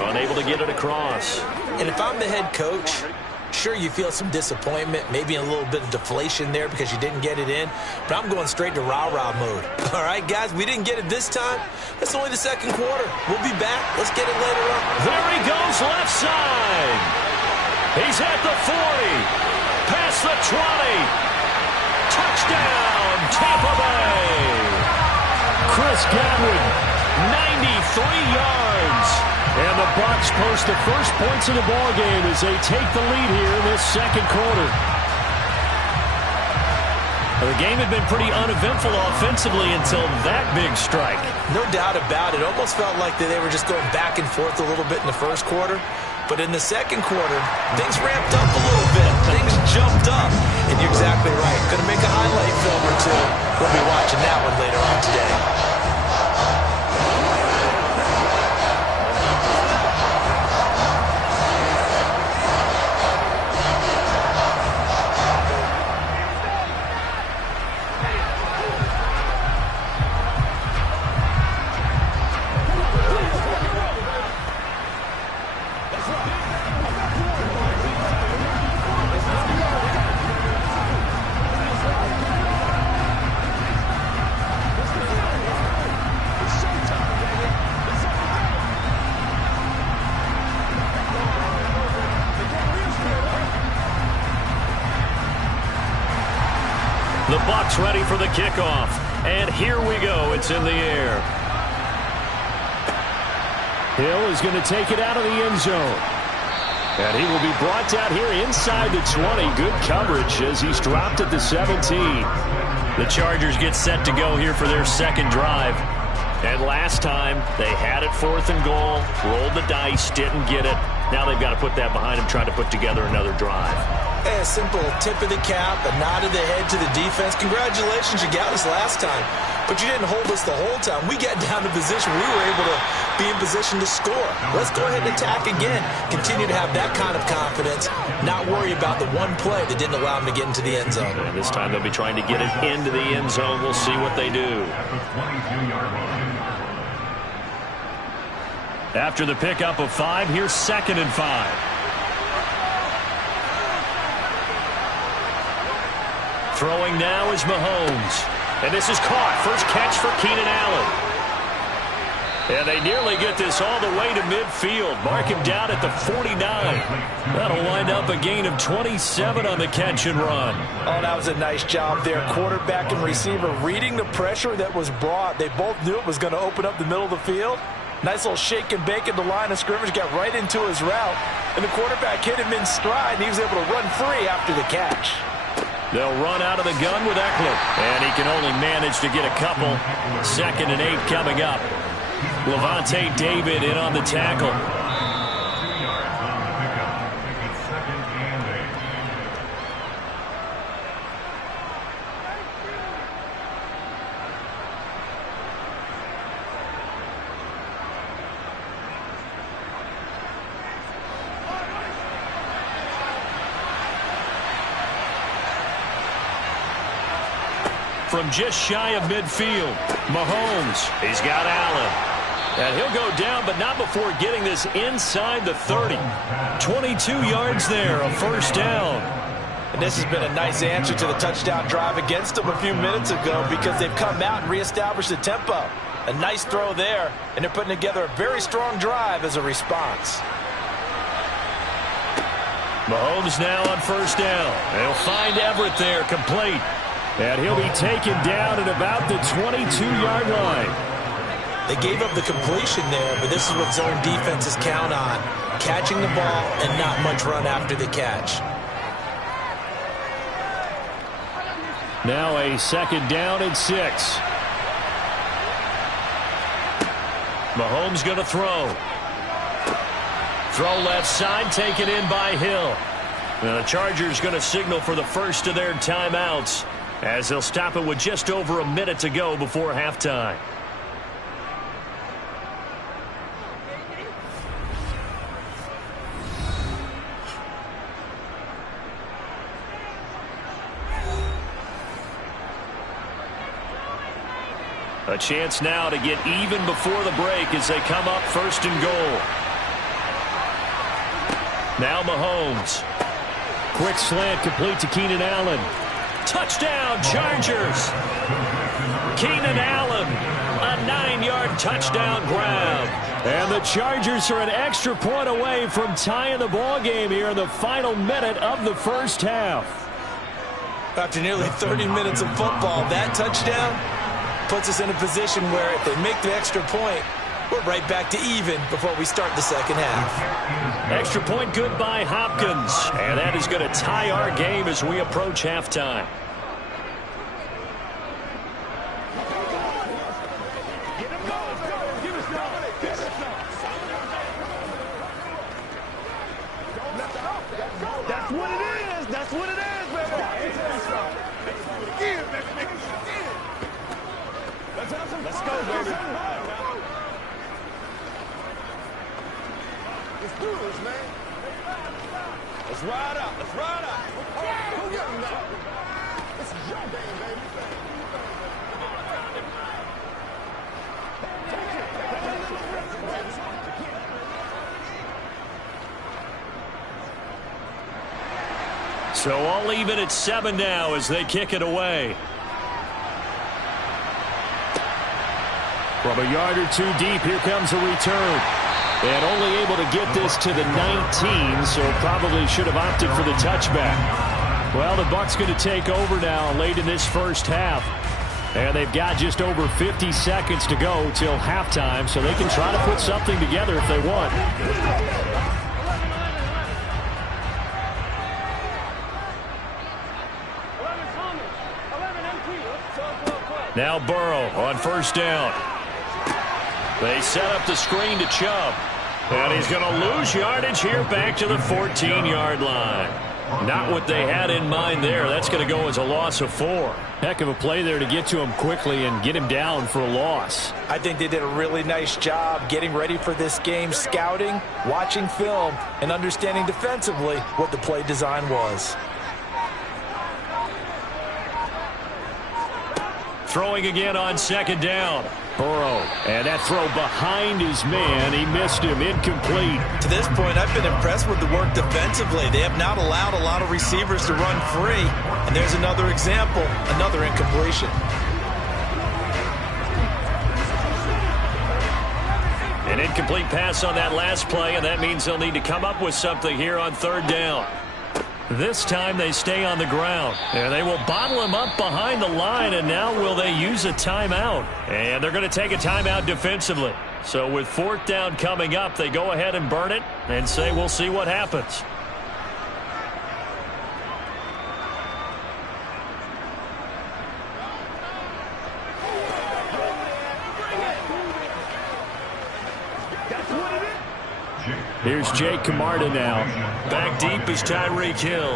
unable to get it across. And if I'm the head coach, sure, you feel some disappointment, maybe a little bit of deflation there because you didn't get it in, but I'm going straight to rah-rah mode. All right, guys, we didn't get it this time. That's only the second quarter. We'll be back. Let's get it later on. There he goes, left side. He's at the 40, past the 20. Touchdown, Tampa Bay. Chris Godwin, 93 yards. And the Bucs post the first points of the ballgame as they take the lead here in this second quarter. The game had been pretty uneventful offensively until that big strike. No doubt about it. Almost felt like they were just going back and forth a little bit in the first quarter. But in the second quarter, things ramped up a little bit. Things jumped up. And you're exactly right. Going to make a highlight film or two. We'll be watching that one later on today. The Bucs ready for the kickoff. And here we go. It's in the air. Hill is going to take it out of the end zone. And he will be brought down here inside the 20. Good coverage as he's dropped at the 17. The Chargers get set to go here for their second drive. And last time, they had it 4th and goal, rolled the dice, didn't get it. Now they've got to put that behind them, trying to put together another drive. Hey, a simple tip of the cap, a nod of the head to the defense. Congratulations, you got us last time. But you didn't hold us the whole time. We got down to position. We were able to be in position to score. Let's go ahead and attack again. Continue to have that kind of confidence. Not worry about the one play that didn't allow them to get into the end zone. And this time they'll be trying to get it into the end zone. We'll see what they do. After the pickup of 5, here's 2nd and 5. Throwing now is Mahomes. And this is caught. First catch for Keenan Allen. And they nearly get this all the way to midfield. Mark him down at the 49. That'll wind up a gain of 27 on the catch and run. Oh, that was a nice job there. Quarterback and receiver reading the pressure that was brought. They both knew it was going to open up the middle of the field. Nice little shake and bake at the line of scrimmage. Got right into his route. And the quarterback hit him in stride, and he was able to run free after the catch. They'll run out of the gun with Eckler. And he can only manage to get a couple. 2nd and 8 coming up. Levante David in on the tackle. 2 yards on the pickup. Make it 2nd and 8. From just shy of midfield, Mahomes. He's got Allen. And he'll go down, but not before getting this inside the 30. 22 yards there, a first down. And this has been a nice answer to the touchdown drive against them a few minutes ago because they've come out and reestablished the tempo. A nice throw there, and they're putting together a very strong drive as a response. Mahomes now on first down. They'll find Everett there, complete. And he'll be taken down at about the 22-yard line. They gave up the completion there, but this is what zone defenses count on. Catching the ball and not much run after the catch. Now a second down and 6. Mahomes going to throw. Throw left side, taken in by Hill. Now the Chargers going to signal for the first of their timeouts as they'll stop it with just over a minute to go before halftime. A chance now to get even before the break as they come up first and goal. Now Mahomes. Quick slant complete to Keenan Allen. Touchdown, Chargers. Keenan Allen, a 9-yard touchdown grab. And the Chargers are an extra point away from tying the ball game here in the final minute of the first half. After nearly 30 minutes of football, that touchdown puts us in a position where if they make the extra point, we're right back to even before we start the second half. Extra point good by Hopkins. And that is going to tie our game as we approach halftime. That's what it is. That's what it is, baby. Let's go, baby. Let's do this, man. Let's ride out. Let's ride out. Go get him now. This is your game, baby. So all even at 7 now as they kick it away. From a yard or two deep, here comes a return. And only able to get this to the 19, so probably should have opted for the touchback. Well, the Bucs going to take over now late in this first half. And they've got just over 50 seconds to go till halftime, so they can try to put something together if they want. Now Burrow on first down. They set up the screen to Chubb. And he's going to lose yardage here back to the 14-yard line. Not what they had in mind there. That's going to go as a loss of 4. Heck of a play there to get to him quickly and get him down for a loss. I think they did a really nice job getting ready for this game, scouting, watching film, and understanding defensively what the play design was. Throwing again on second down. Burrow, and that throw behind his man. He missed him, incomplete. To this point, I've been impressed with the work defensively. They have not allowed a lot of receivers to run free. And there's another example, another incompletion. An incomplete pass on that last play, and that means they'll need to come up with something here on third down. This time they stay on the ground, and they will bottle him up behind the line, and now will they use a timeout? And they're going to take a timeout defensively. So with fourth down coming up, they go ahead and burn it and say we'll see what happens. Here's Jake Camarda now. Back deep is Tyreek Hill.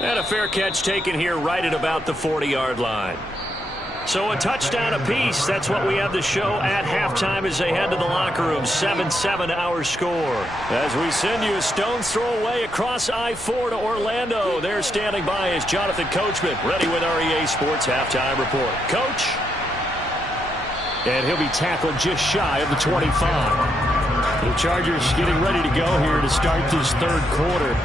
And a fair catch taken here right at about the 40-yard line. So a touchdown apiece. That's what we have the show at halftime as they head to the locker room. 7-7 our score. As we send you a stone's throw away across I-4 to Orlando. There standing by is Jonathan Coachman, ready with our EA Sports Halftime Report. Coach. And he'll be tackled just shy of the 25. The Chargers getting ready to go here to start this third quarter.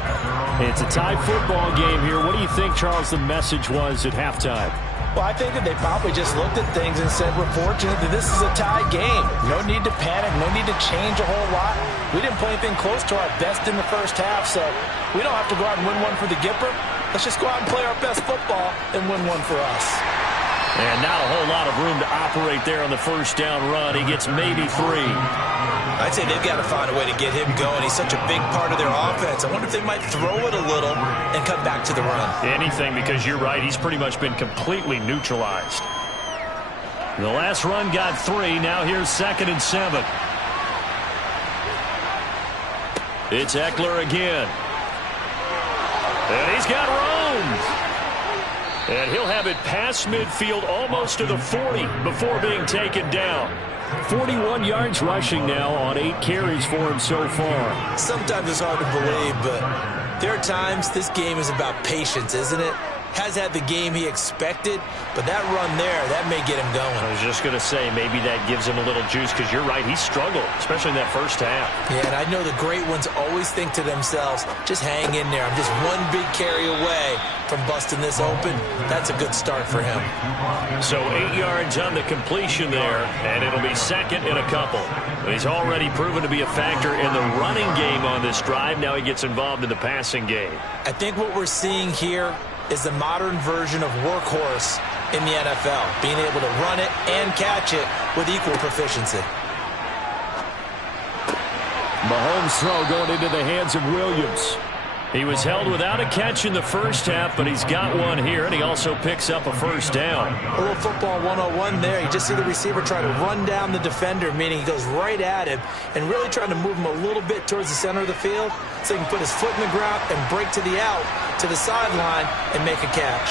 It's a tie football game here. What do you think, Charles, the message was at halftime? Well, I think that they probably just looked at things and said, we're fortunate that this is a tie game. No need to panic, no need to change a whole lot. We didn't play anything close to our best in the first half, so we don't have to go out and win one for the Gipper. Let's just go out and play our best football and win one for us. And not a whole lot of room to operate there on the first down run. He gets maybe 3. I'd say they've got to find a way to get him going. He's such a big part of their offense. I wonder if they might throw it a little and come back to the run. Anything, because you're right. He's pretty much been completely neutralized. The last run got 3. Now here's 2nd and 7. It's Eckler again. And he's got room. And he'll have it past midfield almost to the 40 before being taken down. 41 yards rushing now on 8 carries for him so far. Sometimes it's hard to believe, but there are times this game is about patience, isn't it? Has had the game he expected, but that run there, that may get him going. I was just going to say, maybe that gives him a little juice, because you're right, he struggled, especially in that first half. Yeah, and I know the great ones always think to themselves, just hang in there. I'm just one big carry away from busting this open. That's a good start for him. So 8 yards on the completion there, and it'll be 2nd and a couple. He's already proven to be a factor in the running game on this drive. Now he gets involved in the passing game. I think what we're seeing here is the modern version of workhorse in the NFL, being able to run it and catch it with equal proficiency. Mahomes' throw going into the hands of Williams. He was held without a catch in the first half, but he's got one here, and he also picks up a first down. A little football 101 there. You just see the receiver try to run down the defender, meaning he goes right at him and really trying to move him a little bit towards the center of the field so he can put his foot in the ground and break to the out, to the sideline, and make a catch.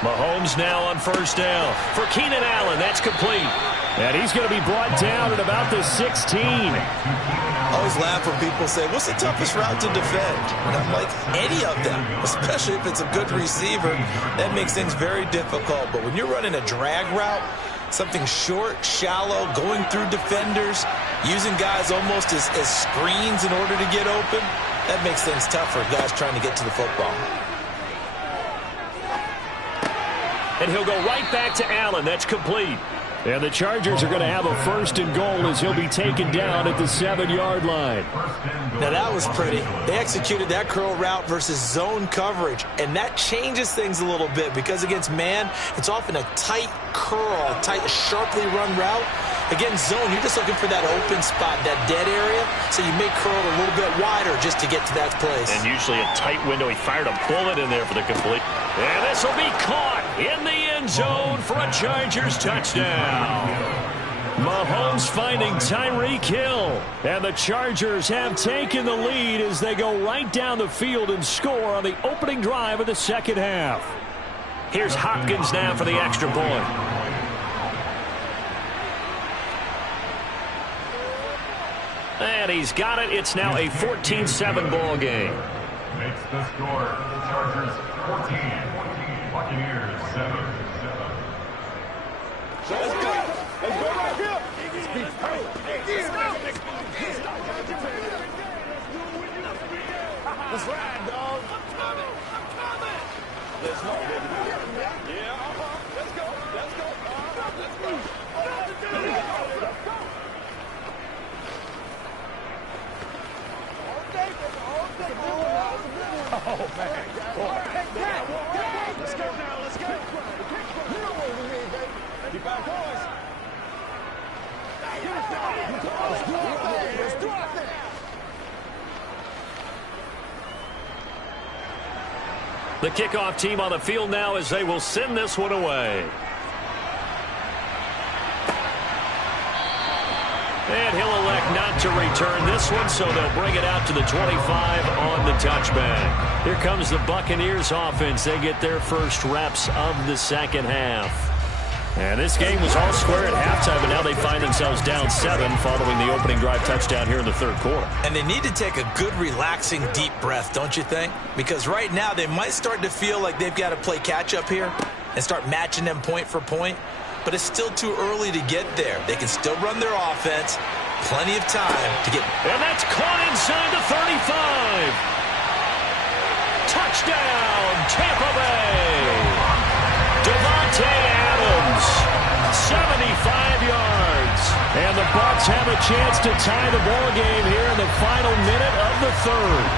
Mahomes now on first down for Keenan Allen. That's complete. And he's going to be brought down at about the 16. I always laugh when people say, what's the toughest route to defend? And I'm like, any of them, especially if it's a good receiver. That makes things very difficult. But when you're running a drag route, something short, shallow, going through defenders, using guys almost as screens in order to get open, that makes things tough for guys trying to get to the football. And he'll go right back to Allen. That's complete. And the Chargers are going to have a 1st and goal as he'll be taken down at the 7-yard line. Now that was pretty. They executed that curl route versus zone coverage, and that changes things a little bit because against man, it's often a tight curl, a tight, sharply run route. Against zone, you're just looking for that open spot, that dead area, so you may curl it a little bit wider just to get to that place. And usually a tight window. He fired a bullet in there for the complete. And this will be caught in the end zone for a Chargers touchdown. Mahomes finding Tyreek Hill. And the Chargers have taken the lead as they go right down the field and score on the opening drive of the second half. Here's Hopkins now for the extra point. And he's got it. It's now a 14-7 ball game. Makes the score. Chargers 14. Buccaneers 7. Let's go. Let's go right here. Let's ride, dog. Let's go, baby. Yeah, Let's go. Let's go. Let's go. Oh, man. Let's go now. Let's go. You know what we need, baby. Keep our boys. Let's do it. Let's do it. The kickoff team on the field now as they will send this one away. And he'll elect not to return this one, so they'll bring it out to the 25 on the touchback. Here comes the Buccaneers offense. They get their first reps of the second half. And this game was all square at halftime, but now they find themselves down 7 following the opening drive touchdown here in the third quarter. And they need to take a good, relaxing, deep breath, don't you think? Because right now they might start to feel like they've got to play catch-up here and start matching them point for point. But it's still too early to get there. They can still run their offense. Plenty of time to get... And that's caught inside the 35. Touchdown, Tampa Bay. Davante Adams, 75 yards. And the Bucs have a chance to tie the ball game here in the final minute of the third.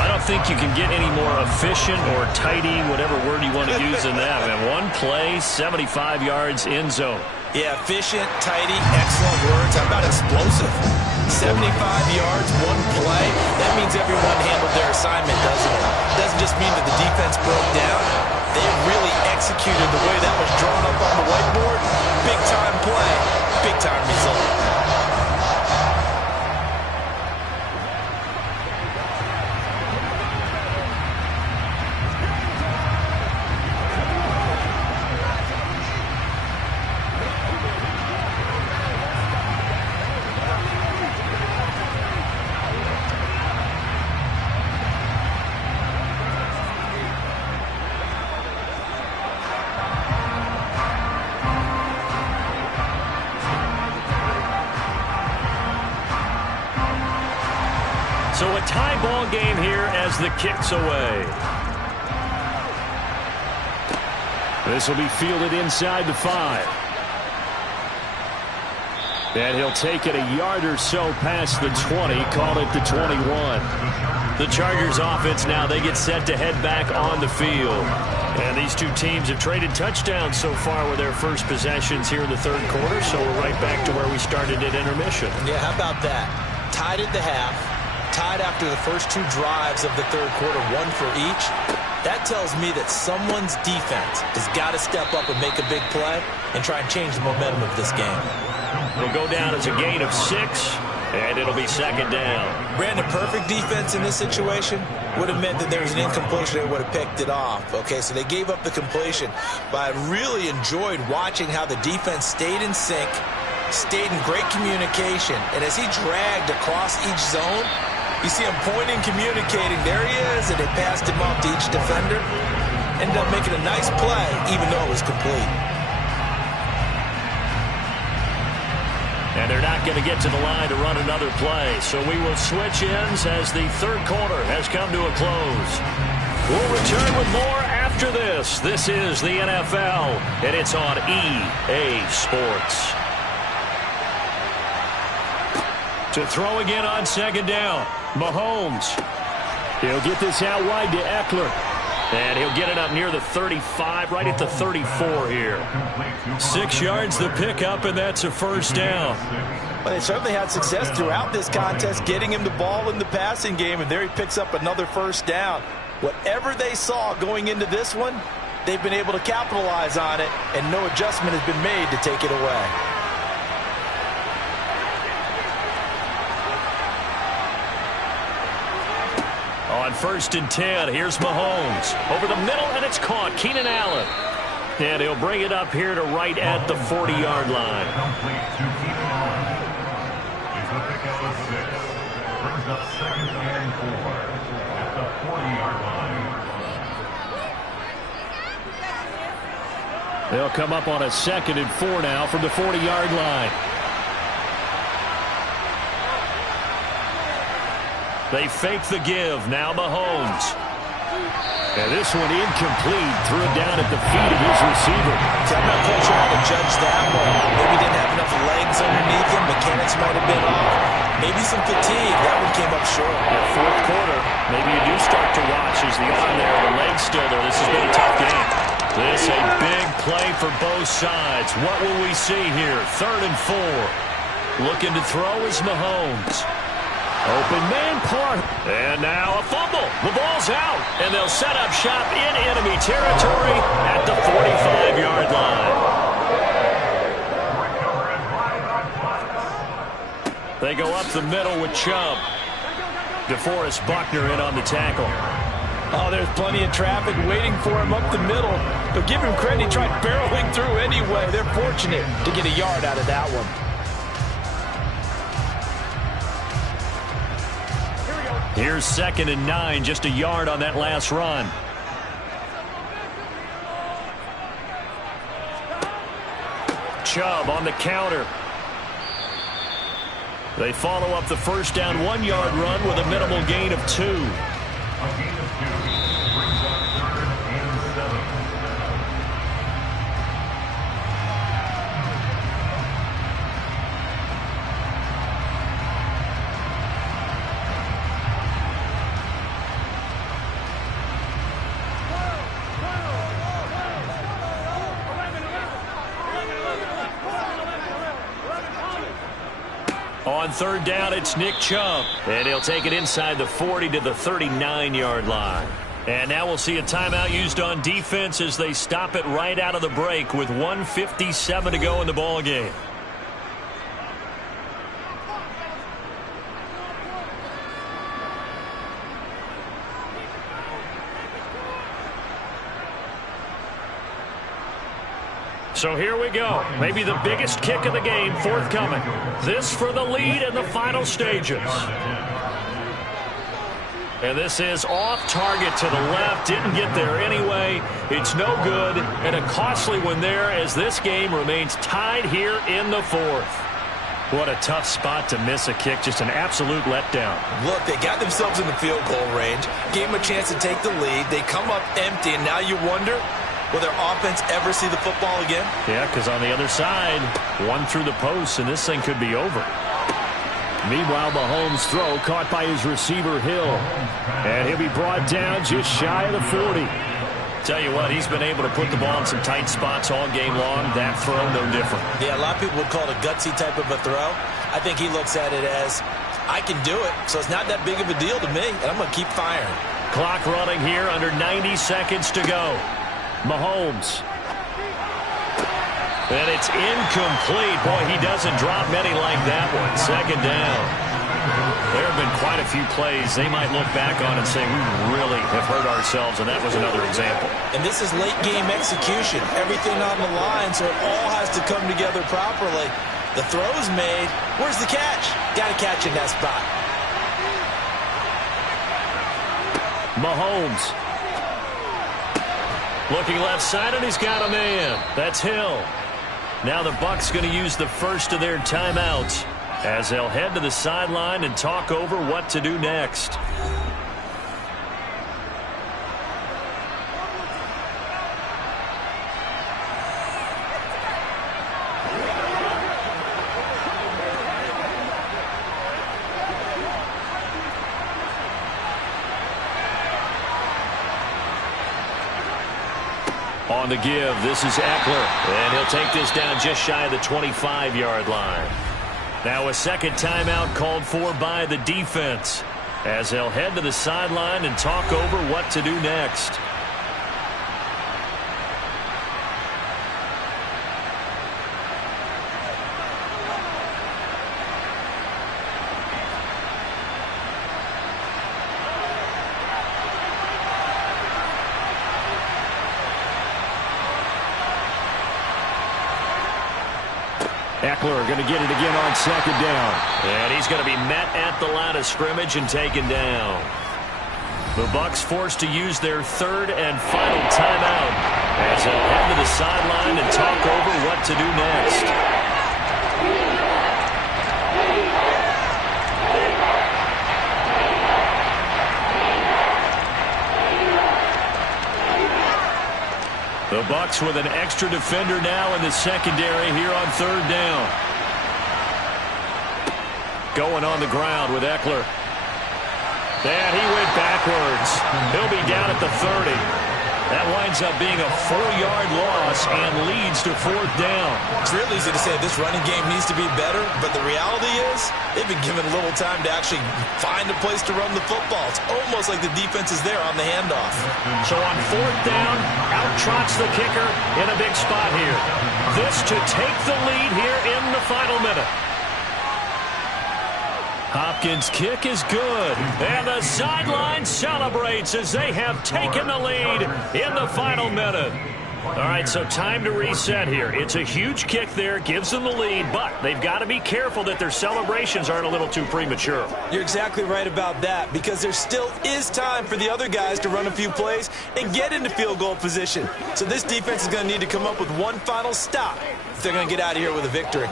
I don't think you can get any more efficient or tidy, whatever word you want to use in that. Man, one play, 75 yards, end zone. Yeah, efficient, tidy, excellent words. How about explosive? 75 yards, one play. That means everyone handled their assignment, doesn't it? It doesn't just mean that the defense broke down. They really executed the way that was drawn up on the whiteboard. Big-time play, big-time result. So a tie ball game here as the kick's away. This will be fielded inside the 5. And he'll take it a yard or so past the 20, call it the 21. The Chargers offense now, they get set to head back on the field. And these two teams have traded touchdowns so far with their first possessions here in the third quarter, so we're right back to where we started at intermission. Yeah, how about that? Tied at the half. Tied after the first 2 drives of the third quarter, 1 for each. That tells me that someone's defense has got to step up and make a big play and try and change the momentum of this game. It'll go down as a gain of 6, and it'll be second down. Brandon, perfect defense in this situation would have meant that there was an incompletion. They would have picked it off. Okay, so they gave up the completion. But I really enjoyed watching how the defense stayed in sync, stayed in great communication, and as he dragged across each zone, you see him pointing, communicating. There he is, and they passed him off to each defender. Ended up making a nice play, even though it was complete. And they're not going to get to the line to run another play. So we will switch ends as the third quarter has come to a close. We'll return with more after this. This is the NFL, and it's on EA Sports. To throw again on second down, Mahomes. He'll get this out wide to Eckler. And he'll get it up near the 35, right at the 34 here. 6 yards the pickup, and that's a first down. Well, they certainly had success throughout this contest, getting him the ball in the passing game, and there he picks up another first down. Whatever they saw going into this one, they've been able to capitalize on it, and no adjustment has been made to take it away. On 1st and 10, here's Mahomes. Over the middle, and it's caught. Keenan Allen. And he'll bring it up here to right at the 40-yard line. Complete to Keenan Allen. It's a pickup of 6. Brings up 2nd and 4 at the 40-yard line. They'll come up on a 2nd and 4 now from the 40-yard line. They fake the give. Now Mahomes. And this one incomplete. Threw it down at the feet of his receiver. I'm not quite sure how to judge that one. Maybe didn't have enough legs underneath him. Mechanics might have been off. Maybe some fatigue. That one came up short. Yeah, fourth quarter, maybe you do start to watch as the arm there, the leg's still there. This has been a tough game. This a big play for both sides. What will we see here? 3rd and 4. Looking to throw is Mahomes. Open man part. And now a fumble. The ball's out. And they'll set up shop in enemy territory at the 45-yard line. They go up the middle with Chubb. DeForest Buckner in on the tackle. Oh, there's plenty of traffic waiting for him up the middle. But give him credit, he tried barreling through anyway. They're fortunate to get a yard out of that one. Here's 2nd and 9, just a yard on that last run. Chubb on the counter. They follow up the first down 1-yard run with a minimal gain of 2. A gain of 2 brings up 3rd and 7. On 3rd down, it's Nick Chubb. And he'll take it inside the 40 to the 39-yard line. And now we'll see a timeout used on defense as they stop it right out of the break with 1:57 to go in the ball game. So here we go. Maybe the biggest kick of the game forthcoming. This for the lead in the final stages. And this is off target to the left. Didn't get there anyway. It's no good. And a costly one there as this game remains tied here in the 4th. What a tough spot to miss a kick. Just an absolute letdown. Look, they got themselves in the field goal range. Gave them a chance to take the lead. They come up empty, and now you wonder, will their offense ever see the football again? Yeah, because on the other side, one through the post, and this thing could be over. Meanwhile, Mahomes' throw caught by his receiver, Hill. And he'll be brought down just shy of the 40. Tell you what, he's been able to put the ball in some tight spots all game long. That throw, no different. Yeah, a lot of people would call it a gutsy type of a throw. I think he looks at it as, I can do it, so it's not that big of a deal to me, and I'm going to keep firing. Clock running here, under 90 seconds to go. Mahomes. And it's incomplete. Boy, he doesn't drop many like that one. 2nd down. There have been quite a few plays they might look back on and say, we really have hurt ourselves, and that was another example. And this is late game execution. Everything on the line, so it all has to come together properly. The throw's made. Where's the catch? Got to catch in that spot. Mahomes. Looking left side, and he's got a man. That's Hill. Now the Bucs going to use the first of their timeouts as they'll head to the sideline and talk over what to do next. On the give, this is Eckler, and he'll take this down just shy of the 25-yard line. Now a second timeout called for by the defense as they'll head to the sideline and talk over what to do next. Eckler going to get it again on 2nd down. And he's going to be met at the line of scrimmage and taken down. The Bucs forced to use their 3rd and final timeout as they'll head to the sideline and talk over what to do next. The Bucs with an extra defender now in the secondary here on 3rd down. Going on the ground with Eckler. And he went backwards. He'll be down at the 30. That winds up being a 4-yard loss and leads to 4th down. It's real easy to say this running game needs to be better, but the reality is they've been given a little time to actually find a place to run the football. It's almost like the defense is there on the handoff. So on 4th down, out trots the kicker in a big spot here. This to take the lead here in the final minute. Hopkins' kick is good. And the sideline celebrates as they have taken the lead in the final minute. All right, so time to reset here. It's a huge kick there, gives them the lead, but they've got to be careful that their celebrations aren't a little too premature. You're exactly right about that, because there still is time for the other guys to run a few plays and get into field goal position. So this defense is going to need to come up with one final stop if they're going to get out of here with a victory.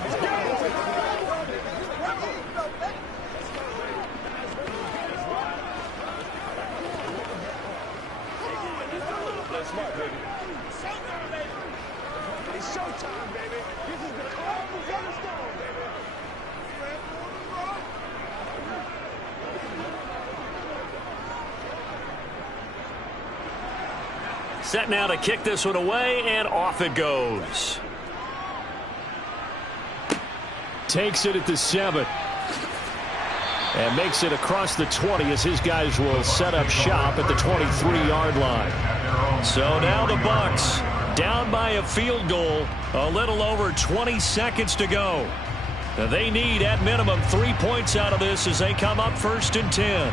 Set now to kick this one away, and off it goes. Takes it at the 7. And makes it across the 20 as his guys will set up shop at the 23-yard line. So now the Bucs down by a field goal, a little over 20 seconds to go. They need at minimum 3 points out of this as they come up 1st and 10.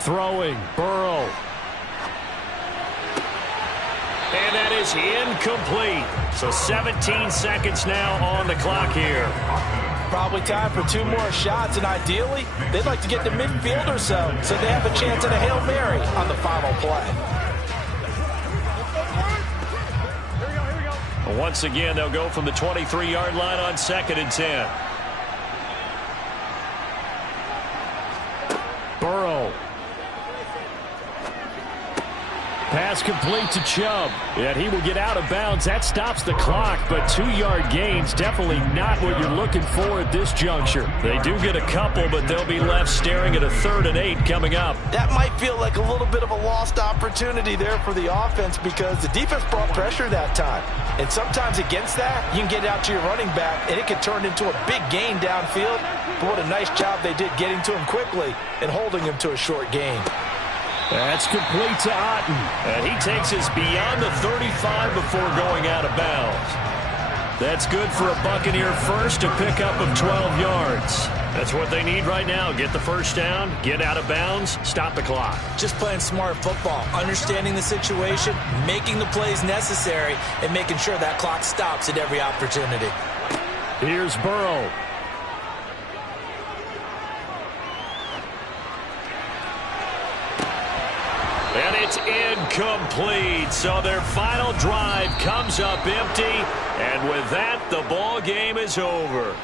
Throwing, Burrow. And that is incomplete. So 17 seconds now on the clock here. Probably time for 2 more shots, and ideally, they'd like to get to midfield or so they have a chance at a Hail Mary on the final play. Once again, they'll go from the 23-yard line on 2nd and 10. Burrow. Pass complete to Chubb, and he will get out of bounds. That stops the clock, but 2-yard gains definitely not what you're looking for at this juncture. They do get a couple, but they'll be left staring at a 3rd and 8 coming up. That might feel like a little bit of a lost opportunity there for the offense because the defense brought pressure that time. And sometimes against that, you can get out to your running back, and it can turn into a big gain downfield. But what a nice job they did getting to him quickly and holding him to a short gain. That's complete to Otten, and he takes us beyond the 35 before going out of bounds. That's good for a Buccaneer first, a pickup of 12 yards. That's what they need right now. Get the first down, get out of bounds, stop the clock. Just playing smart football, understanding the situation, making the plays necessary, and making sure that clock stops at every opportunity. Here's Burrow. And it's incomplete. So their final drive comes up empty. And with that, the ball game is over.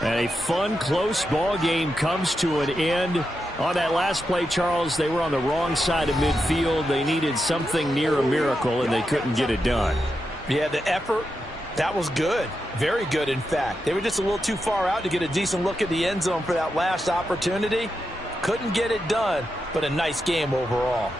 And a fun, close ball game comes to an end. On that last play, Charles, they were on the wrong side of midfield. They needed something near a miracle, and they couldn't get it done. Yeah, the effort, that was good. Very good, in fact. They were just a little too far out to get a decent look at the end zone for that last opportunity. Couldn't get it done, but a nice game overall.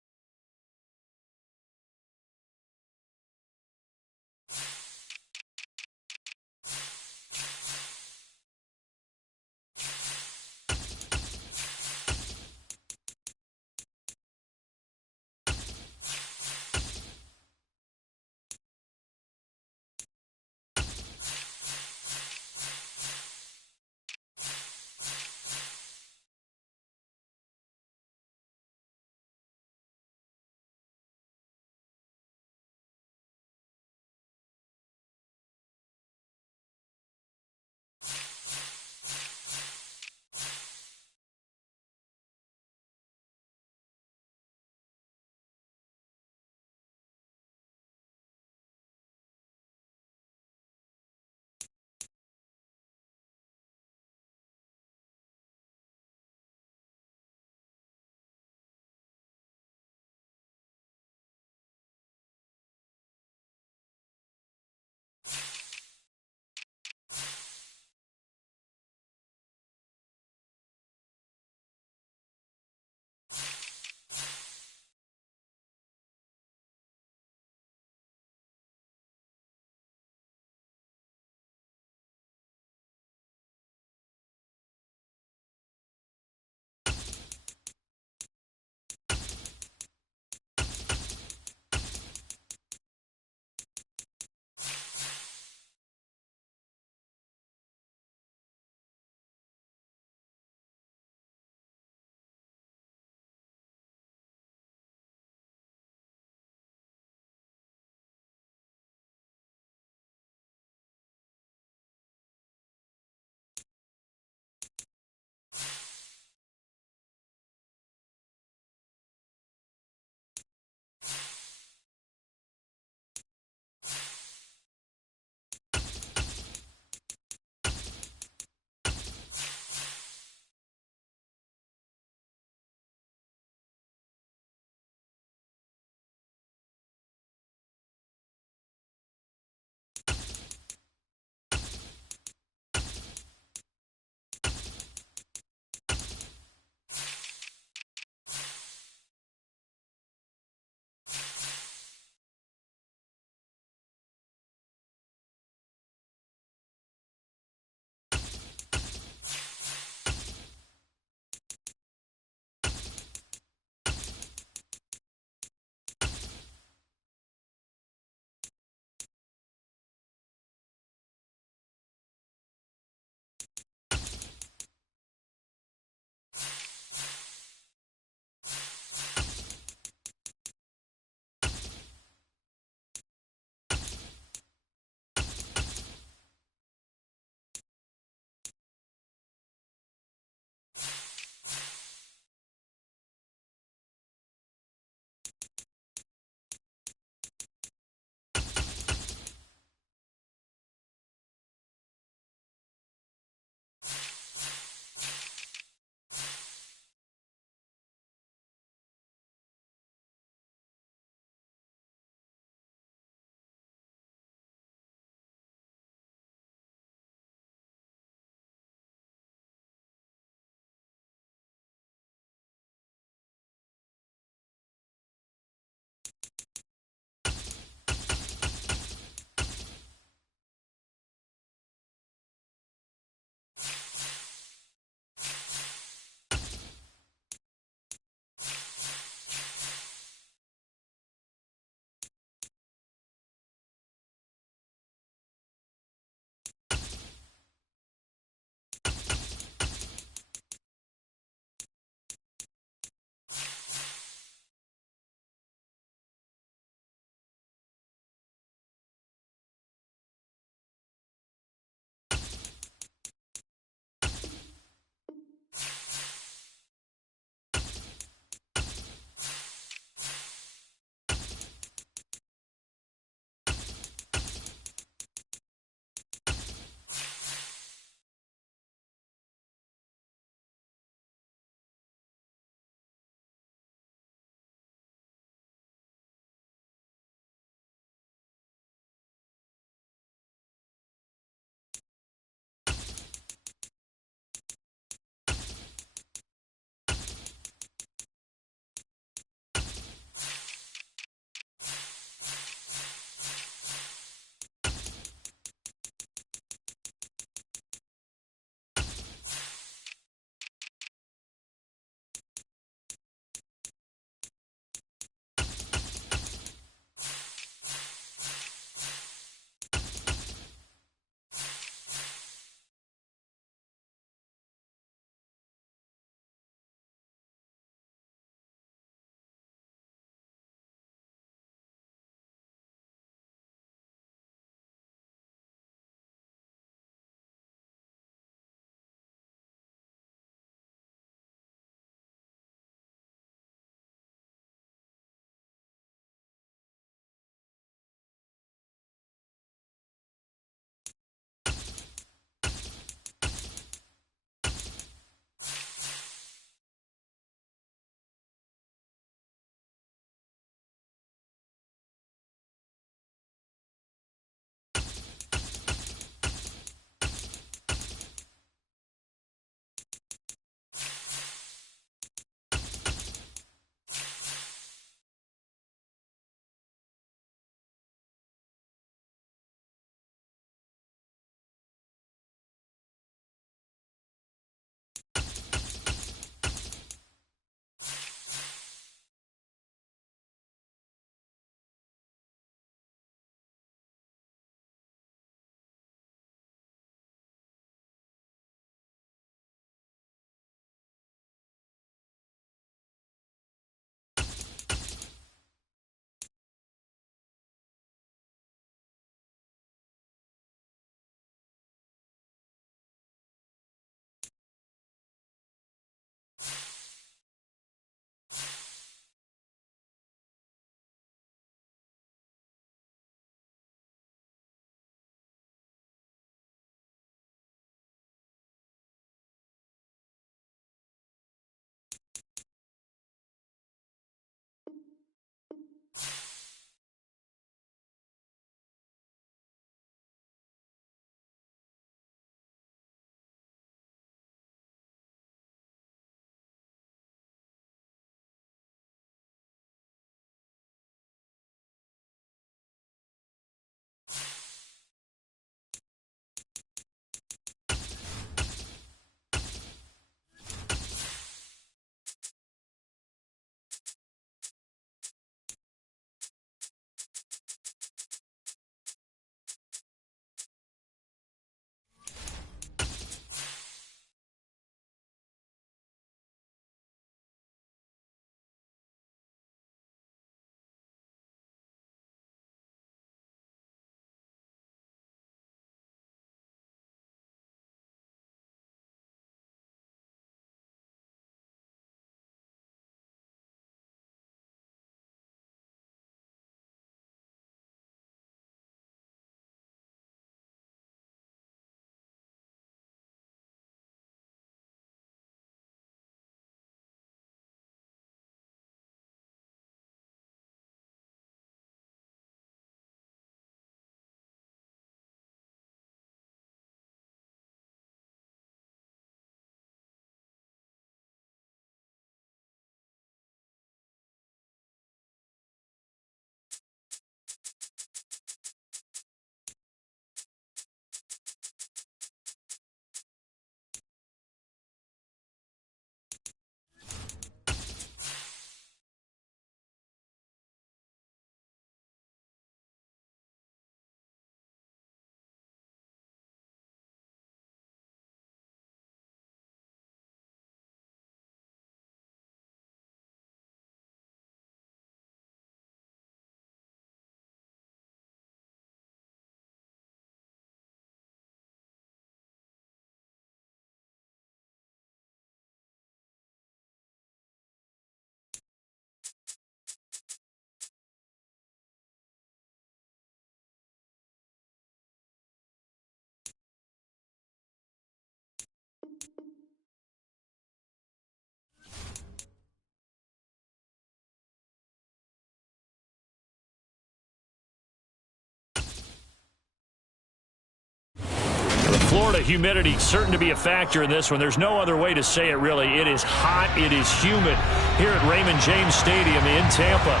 Florida humidity certain to be a factor in this one. There's no other way to say it, really. It is hot. It is humid here at Raymond James Stadium in Tampa.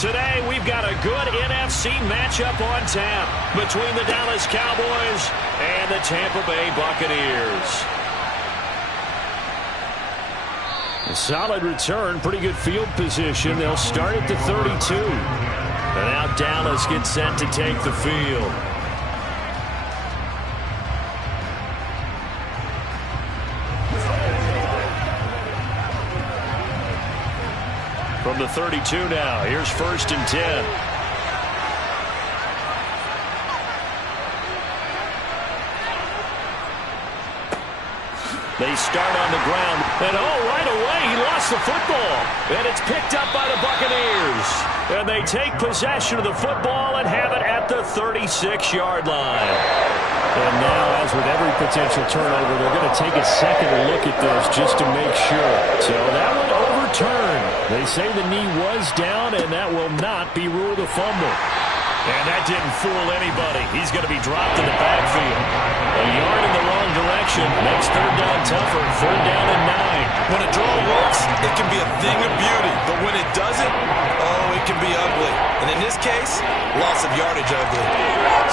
Today, we've got a good NFC matchup on tap between the Dallas Cowboys and the Tampa Bay Buccaneers. A solid return, pretty good field position. They'll start at the 32. And now Dallas gets set to take the field. From the 32 now, here's 1st and 10. They start on the ground, and right away he lost the football. And it's picked up by the Buccaneers. And they take possession of the football and have it at the 36-yard line. And now, as with every potential turnover, they're going to take a second look at this just to make sure. So that one overturned. They say the knee was down, and that will not be ruled a fumble. And that didn't fool anybody. He's going to be dropped in the backfield. A yard in the wrong direction makes 3rd down tougher. 3rd down and 9. When a draw works, it can be a thing of beauty. But when it doesn't, it can be ugly. And in this case, loss of yardage ugly.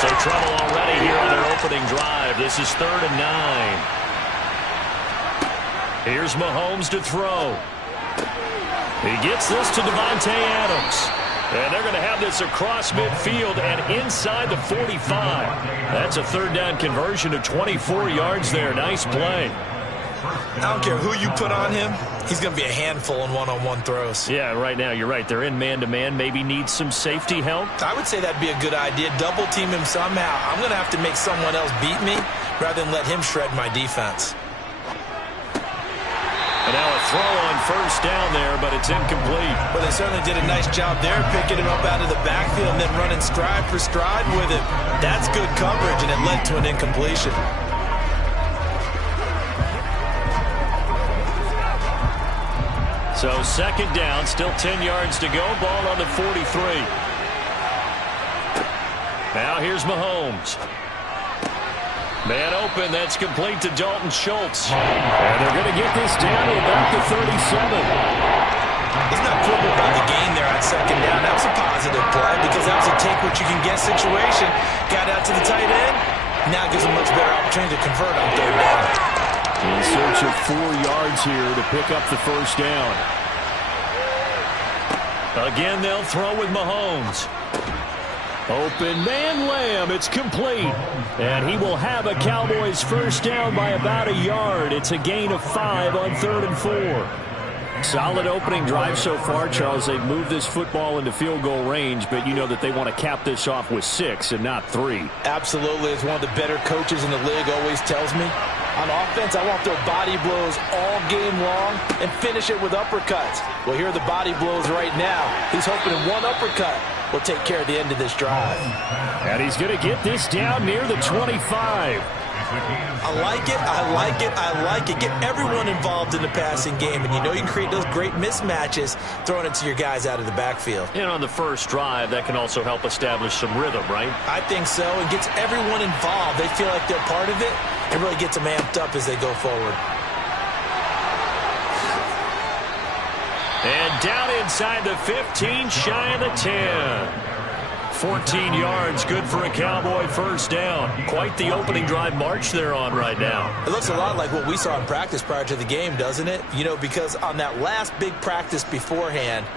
So trouble already here on their opening drive. This is 3rd and 9. Here's Mahomes to throw. He gets this to Davante Adams. And they're going to have this across midfield and inside the 45. That's a 3rd down conversion of 24 yards there. Nice play. I don't care who you put on him. He's going to be a handful in one-on-one throws. Yeah, right now you're right. They're in man-to-man. Maybe need some safety help. I would say that'd be a good idea. Double team him somehow. I'm going to have to make someone else beat me rather than let him shred my defense. And now a throw on 1st down there, but it's incomplete. Well, they certainly did a nice job there, picking him up out of the backfield and then running stride for stride with him. That's good coverage, and it led to an incompletion. So 2nd down, still 10 yards to go. Ball on the 43. Now here's Mahomes. Man open, that's complete to Dalton Schultz. And they're going to get this down to about the 37. He's not quibble about the gain there on 2nd down. That was a positive play because that was a take-what-you-can-get situation. Got out to the tight end. Now gives him a much better opportunity to convert on 3rd down. In search of 4 yards here to pick up the 1st down. Again, they'll throw with Mahomes. Open man, Lamb. It's complete. And he will have a Cowboys 1st down by about a yard. It's a gain of 5 on 3rd and 4. Solid opening drive so far, Charles. They've moved this football into field goal range, but you know that they want to cap this off with 6 and not 3. Absolutely. As one of the better coaches in the league always tells me, on offense, I want to throw body blows all game long and finish it with uppercuts. Well, here are the body blows right now. He's hoping in one uppercut will take care of the end of this drive. And he's going to get this down near the 25. I like it, I like it, I like it. Get everyone involved in the passing game, and you know you can create those great mismatches throwing it to your guys out of the backfield. And on the first drive, that can also help establish some rhythm, right? I think so. It gets everyone involved. They feel like they're part of it. It really gets them amped up as they go forward. And down inside the 15, shy of the 10. 14 yards, good for a Cowboy 1st down. Quite the opening drive march they're on right now. It looks a lot like what we saw in practice prior to the game, doesn't it? You know, because on that last big practice beforehand,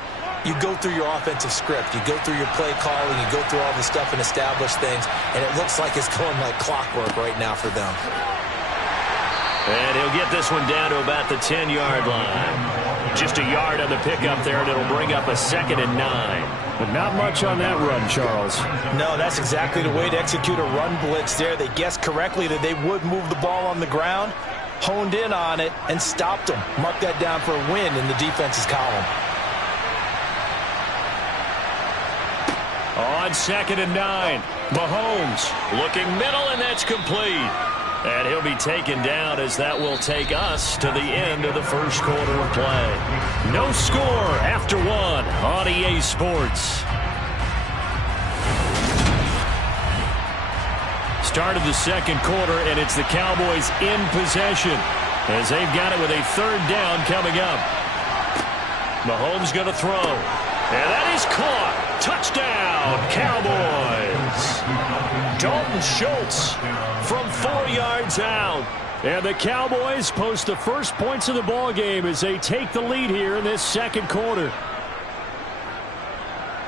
you go through your offensive script. You go through your play calling. You go through all the stuff and establish things. And it looks like it's going like clockwork right now for them. And he'll get this one down to about the 10-yard line. Just a yard on the pickup there, and it'll bring up a 2nd and 9. But not much on that run, Charles. No, that's exactly the way to execute a run blitz there. They guessed correctly that they would move the ball on the ground, honed in on it, and stopped them. Mark that down for a win in the defense's column. On 2nd and 9, Mahomes looking middle, and that's complete. And he'll be taken down as that will take us to the end of the first quarter of play. No score after 1 on EA Sports. Start of the second quarter, and it's the Cowboys in possession as they've got it with a third down coming up. Mahomes going to throw, and that is caught. Touchdown, Cowboys. Dalton Schultz from 4 yards out. And the Cowboys post the first points of the ball game as they take the lead here in this second quarter.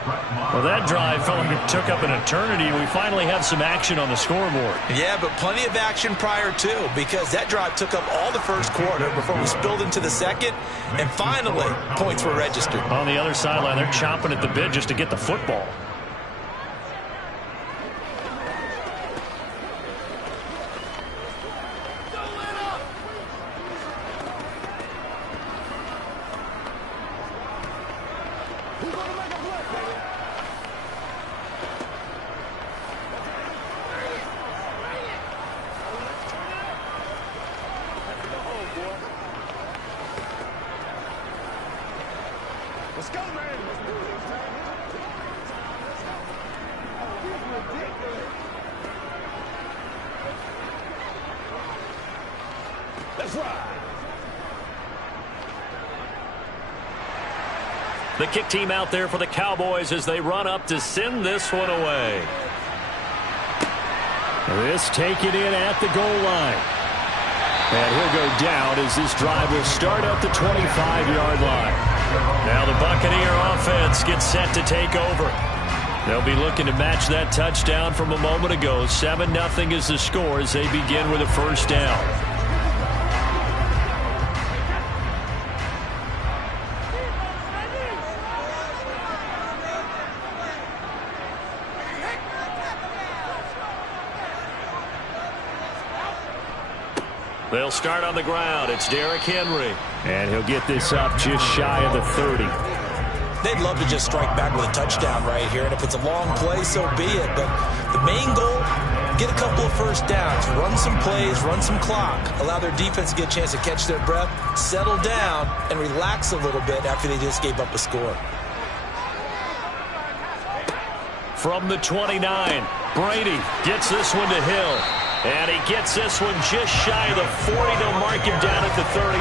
Well, that drive felt like it took up an eternity. We finally have some action on the scoreboard. Yeah, but plenty of action prior to, because that drive took up all the first quarter before we spilled into the second, and finally, points were registered. On the other sideline, they're chomping at the bit just to get the football. Let's go, man. Let's ride. The kick team out there for the Cowboys as they run up to send this one away. This taken in at the goal line. And he'll go down as this drive will start at the 25-yard line. Now the Buccaneer offense gets set to take over. They'll be looking to match that touchdown from a moment ago. 7-0 is the score as they begin with a first down. They'll start on the ground. It's Derrick Henry. And he'll get this up just shy of the 30. They'd love to just strike back with a touchdown right here, and if it's a long play, so be it. But the main goal, get a couple of first downs, run some plays, run some clock, allow their defense to get a chance to catch their breath, settle down, and relax a little bit after they just gave up a score. From the 29, Brady gets this one to Hill. And he gets this one just shy of the 40. They'll mark him down at the 39.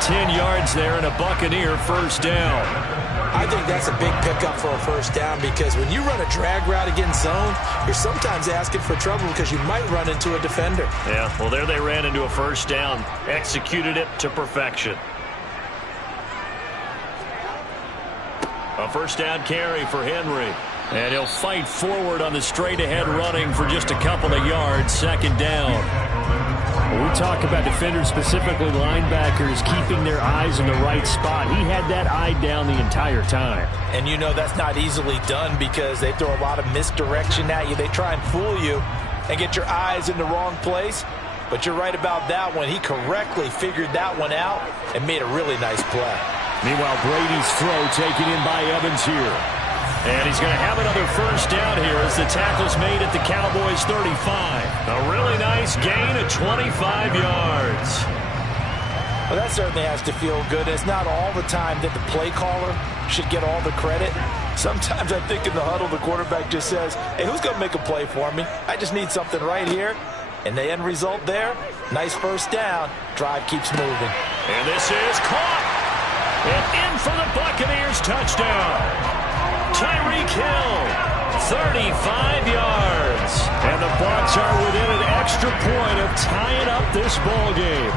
10 yards there and a Buccaneer first down. I think that's a big pickup for a first down because when you run a drag route against zone, you're sometimes asking for trouble because you might run into a defender. Yeah, well, there they ran into a first down. Executed it to perfection. A first down carry for Henry. And he'll fight forward on the straight-ahead running for just a couple of yards. Second down. When we talk about defenders, specifically linebackers, keeping their eyes in the right spot. He had that eye down the entire time. And you know that's not easily done because they throw a lot of misdirection at you. They try and fool you and get your eyes in the wrong place. But you're right about that one. He correctly figured that one out and made a really nice play. Meanwhile, Brady's throw taken in by Evans here. And he's going to have another first down here as the tackle's made at the Cowboys' 35. A really nice gain of 25 yards. Well, that certainly has to feel good. It's not all the time that the play caller should get all the credit. Sometimes I think in the huddle, the quarterback just says, hey, who's going to make a play for me? I just need something right here. And the end result there, nice first down. Drive keeps moving. And this is caught. And in for the Buccaneers touchdown. Tyreek Hill, 35 yards. And the Bucs are within an extra point of tying up this ball game.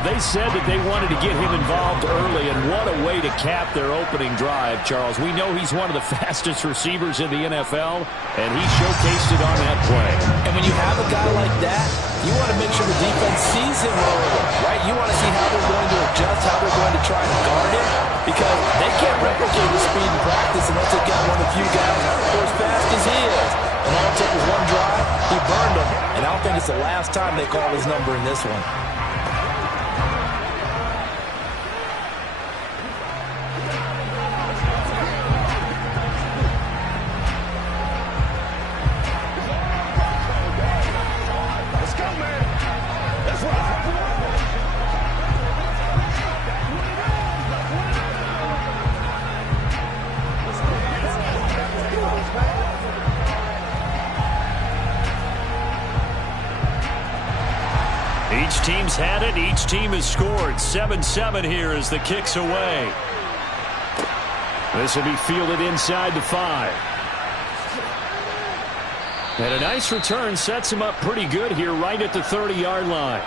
They said that they wanted to get him involved early, and what a way to cap their opening drive, Charles. We know he's one of the fastest receivers in the NFL, and he showcased it on that play. And when you have a guy like that, you want to make sure the defense sees him early, right? You want to see how they're going to adjust, how they're going to try to guard him, because they can't replicate his speed in practice unless they've got one of the few guys who are as fast as he is. And all it took was one drive, he burned him, and I don't think it's the last time they call his number in this one. teams had it. Each team has scored. 7-7 here as the kick's away. This will be fielded inside the 5. And a nice return sets him up pretty good here right at the 30-yard line.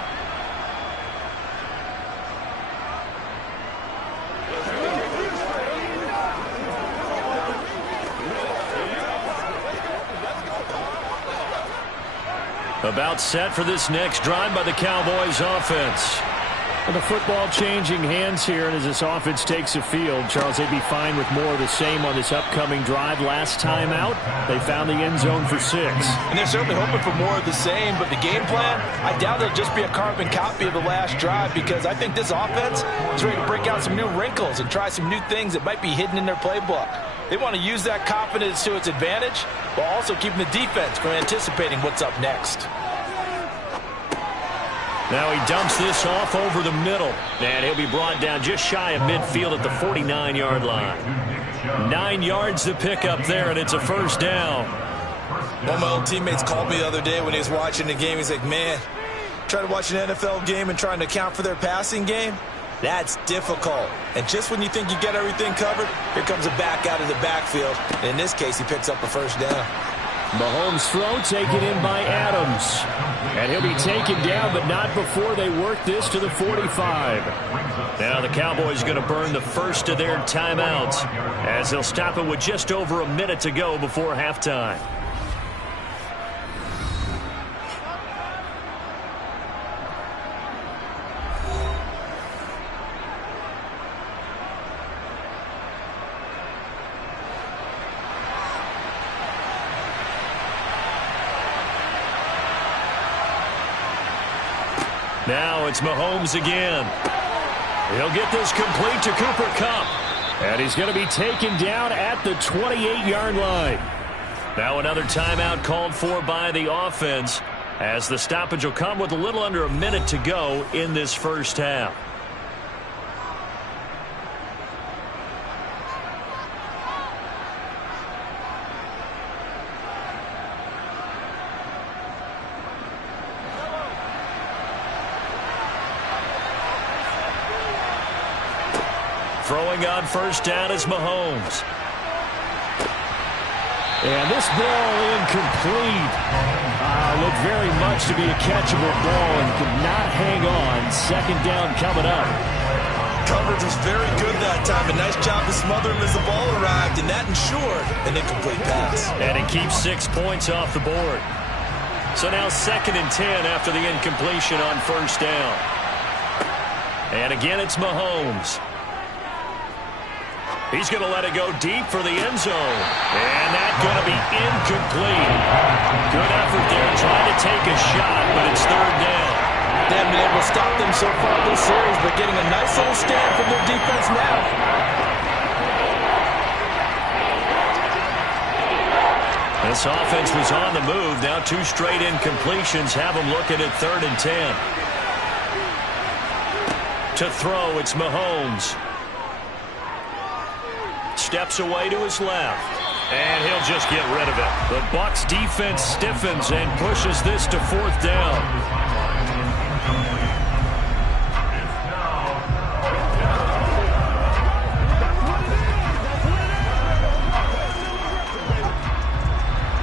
About set for this next drive by the Cowboys offense. And the football changing hands here, and as this offense takes the field, Charles, they'd be fine with more of the same on this upcoming drive. Last time out, they found the end zone for 6. And they're certainly hoping for more of the same, but the game plan, I doubt it'll just be a carbon copy of the last drive, because I think this offense is ready to break out some new wrinkles and try some new things that might be hidden in their playbook. They want to use that confidence to its advantage, while also keeping the defense from anticipating what's up next. Now he dumps this off over the middle, and he'll be brought down just shy of midfield at the 49-yard line. 9 yards to pick up there, and it's a first down. One of my old teammates called me the other day when he was watching the game. He's like, man, trying to watch an NFL game and trying to account for their passing game, that's difficult. And just when you think you get everything covered, here comes a back out of the backfield. And in this case, he picks up a first down. Mahomes' throw taken in by Adams. And he'll be taken down, but not before they work this to the 45. Now the Cowboys are going to burn the first of their timeouts as they'll stop it with just over a minute to go before halftime. Now it's Mahomes again. He'll get this complete to Cooper Kupp. And he's going to be taken down at the 28-yard line. Now another timeout called for by the offense as the stoppage will come with a little under a minute to go in this first half. Throwing on first down is Mahomes. And this ball incomplete. Looked very much to be a catchable ball and could not hang on. Second down coming up. Coverage was very good that time. A nice job to smother him as the ball arrived, and that ensured an incomplete pass. And it keeps 6 points off the board. So now 2nd and 10 after the incompletion on first down. And again, it's Mahomes. He's going to let it go deep for the end zone. And that's going to be incomplete. Good effort there trying to take a shot, but it's third down. They haven't been able to stop them so far this series, but getting a nice little stand from their defense now. This offense was on the move. Now 2 straight incompletions have them looking at 3rd and 10. To throw, it's Mahomes. Steps away to his left, and he'll just get rid of it. The Bucs defense stiffens and pushes this to 4th down.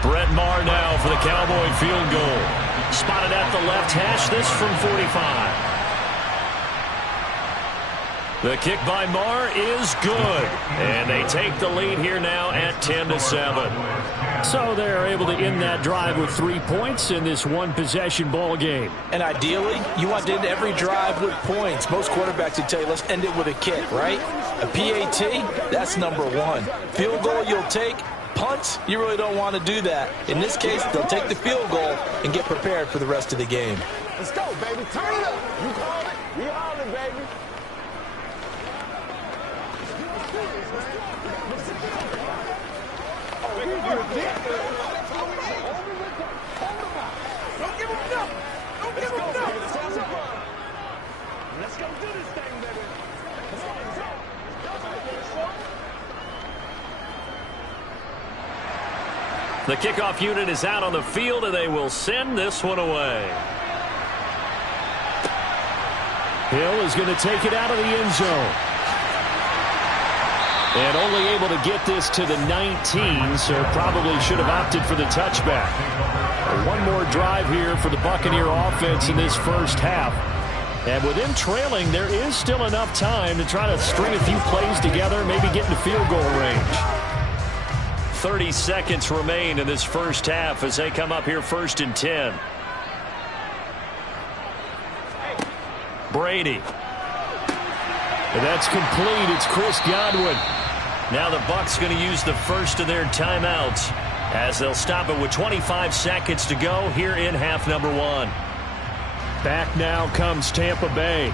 Brett Maher now for the Cowboy field goal. Spotted at the left hash, this from 45. The kick by Maher is good. And they take the lead here now at 10-7. So they're able to end that drive with 3 points in this one-possession ball game. And ideally, you want to end every drive with points. Most quarterbacks would tell you, let's end it with a kick, right? A PAT, that's number 1. Field goal you'll take. Punts, you really don't want to do that. In this case, they'll take the field goal and get prepared for the rest of the game. Let's go, baby. Turn it up. You call it. We on it, baby. Don't give him nothing. Don't give him nothing. Let's go do this thing, baby. The kickoff unit is out on the field, and they will send this one away. Hill is going to take it out of the end zone. And only able to get this to the 19, so probably should have opted for the touchback. One more drive here for the Buccaneer offense in this first half. And with them trailing, there is still enough time to try to string a few plays together, maybe get into field goal range. 30 seconds remain in this first half as they come up here 1st and 10. Brady. And that's complete. It's Chris Godwin. Now the Bucs going to use the first of their timeouts as they'll stop it with 25 seconds to go here in half number 1. Back now comes Tampa Bay.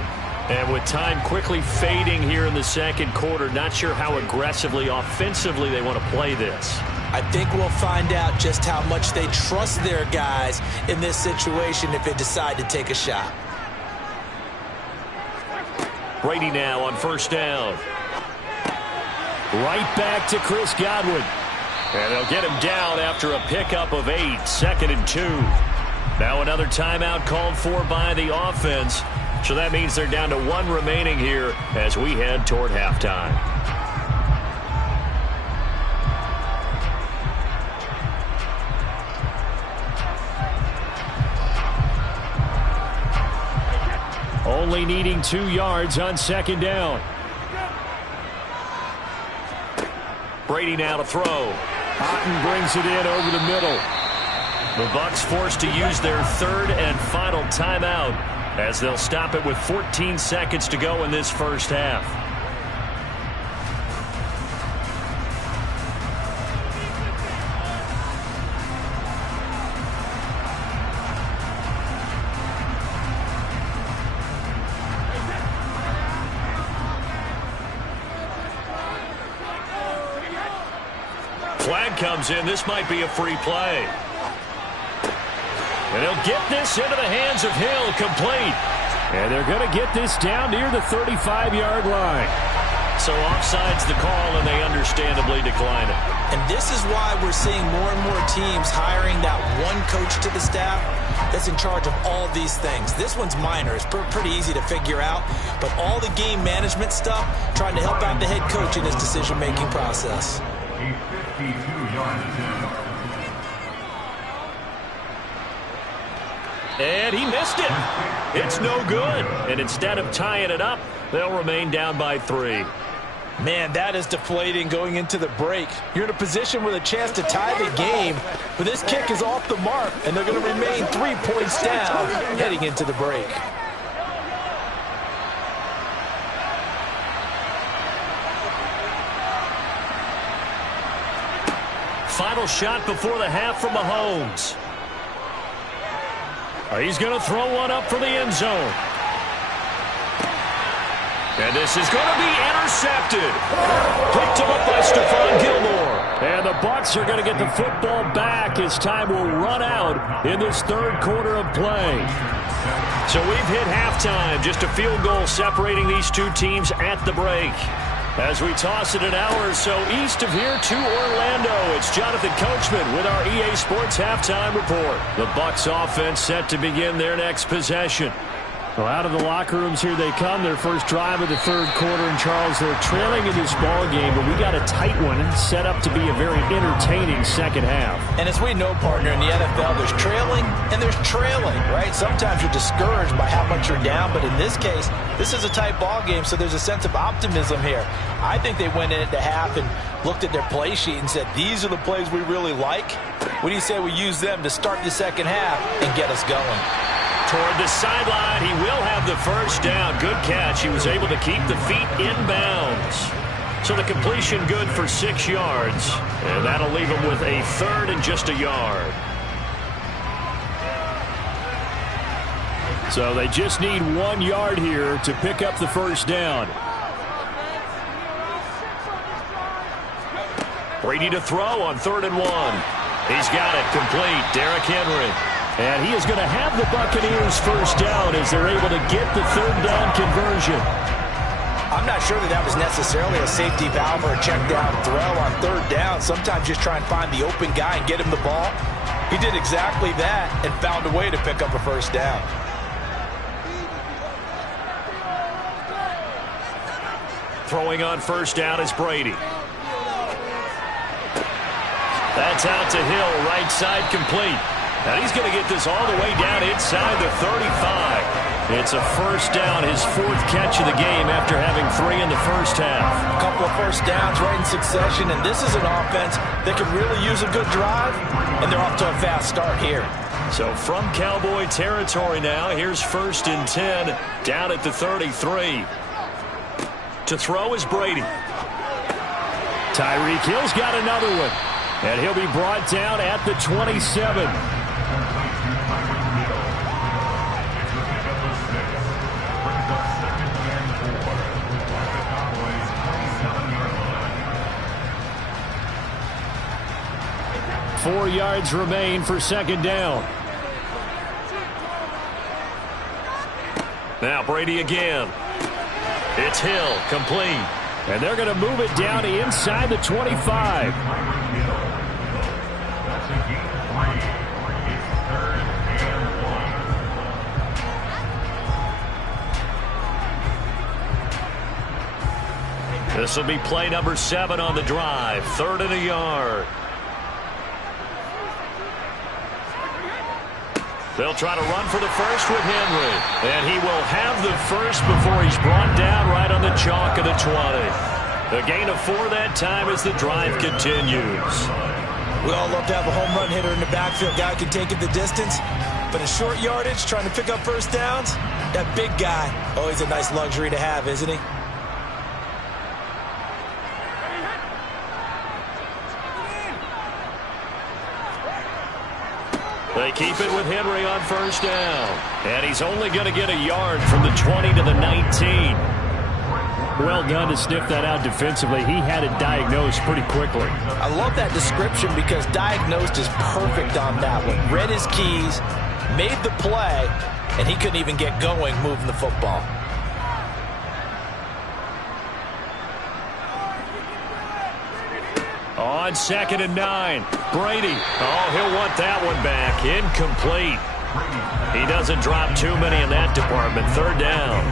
And with time quickly fading here in the second quarter, not sure how aggressively, offensively they want to play this. I think we'll find out just how much they trust their guys in this situation if they decide to take a shot. Brady now on 1st down. Right back to Chris Godwin. And they'll get him down after a pickup of 8, 2nd and 2. Now another timeout called for by the offense. So that means they're down to 1 remaining here as we head toward halftime. Only needing 2 yards on 2nd down. Brady now to throw. Houghton brings it in over the middle. The Bucs forced to use their 3rd and final timeout as they'll stop it with 14 seconds to go in this first half. Flag comes in. This might be a free play. And he'll get this into the hands of Hill, complete. And they're going to get this down near the 35-yard line. So offside's the call, and they understandably decline it. And this is why we're seeing more and more teams hiring that one coach to the staff that's in charge of all these things. This one's minor. It's pretty easy to figure out. But all the game management stuff, trying to help out the head coach in his decision-making process. A 52-yard attempt. And he missed it. It's no good. And instead of tying it up, they'll remain down by 3. Man, that is deflating going into the break. You're in a position with a chance to tie the game, but this kick is off the mark, and they're going to remain 3 points down heading into the break. Final shot before the half from Mahomes. He's going to throw one up for the end zone. And this is going to be intercepted. Picked up by Stephon Gilmore. And the Bucs are going to get the football back as time will run out in this 3rd quarter of play. So we've hit halftime. Just a field goal separating these two teams at the break. As we toss it an hour or so east of here to Orlando, it's Jonathan Coachman with our EA Sports Halftime Report. The Bucs offense set to begin their next possession. Well, out of the locker rooms here they come. Their first drive of the 3rd quarter. And, Charles, they're trailing in this ball game, but we got a tight one set up to be a very entertaining second half. And as we know, partner, in the NFL, there's trailing and there's trailing, right? Sometimes you're discouraged by how much you're down, but in this case, this is a tight ball game, so there's a sense of optimism here. I think they went in at the half and looked at their play sheet and said, these are the plays we really like. What do you say we use them to start the second half and get us going? Toward the sideline, he will have the first down. Good catch. He was able to keep the feet in bounds. So the completion good for 6 yards. And that'll leave him with a 3rd and just a yard. So they just need 1 yard here to pick up the first down. Brady to throw on 3rd and 1. He's got it complete. Derrick Henry. And he is going to have the Buccaneers first down as they're able to get the 3rd down conversion. I'm not sure that was necessarily a safety valve or a check down throw on 3rd down. Sometimes just try and find the open guy and get him the ball. He did exactly that and found a way to pick up a first down. Throwing on first down is Brady. That's out to Hill, right side complete. And he's going to get this all the way down inside the 35. It's a first down, his 4th catch of the game after having 3 in the first half. A couple of first downs right in succession, and this is an offense that could really use a good drive, and they're off to a fast start here. So from Cowboy territory now, here's 1st and 10 down at the 33. To throw is Brady. Tyreek Hill's got another one. And he'll be brought down at the 27. Four yards remain for second down. Now Brady again. It's Hill, complete. And they're going to move it down inside the 25. This will be play number 7 on the drive. 3rd and a yard. They'll try to run for the first with Henry. And he will have the first before he's brought down right on the chalk of the 20. A gain of 4 that time as the drive continues. We all love to have a home run hitter in the backfield. Guy can take it the distance. But in short yardage, trying to pick up first downs, that big guy, always a nice luxury to have, isn't he? They keep it with Henry on first down. And he's only going to get a yard from the 20 to the 19. Well done to sniff that out defensively. He had it diagnosed pretty quickly. I love that description because diagnosed is perfect on that one. Read his keys, made the play, and he couldn't even get going moving the football. On 2nd and 9, Brady. Oh, he'll want that one back. Incomplete. He doesn't drop too many in that department. 3rd down.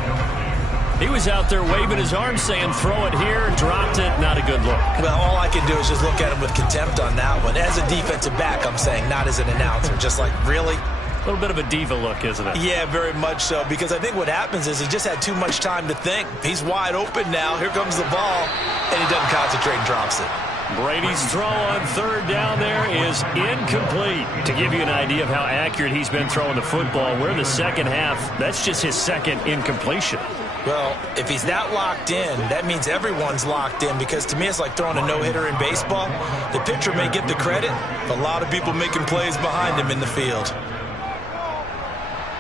He was out there waving his arms saying, throw it here, dropped it. Not a good look. Well, all I can do is just look at him with contempt on that one. As a defensive back, I'm saying, not as an announcer. Just like, really? A little bit of a diva look, isn't it? Yeah, very much so, because I think what happens is he just had too much time to think. He's wide open now. Here comes the ball, and he doesn't concentrate and drops it. Brady's throw on 3rd down there is incomplete. To give you an idea of how accurate he's been throwing the football, we're in the second half. That's just his 2nd incompletion. Well, if he's that locked in, that means everyone's locked in, because to me it's like throwing a no-hitter in baseball. The pitcher may get the credit, but a lot of people making plays behind him in the field.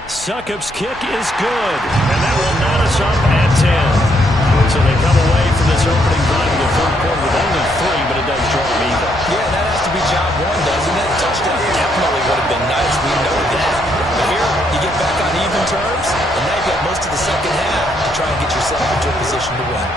Succop's kick is good, and that will knot us up at 10. So they come away from this opening drive in the 3rd quarter with only 3, but it does draw them even. Yeah, that has to be job 1, doesn't it? Touchdown definitely would have been nice. We know that. But here, you get back on even terms, and now you've got most of the second half to try and get yourself into a position to win.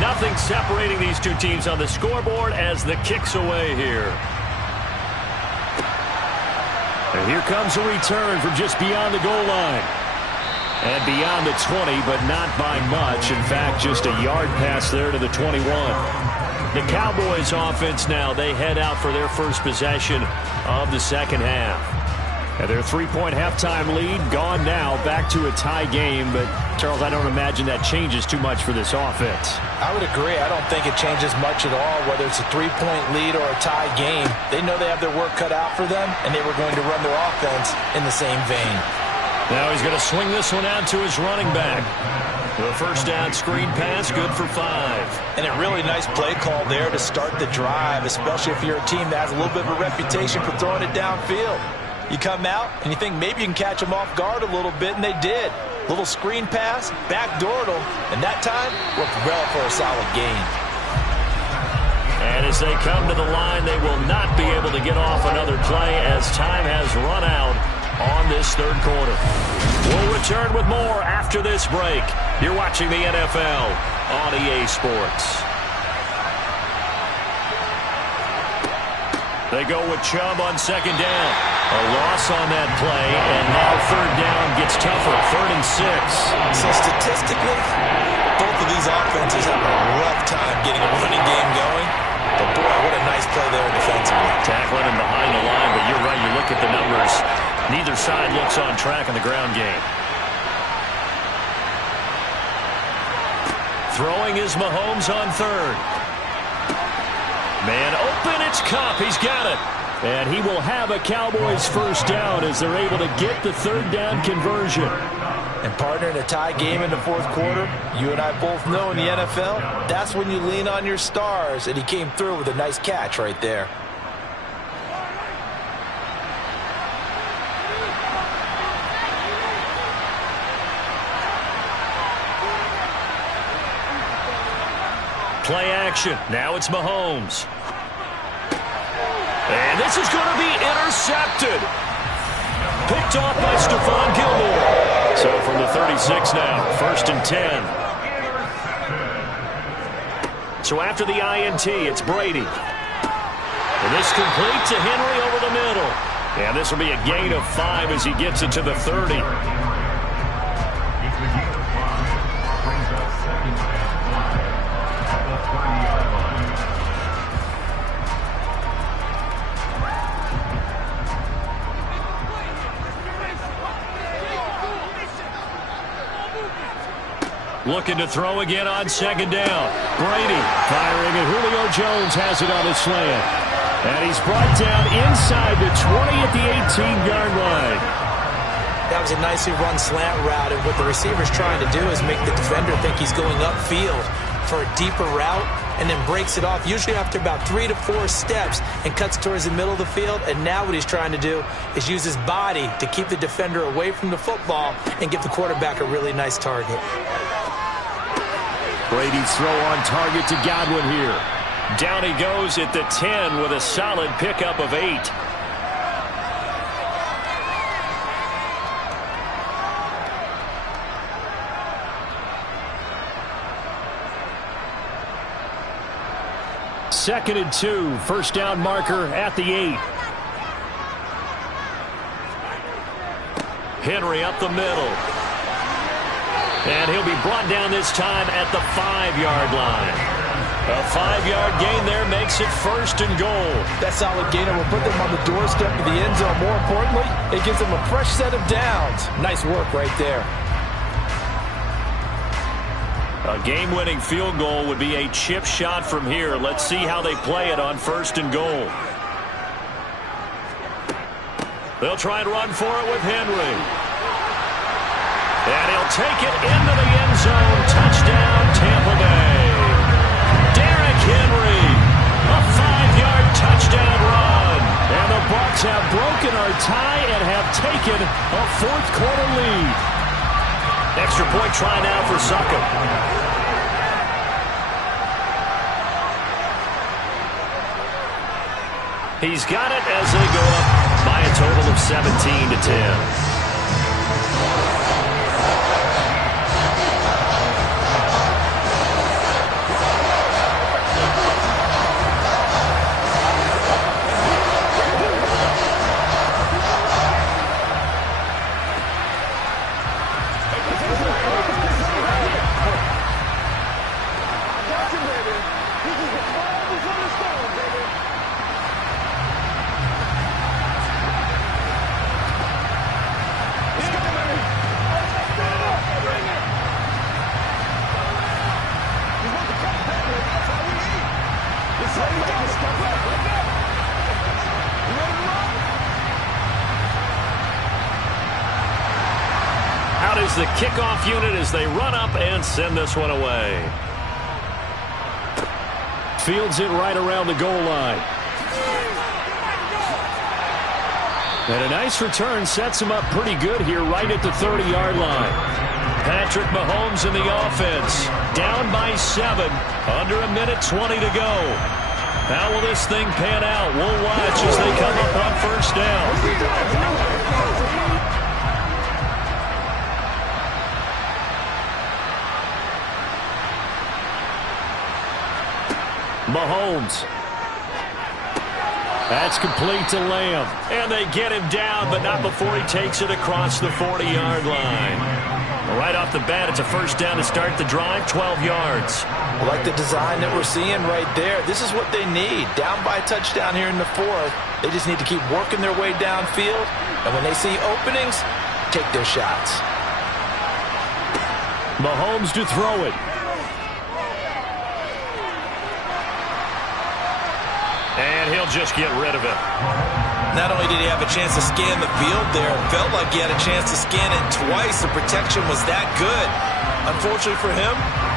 Nothing separating these two teams on the scoreboard as the kick's away here. And here comes a return from just beyond the goal line. And beyond the 20, but not by much. In fact, just a yard pass there to the 21. The Cowboys offense now, they head out for their first possession of the second half. And their 3-point halftime lead gone now, back to a tie game. But, Charles, I don't imagine that changes too much for this offense. I would agree. I don't think it changes much at all, whether it's a 3-point lead or a tie game. They know they have their work cut out for them, and they were going to run their offense in the same vein. Now he's going to swing this one out to his running back. The first down screen pass, good for 5. And a really nice play call there to start the drive, especially if you're a team that has a little bit of a reputation for throwing it downfield. You come out and you think maybe you can catch them off guard a little bit, and they did. Little screen pass, backdoored him, and that time worked well for a solid gain. And as they come to the line, they will not be able to get off another play as time has run out on this third quarter. We'll return with more after this break. You're watching the NFL on EA Sports. They go with Chubb on second down. A loss on that play, and now third down gets tougher. 3rd and 6. So statistically, both of these offenses have a rough time getting a running game going. But boy, what a nice play there defensively. Tackling him behind the line, but you're right. You look at the numbers. Neither side looks on track in the ground game. Throwing is Mahomes on third. Man open, it's Kupp. He's got it. And he will have a Cowboys first down as they're able to get the third down conversion. And partner, in a tie game in the fourth quarter, you and I both know in the NFL, that's when you lean on your stars. And he came through with a nice catch right there. Play action. Now it's Mahomes. And this is going to be intercepted. Picked off by Stephon Gilmore. So from the 36 now, 1st and 10. So after the INT, it's Brady. And this complete to Henry over the middle. And this will be a gain of 5 as he gets it to the 30. Looking to throw again on second down. Brady firing, and Julio Jones has it on his slant. And he's brought down inside the 20 at the 18-yard line. That was a nicely run slant route, and what the receiver's trying to do is make the defender think he's going upfield for a deeper route, and then breaks it off, usually after about 3 to 4 steps, and cuts towards the middle of the field. And now what he's trying to do is use his body to keep the defender away from the football and give the quarterback a really nice target. Brady's throw on target to Godwin here. Down he goes at the 10 with a solid pickup of 8. Second and 2, first down marker at the 8. Henry up the middle. And he'll be brought down this time at the 5-yard line. A 5-yard gain there makes it 1st and goal. That solid gainer will put them on the doorstep of the end zone. More importantly, it gives them a fresh set of downs. Nice work right there. A game-winning field goal would be a chip shot from here. Let's see how they play it on 1st and goal. They'll try and run for it with Henry. And he'll take it into the end zone. Touchdown, Tampa Bay. Derrick Henry, a 5-yard touchdown run. And the Bucs have broken our tie and have taken a 4th quarter lead. Extra point try now for Succop. He's got it as they go up by a total of 17 to 10. Out is the kickoff unit as they run up and send this one away. Fields it right around the goal line. And a nice return sets him up pretty good here right at the 30-yard line. Patrick Mahomes in the offense. Down by 7. Under a minute 20 to go. How will this thing pan out? We'll watch as they come up on first down. Mahomes. That's complete to Lamb. And they get him down, but not before he takes it across the 40-yard line. Right off the bat, it's a first down to start the drive, 12 yards. I like the design that we're seeing right there. This is what they need. Down by a touchdown here in the 4th. They just need to keep working their way downfield. And when they see openings, take their shots. Mahomes to throw it. And he'll just get rid of it. Not only did he have a chance to scan the field there, it felt like he had a chance to scan it twice. The protection was that good. Unfortunately for him,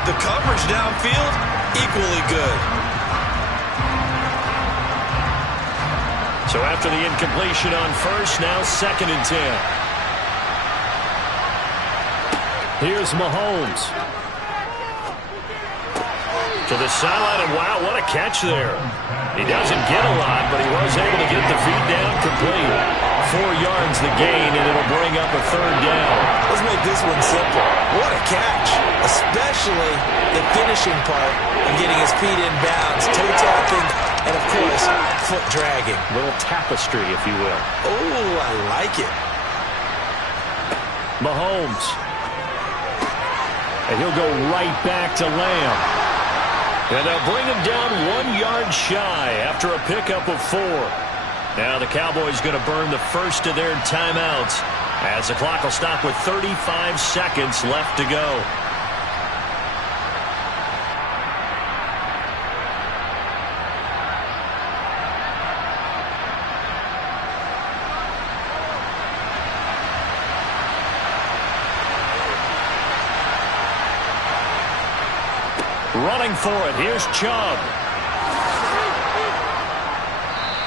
the coverage downfield, equally good. So after the incompletion on first, now 2nd and 10. Here's Mahomes. To the sideline, and wow, what a catch there. He doesn't get a lot, but he was able to get the feed down complete. 4 yards the gain, and it'll bring up a 3rd down. Let's make this one simple. What a catch, especially the finishing part of getting his feet in bounds, toe tapping, and of course, foot dragging. Little tapestry, if you will. Oh, I like it. Mahomes. And he'll go right back to Lamb. And they'll bring him down 1 yard shy after a pickup of 4. Now the Cowboys going to burn the first of their timeouts as the clock will stop with 35 seconds left to go. Running for it, here's Chubb.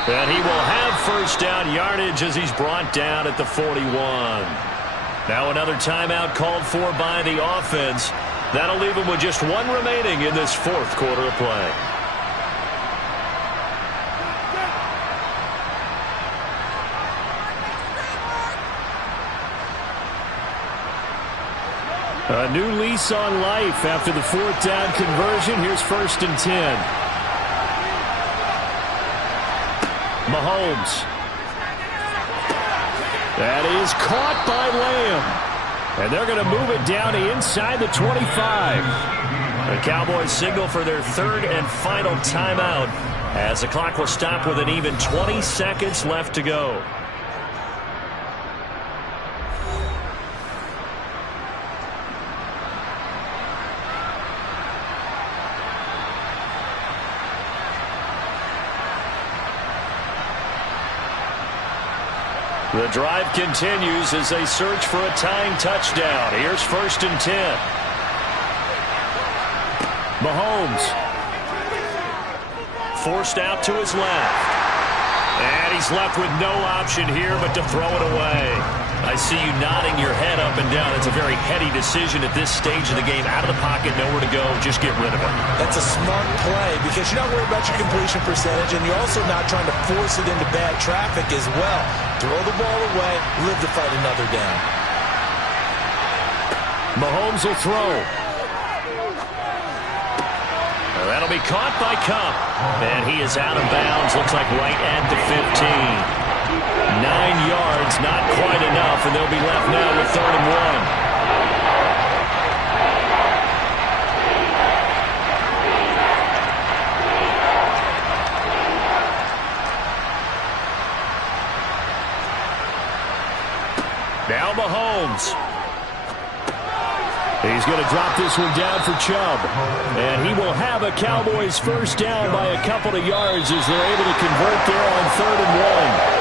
And he will have first down yardage as he's brought down at the 41. Now another timeout called for by the offense. That'll leave him with just 1 remaining in this 4th quarter of play. A new lease on life after the 4th down conversion. Here's 1st and 10. Mahomes. That is caught by Lamb. And they're going to move it down to inside the 25. The Cowboys signal for their 3rd and final timeout as the clock will stop with an even 20 seconds left to go. The drive continues as they search for a tying touchdown. Here's 1st and 10. Mahomes. Forced out to his left. And he's left with no option here but to throw it away. I see you nodding your head up and down. It's a very heady decision at this stage of the game. Out of the pocket, nowhere to go. Just get rid of it. That's a smart play because you're not worried about your completion percentage, and you're also not trying to force it into bad traffic as well. Throw the ball away, live to fight another down. Mahomes will throw. That'll be caught by Kupp. And he is out of bounds. Looks like right at the 15. 9 yards, not quite enough, and they'll be left now with 3rd and 1. Now Mahomes. He's going to drop this one down for Chubb. And he will have a Cowboys first down by a couple of yards as they're able to convert there on 3rd and 1.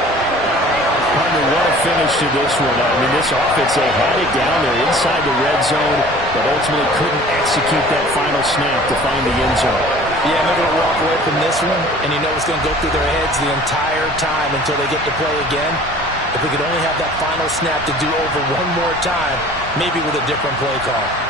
Partner, what a finish to this one. I mean, this offense, they had it down there inside the red zone, but ultimately couldn't execute that final snap to find the end zone. Yeah, they're going to walk away from this one, and you know it's going to go through their heads the entire time until they get to play again. if we could only have that final snap to do over one more time, maybe with a different play call.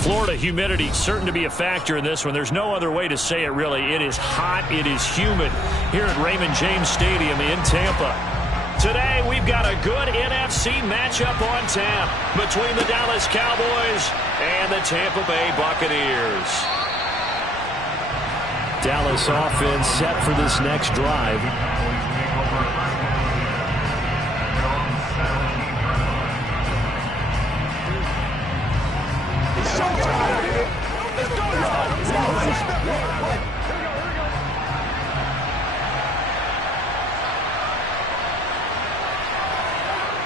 Florida humidity certain to be a factor in this one. There's no other way to say it, really. It is hot. It is humid here at Raymond James Stadium in Tampa. Today, we've got a good NFC matchup on tap between the Dallas Cowboys and the Tampa Bay Buccaneers. Dallas offense set for this next drive.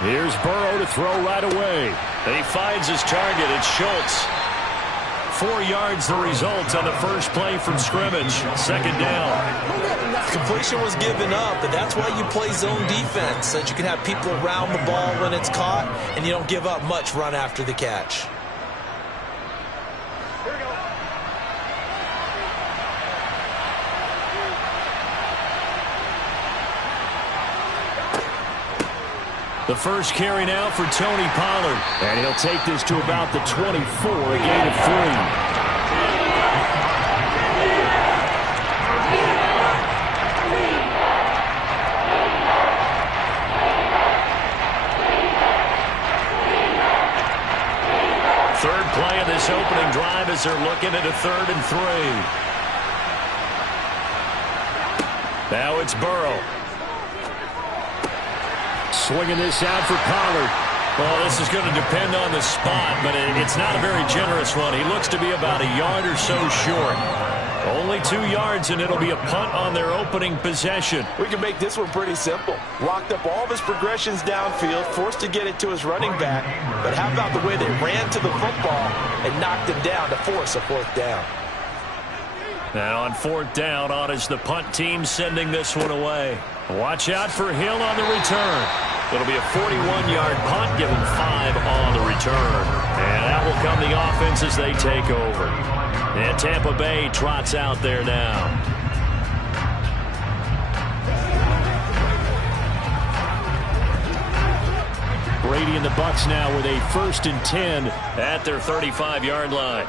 Here's Burrow to throw right away. He finds his target. It's Schultz. 4 yards the result on the first play from scrimmage. Second down. Completion was given up, but that's why you play zone defense, so that you can have people around the ball when it's caught, and you don't give up much run after the catch. The first carry now for Tony Pollard. And he'll take this to about the 24, a gain of 3. Third play of this opening drive as they're looking at a 3rd and 3. Now it's Burrow. Swinging this out for Pollard. Well, this is going to depend on the spot, but it's not a very generous one. He looks to be about a yard or so short. Only 2 yards, and it'll be a punt on their opening possession. We can make this one pretty simple. Locked up all of his progressions downfield, forced to get it to his running back. But how about the way they ran to the football and knocked him down to force a 4th down? Now on 4th down, on is the punt team sending this one away. Watch out for Hill on the return. It'll be a 41-yard punt, give him 5 on the return. And that will come the offense as they take over. And Tampa Bay trots out there now. Brady and the Bucs now with a 1st and 10 at their 35-yard line.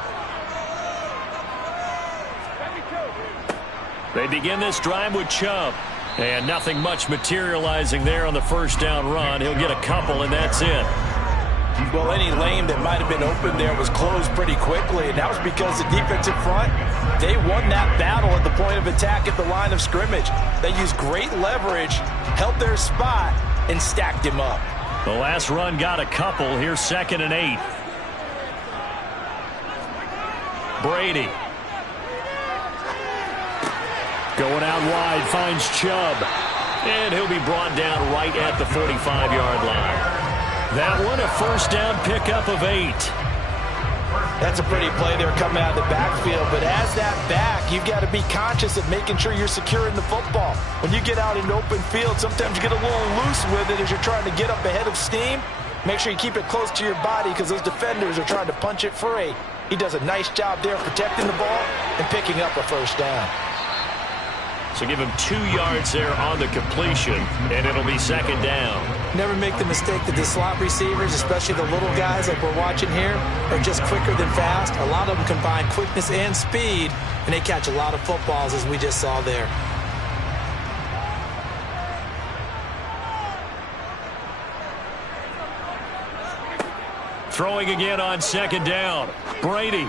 They begin this drive with Chubb. And nothing much materializing there on the first down run. He'll get a couple, and that's it. Well, any lane that might have been open there was closed pretty quickly, and that was because the defensive front, they won that battle at the point of attack at the line of scrimmage. They used great leverage, held their spot, and stacked him up. The last run got a couple. Here's 2nd and 8. Brady. Going out wide, finds Chubb. And he'll be brought down right at the 45-yard line. That one, a 1st down pickup of 8. That's a pretty play there coming out of the backfield. But as that back, you've got to be conscious of making sure you're securing the football. When you get out in open field, sometimes you get a little loose with it as you're trying to get up ahead of steam. Make sure you keep it close to your body because those defenders are trying to punch it free. He does a nice job there protecting the ball and picking up a 1st down. So give him 2 yards there on the completion, and it'll be 2nd down. Never make the mistake that the slot receivers, especially the little guys like we're watching here, are just quicker than fast. A lot of them combine quickness and speed, and they catch a lot of footballs, as we just saw there. Throwing again on 2nd down. Brady.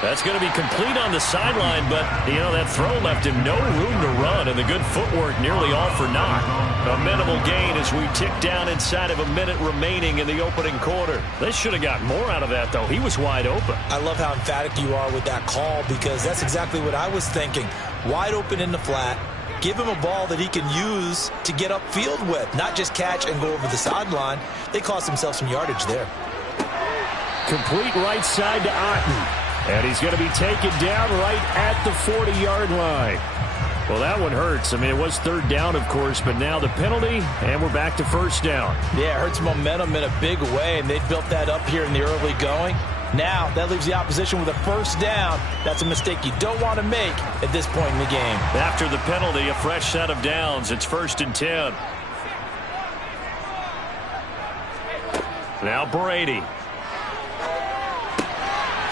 That's going to be complete on the sideline, but, you know, that throw left him no room to run, and the good footwork nearly all for naught. A minimal gain as we tick down inside of a minute remaining in the opening quarter. They should have got more out of that, though. He was wide open. I love how emphatic you are with that call because that's exactly what I was thinking. Wide open in the flat. Give him a ball that he can use to get upfield with, not just catch and go over the sideline. They cost themselves some yardage there. Complete right side to Otten. And he's going to be taken down right at the 40-yard line. Well, that one hurts. I mean, it was 3rd down, of course, but now the penalty, and we're back to 1st down. Yeah, it hurts momentum in a big way, and they built that up here in the early going. Now, that leaves the opposition with a 1st down. That's a mistake you don't want to make at this point in the game. After the penalty, a fresh set of downs. It's 1st and 10. Now Brady.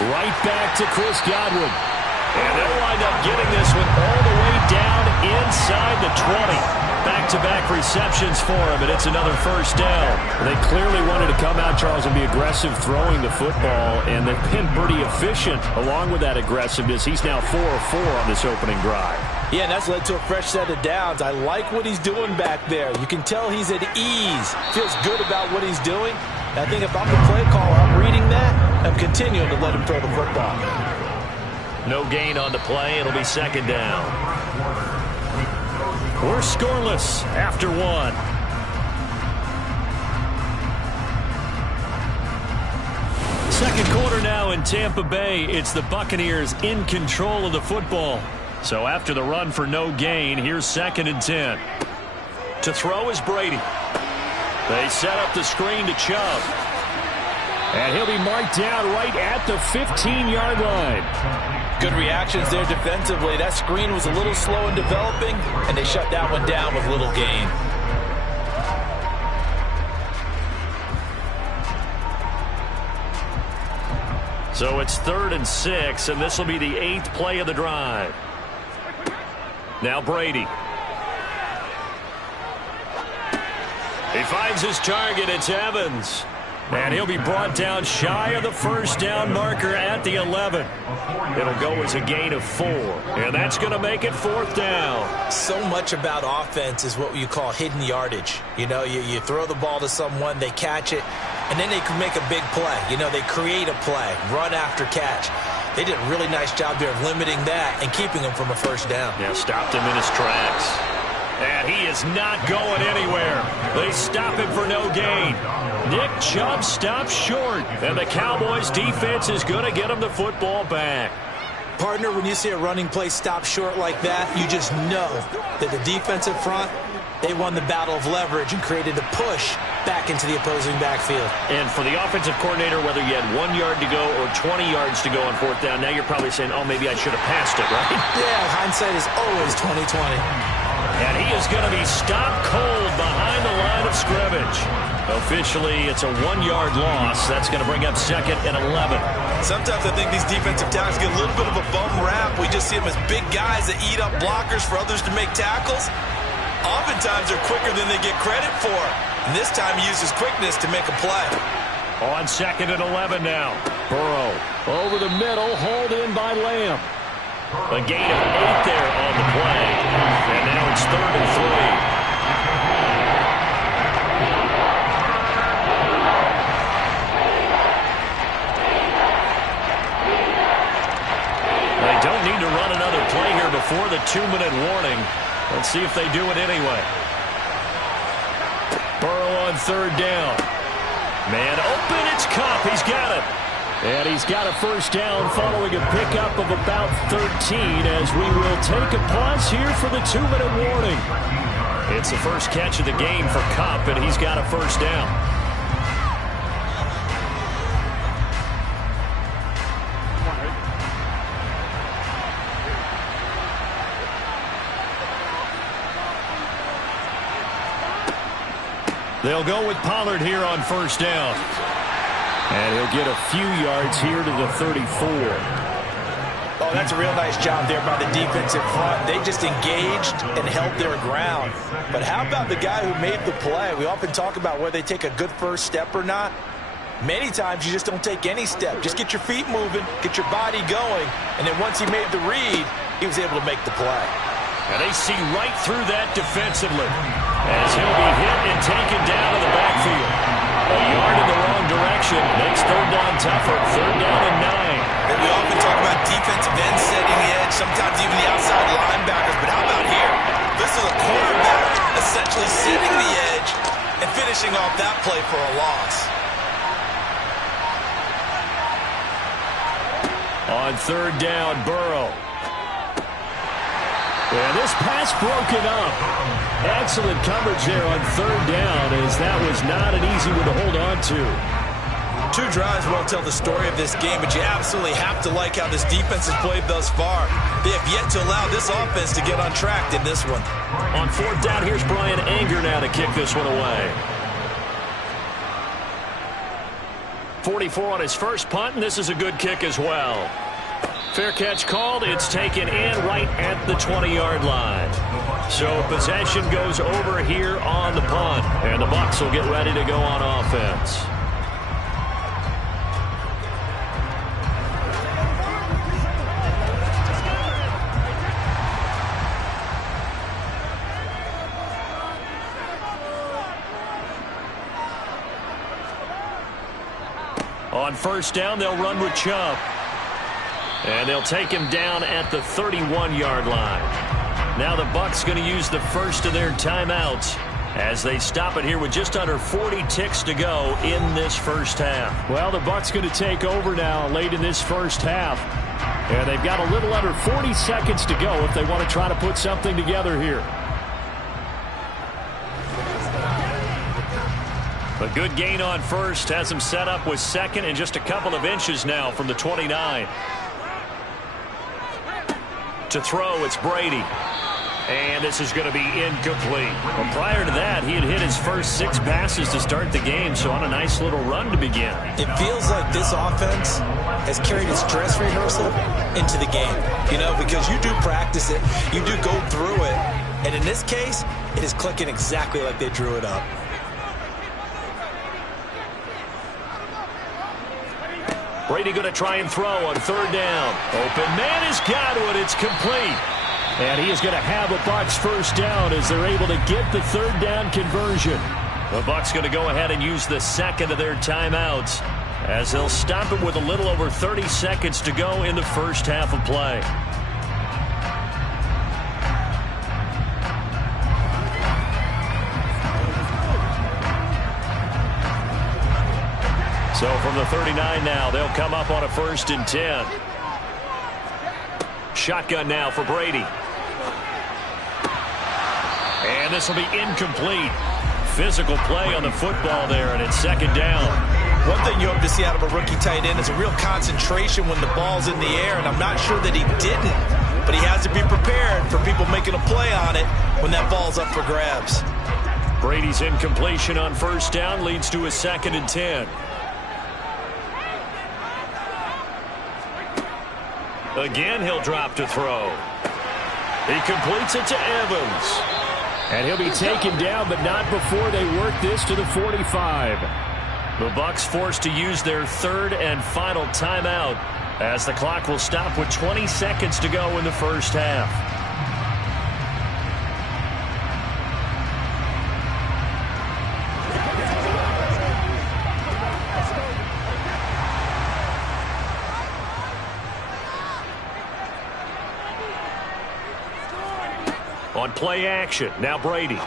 Right back to Chris Godwin. And they'll wind up getting this one all the way down inside the 20. Back-to-back receptions for him, and it's another first down. They clearly wanted to come out, Charles, and be aggressive throwing the football, and they've been pretty efficient along with that aggressiveness. He's now 4 of 4 on this opening drive. Yeah, and that's led to a fresh set of downs. I like what he's doing back there. You can tell he's at ease. Feels good about what he's doing. I think if I'm the play caller, I'm reading that. I'm continuing to let him throw the football. No gain on the play. It'll be second down. We're scoreless after one. Second quarter now in Tampa Bay. It's the Buccaneers in control of the football. So after the run for no gain, here's 2nd and 10. To throw is Brady. They set up the screen to Chubb. And he'll be marked down right at the 15-yard line. Good reactions there defensively. That screen was a little slow in developing, and they shut that one down with little gain. So it's 3rd and 6, and this will be the 8th play of the drive. Now Brady. He finds his target. It's Evans. And he'll be brought down shy of the first down marker at the 11. It'll go as a gain of 4. And that's going to make it 4th down. So much about offense is what you call hidden yardage. You know, you throw the ball to someone, they catch it, and then they can make a big play. You know, they create a play, run after catch. They did a really nice job there of limiting that and keeping him from a first down. Yeah, stopped him in his tracks. And he is not going anywhere. They stop him for no gain. Nick Chubb stops short. And the Cowboys defense is going to get him the football back. Partner, when you see a running play stop short like that, you just know that the defensive front, they won the battle of leverage and created a push back into the opposing backfield. And for the offensive coordinator, whether you had 1 yard to go or 20 yards to go on 4th down, now you're probably saying, oh, maybe I should have passed it, right? Yeah, hindsight is always 20/20. And he is going to be stopped cold behind the line of scrimmage. Officially, it's a 1-yard loss. That's going to bring up 2nd and 11. Sometimes I think these defensive tackles get a little bit of a bum rap. We just see them as big guys that eat up blockers for others to make tackles. Oftentimes they're quicker than they get credit for. And this time he uses quickness to make a play. On 2nd and 11 now. Burrow over the middle, hauled in by Lamb. A gain of 8 there on the play. And now it's 3rd and 3. They don't need to run another play here before the 2-minute warning. Let's see if they do it anyway. Burrow on 3rd down. Man open, it's Kupp. He's got it. And he's got a first down following a pickup of about 13 as we will take a pause here for the 2-minute warning. It's the first catch of the game for Kupp, and he's got a first down. They'll go with Pollard here on first down. And he'll get a few yards here to the 34. Oh, that's a real nice job there by the defensive front. They just engaged and held their ground. But how about the guy who made the play? We often talk about whether they take a good first step or not. Many times you just don't take any step. Just get your feet moving, get your body going, and then once he made the read, he was able to make the play. And they see right through that defensively as he'll be hit and taken down in the backfield. A yard in the wrong direction makes 3rd down tougher. 3rd down and 9. And we often talk about defensive ends setting the edge, sometimes even the outside linebackers. But how about here? This is a quarterback essentially setting the edge and finishing off that play for a loss. On 3rd down, Burrow. And this pass broken up. Excellent coverage there on 3rd down, as that was not an easy one to hold on to. 2 drives won't tell the story of this game, but you absolutely have to like how this defense has played thus far. They have yet to allow this offense to get on track in this one. On 4th down, here's Brian Anger now to kick this one away. 44 on his first punt, and this is a good kick as well. Fair catch called. It's taken in right at the 20-yard line. So possession goes over here on the punt, and the Bucs will get ready to go on offense. On first down, they'll run with Chubb. And they'll take him down at the 31-yard line. Now the Bucs going to use the first of their timeouts as they stop it here with just under 40 ticks to go in this first half. Well, the Bucs going to take over now late in this first half. And they've got a little under 40 seconds to go if they want to try to put something together here. A good gain on first has him set up with second and just a couple of inches now from the 29. To throw, it's Brady. And this is going to be incomplete. Well, prior to that, he had hit his first 6 passes to start the game, so on a nice little run to begin. It feels like this offense has carried its dress rehearsal into the game. You know, because you do practice it, you do go through it, and in this case, it is clicking exactly like they drew it up. Brady going to try and throw on third down. Open man has got it. It's complete. And he is going to have a Bucs first down as they're able to get the third down conversion. The Bucs going to go ahead and use the second of their timeouts as they'll stop it with a little over 30 seconds to go in the first half of play. So from the 39 now, they'll come up on a 1st and 10. Shotgun now for Brady. And this will be incomplete. Physical play on the football there, and it's second down. One thing you hope to see out of a rookie tight end is a real concentration when the ball's in the air, and I'm not sure that he didn't, but he has to be prepared for people making a play on it when that ball's up for grabs. Brady's incompletion on first down leads to a 2nd and 10. Again, he'll drop to throw. He completes it to Evans. And he'll be taken down, but not before they work this to the 45. The Bucs forced to use their third and final timeout as the clock will stop with 20 seconds to go in the first half. On play action, now Brady.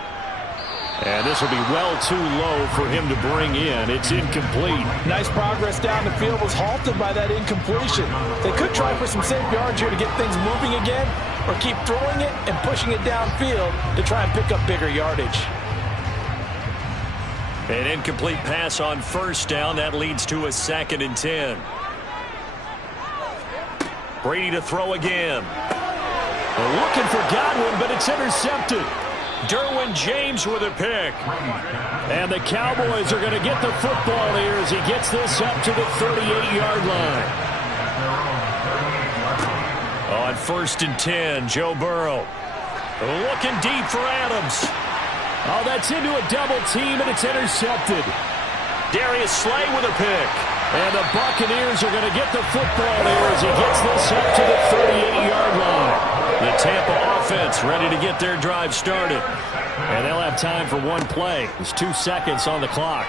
And this will be well too low for him to bring in. It's incomplete. Nice progress down the field, was halted by that incompletion. They could try for some safe yards here to get things moving again, or keep throwing it and pushing it downfield to try and pick up bigger yardage. An incomplete pass on first down. That leads to a 2nd and 10. Brady to throw again. Looking for Godwin, but it's intercepted. Derwin James with a pick. And the Cowboys are going to get the football here as he gets this up to the 38-yard line. On 1st and 10, Joe Burrow. Looking deep for Adams. Oh, that's into a double team, and it's intercepted. Darius Slay with a pick. And the Buccaneers are going to get the football here as he gets this up to the 38-yard line. The Tampa offense ready to get their drive started. And they'll have time for one play. There's 2 seconds on the clock.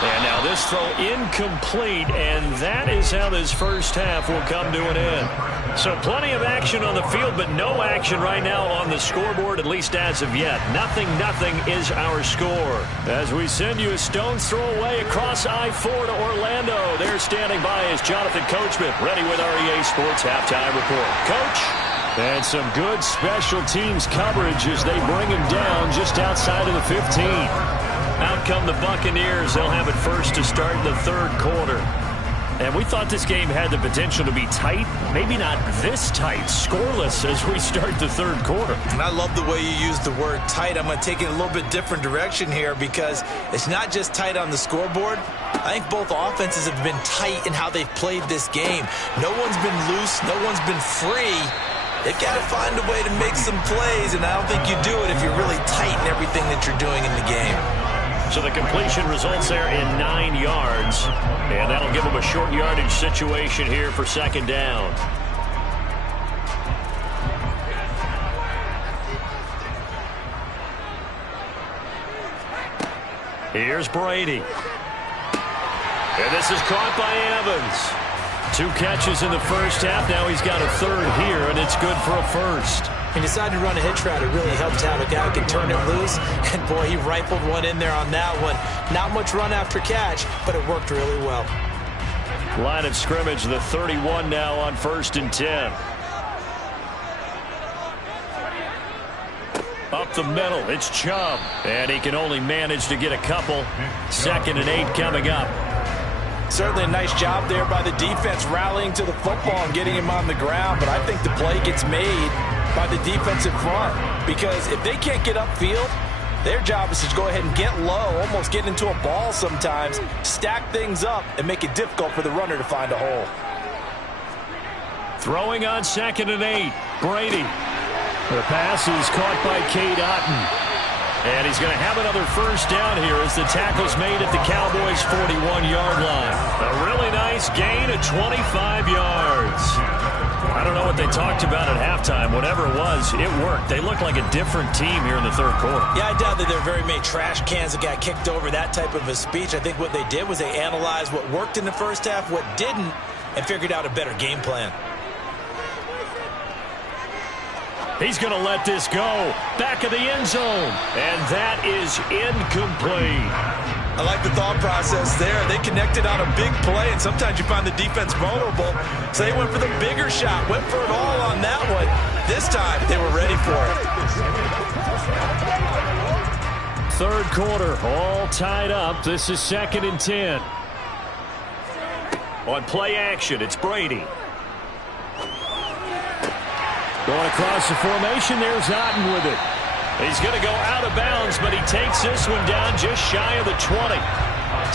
And now this throw incomplete, and that is how this first half will come to an end. So plenty of action on the field, but no action right now on the scoreboard, at least as of yet. 0-0 is our score. As we send you a stone's throw away across I-4 to Orlando. There standing by is Jonathan Coachman, ready with our EA Sports Halftime Report. Coach? And some good special teams coverage as they bring him down just outside of the 15. Out come the Buccaneers. They'll have it first to start the third quarter. And we thought this game had the potential to be tight, maybe not this tight, scoreless as we start the third quarter. And I love the way you use the word tight. I'm going to take it a little bit different direction here because it's not just tight on the scoreboard. I think both offenses have been tight in how they've played this game. No one's been loose. No one's been free. They've got to find a way to make some plays, and I don't think you do it if you're really tight in everything that you're doing in the game. So the completion results there in 9 yards, and that'll give them a short yardage situation here for second down. Here's Brady. And this is caught by Evans. 2 catches in the first half. Now he's got a third here, and it's good for a first. He decided to run a hitch route. It really helps to have a guy who can turn it loose. And, boy, he rifled one in there on that one. Not much run after catch, but it worked really well. Line of scrimmage, the 31 now on 1st and 10. Up the middle, it's Chubb. And he can only manage to get a couple. 2nd and 8 coming up. Certainly a nice job there by the defense rallying to the football and getting him on the ground. But I think the play gets made by the defensive front, because if they can't get upfield, their job is to go ahead and get low, almost get into a ball sometimes, stack things up, and make it difficult for the runner to find a hole. Throwing on 2nd and 8, Brady. The pass is caught by Cade Otton. And he's going to have another first down here as the tackle's made at the Cowboys' 41-yard line. A really nice gain of 25 yards. I don't know what they talked about at halftime. Whatever it was, it worked. They look like a different team here in the third quarter. Yeah, I doubt that there are very many trash cans that got kicked over, that type of a speech. I think what they did was they analyzed what worked in the first half, what didn't, and figured out a better game plan. He's going to let this go. Back of the end zone. And that is incomplete. I like the thought process there. They connected on a big play, and sometimes you find the defense vulnerable. So they went for the bigger shot, went for it all on that one. This time, they were ready for it. Third quarter, all tied up. This is 2nd and 10. On play action, it's Brady. Going across the formation, there's Otton with it. He's going to go out of bounds, but he takes this one down just shy of the 20.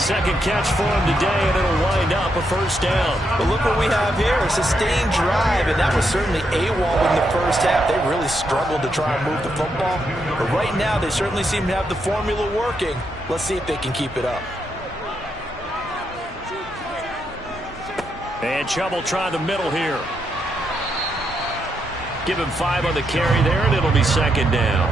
Second catch for him today, and it'll wind up a first down. But look what we have here, a sustained drive, and that was certainly AWOL in the first half. They really struggled to try and move the football. But right now, they certainly seem to have the formula working. Let's see if they can keep it up. And Chubb will try the middle here. Give him 5 on the carry there, and it'll be second down.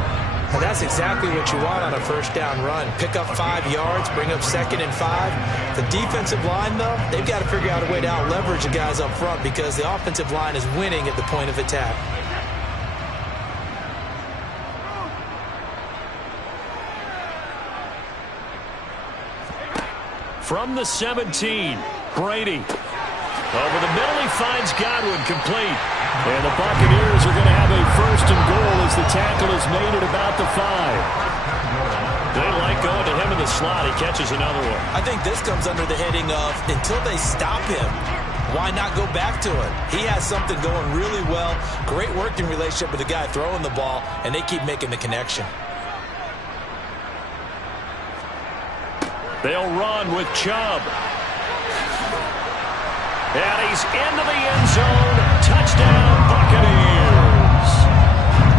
And that's exactly what you want on a first down run. Pick up 5 yards, bring up 2nd and 5. The defensive line, though, they've got to figure out a way to out-leverage the guys up front because the offensive line is winning at the point of attack. From the 17, Brady. Over the middle, he finds Godwin complete. And the Buccaneers are going to have a 1st and goal as the tackle is made at about the 5. They like going to him in the slot. He catches another one. I think this comes under the heading of until they stop him, why not go back to it? He has something going really well. Great working relationship with the guy throwing the ball, and they keep making the connection. They'll run with Chubb. And he's into the end zone. Touchdown, Buccaneers.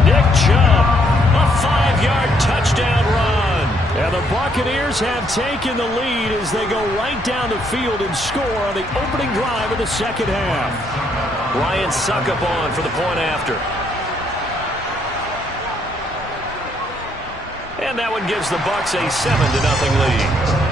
Nick Chubb, a 5-yard touchdown run. And the Buccaneers have taken the lead as they go right down the field and score on the opening drive of the second half. Ryan Succop on for the point after. And that one gives the Bucs a 7-0 lead.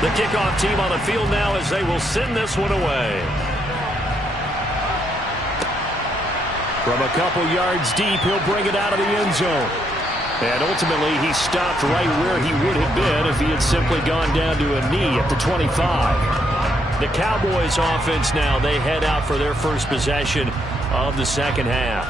The kickoff team on the field now as they will send this one away. From a couple yards deep, he'll bring it out of the end zone. And ultimately, he stopped right where he would have been if he had simply gone down to a knee at the 25. The Cowboys offense now, they head out for their first possession of the second half.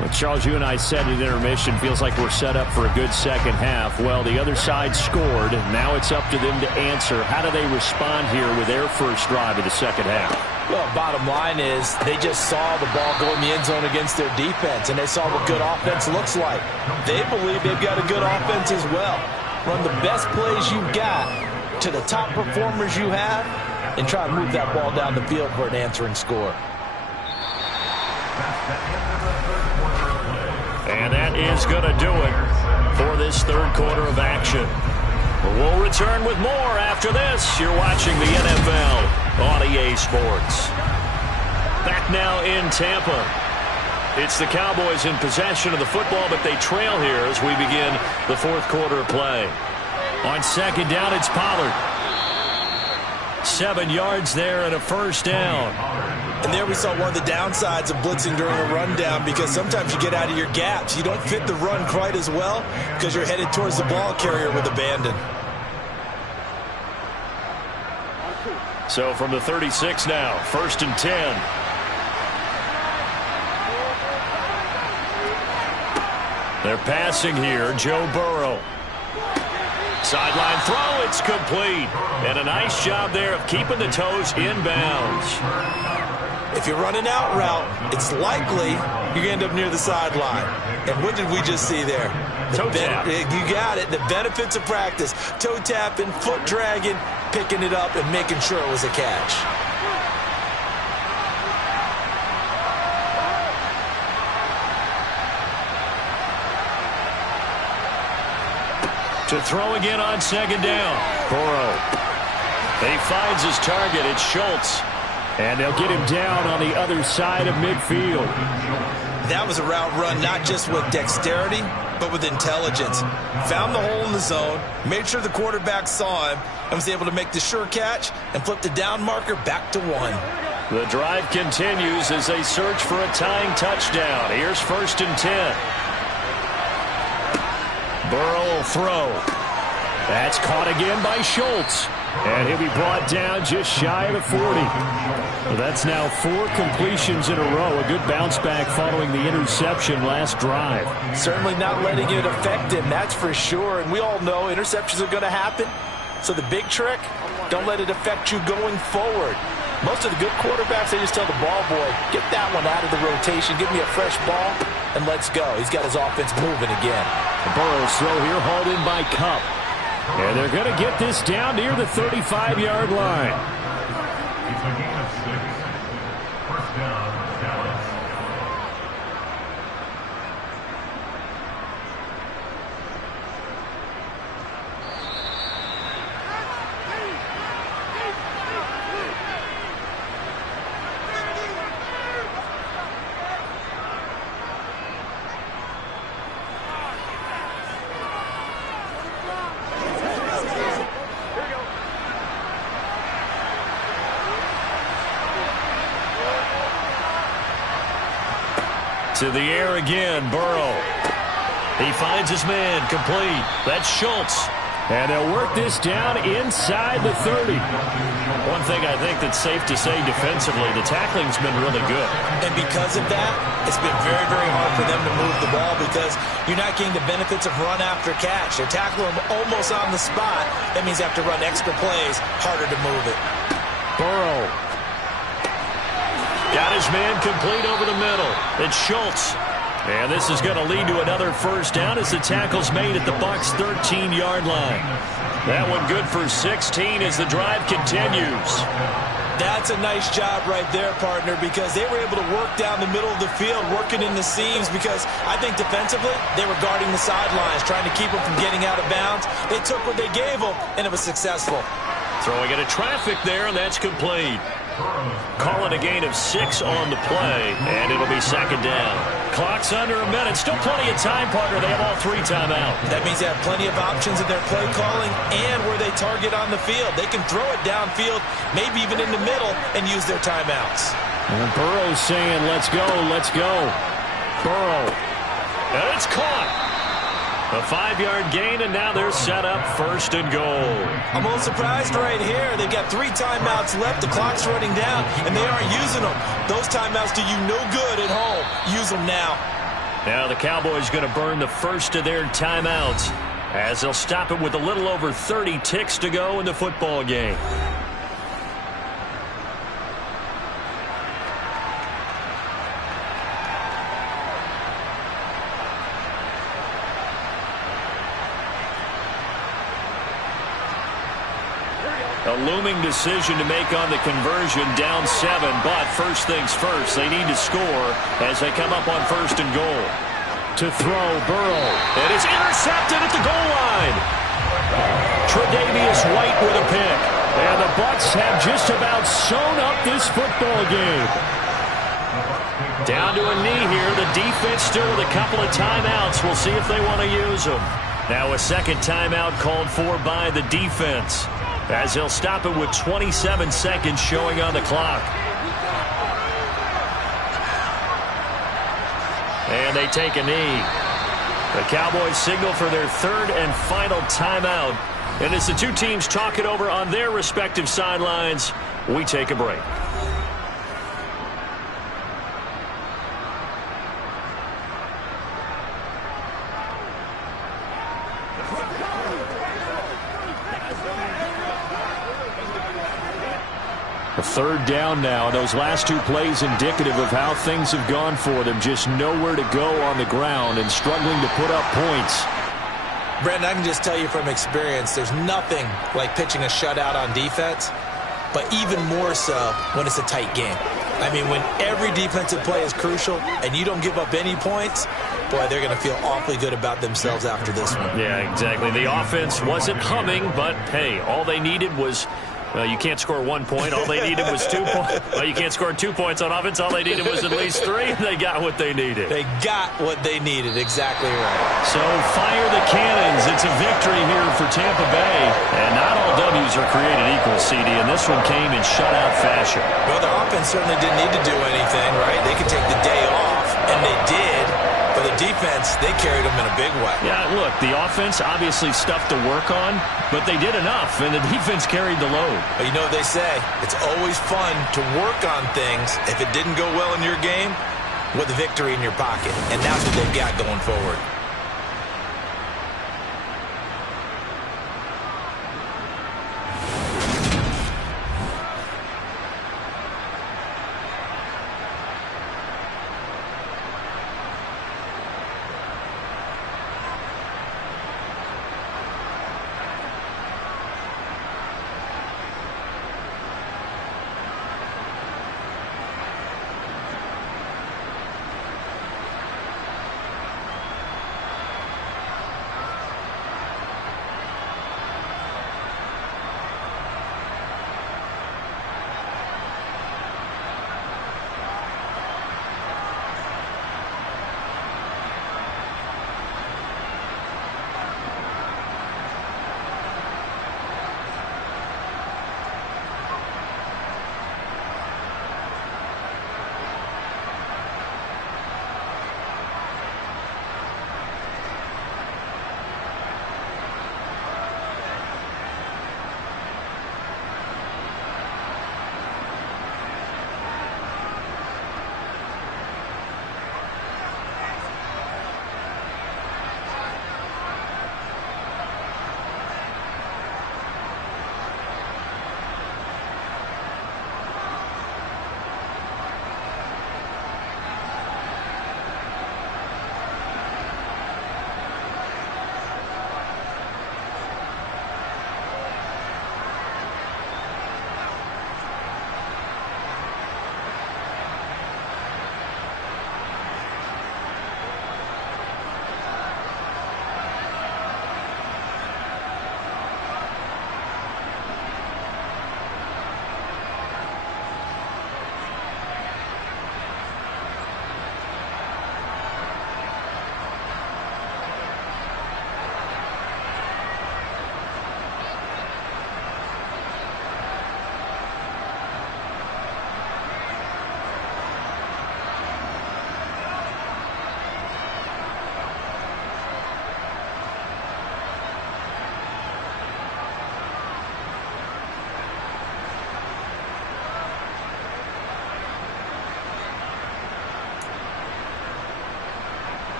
Well, Charles, you and I said at intermission, feels like we're set up for a good second half. Well, the other side scored. Now it's up to them to answer. How do they respond here with their first drive of the second half? Well, bottom line is they just saw the ball go in the end zone against their defense, and they saw what good offense looks like. They believe they've got a good offense as well. Run the best plays you've got to the top performers you have and try to move that ball down the field for an answering score. And that is going to do it for this third quarter of action. We'll return with more after this. You're watching the NFL on EA Sports. Back now in Tampa. It's the Cowboys in possession of the football, but they trail here as we begin the fourth quarter of play. On second down, it's Pollard. 7 yards there and a first down. And there we saw one of the downsides of blitzing during a rundown, because sometimes you get out of your gaps. You don't fit the run quite as well because you're headed towards the ball carrier with abandon. So from the 36 now, 1st and 10. They're passing here, Joe Burrow. Sideline throw, it's complete. And a nice job there of keeping the toes inbounds. If you're running out route, it's likely you're going to end up near the sideline. And what did we just see there? Toe tap. You got it. The benefits of practice. Toe tapping, foot dragging, picking it up, and making sure it was a catch. To throw again on second down. Burrow. He finds his target. It's Schultz. And they'll get him down on the other side of midfield. That was a route run not just with dexterity, but with intelligence. Found the hole in the zone, made sure the quarterback saw him, and was able to make the sure catch and flip the down marker back to 1. The drive continues as they search for a tying touchdown. Here's 1st and 10. Burrow will throw. That's caught again by Schultz. And he'll be brought down just shy of the 40. Well, that's now 4 completions in a row. A good bounce back following the interception last drive. Certainly not letting it affect him, that's for sure. And we all know interceptions are going to happen. So the big trick, don't let it affect you going forward. Most of the good quarterbacks, they just tell the ball boy, get that one out of the rotation, give me a fresh ball, and let's go. He's got his offense moving again. Burrow's throw here hauled in by Kupp. And they're going to get this down near the 35-yard line. It's a gain of 6. First down, Dallas. To the air again, Burrow. He finds his man, complete. That's Schultz. And they'll work this down inside the 30. One thing I think that's safe to say defensively, the tackling's been really good. And because of that, it's been very, very hard for them to move the ball because you're not getting the benefits of run after catch. They're tackling them almost on the spot. That means they have to run extra plays, harder to move it. Burrow. Got his man complete over the middle. It's Schultz. And this is going to lead to another first down as the tackle's made at the Bucs' 13-yard line. That one good for 16 as the drive continues. That's a nice job right there, partner, because they were able to work down the middle of the field, working in the seams, because I think defensively they were guarding the sidelines, trying to keep them from getting out of bounds. They took what they gave them, and it was successful. Throwing into traffic there, and that's complete. Calling a gain of 6 on the play, and it'll be second down. Clock's under a minute. Still plenty of time, partner. They have all 3 timeouts. That means they have plenty of options in their play calling and where they target on the field. They can throw it downfield, maybe even in the middle, and use their timeouts. And Burrow's saying, let's go, let's go. Burrow. And it's caught. A 5-yard gain, and now they're set up first and goal. I'm a little surprised right here. They've got 3 timeouts left. The clock's running down, and they aren't using them. Those timeouts do you no good at home. Use them now. Now the Cowboys going to burn the first of their timeouts as they'll stop it with a little over 30 ticks to go in the football game. A looming decision to make on the conversion, down 7, but first things first, they need to score as they come up on first and goal. To throw, Burrow. It is intercepted at the goal line. Tre'Davious White with a pick. And the Bucs have just about sewn up this football game. Down to a knee here. The defense still with a couple of timeouts. We'll see if they want to use them. Now a second timeout called for by the defense, as they'll stop it with 27 seconds showing on the clock. And they take a knee. The Cowboys signal for their 3rd and final timeout. And as the 2 teams talk it over on their respective sidelines, we take a break. A 3rd down now. Those last 2 plays indicative of how things have gone for them. Just nowhere to go on the ground and struggling to put up points. Brandon, I can just tell you from experience, there's nothing like pitching a shutout on defense, but even more so when it's a tight game. I mean, when every defensive play is crucial and you don't give up any points, boy, they're going to feel awfully good about themselves after this one. Yeah, exactly. The offense wasn't humming, but, hey, all they needed was... Well, you can't score 1 point. All they needed was 2 points. Well, you can't score 2 points on offense. All they needed was at least 3. They got what they needed. They got what they needed. Exactly right. So fire the cannons. It's a victory here for Tampa Bay. And not all W's are created equal, CD, and this one came in shutout fashion. Well, the offense certainly didn't need to do anything, right? They could take the day off, and they did. But the defense, they carried them in a big way. Yeah, look, the offense obviously stuff to work on, but they did enough, and the defense carried the load. But you know what they say, it's always fun to work on things if it didn't go well in your game with a victory in your pocket. And that's what they've got going forward.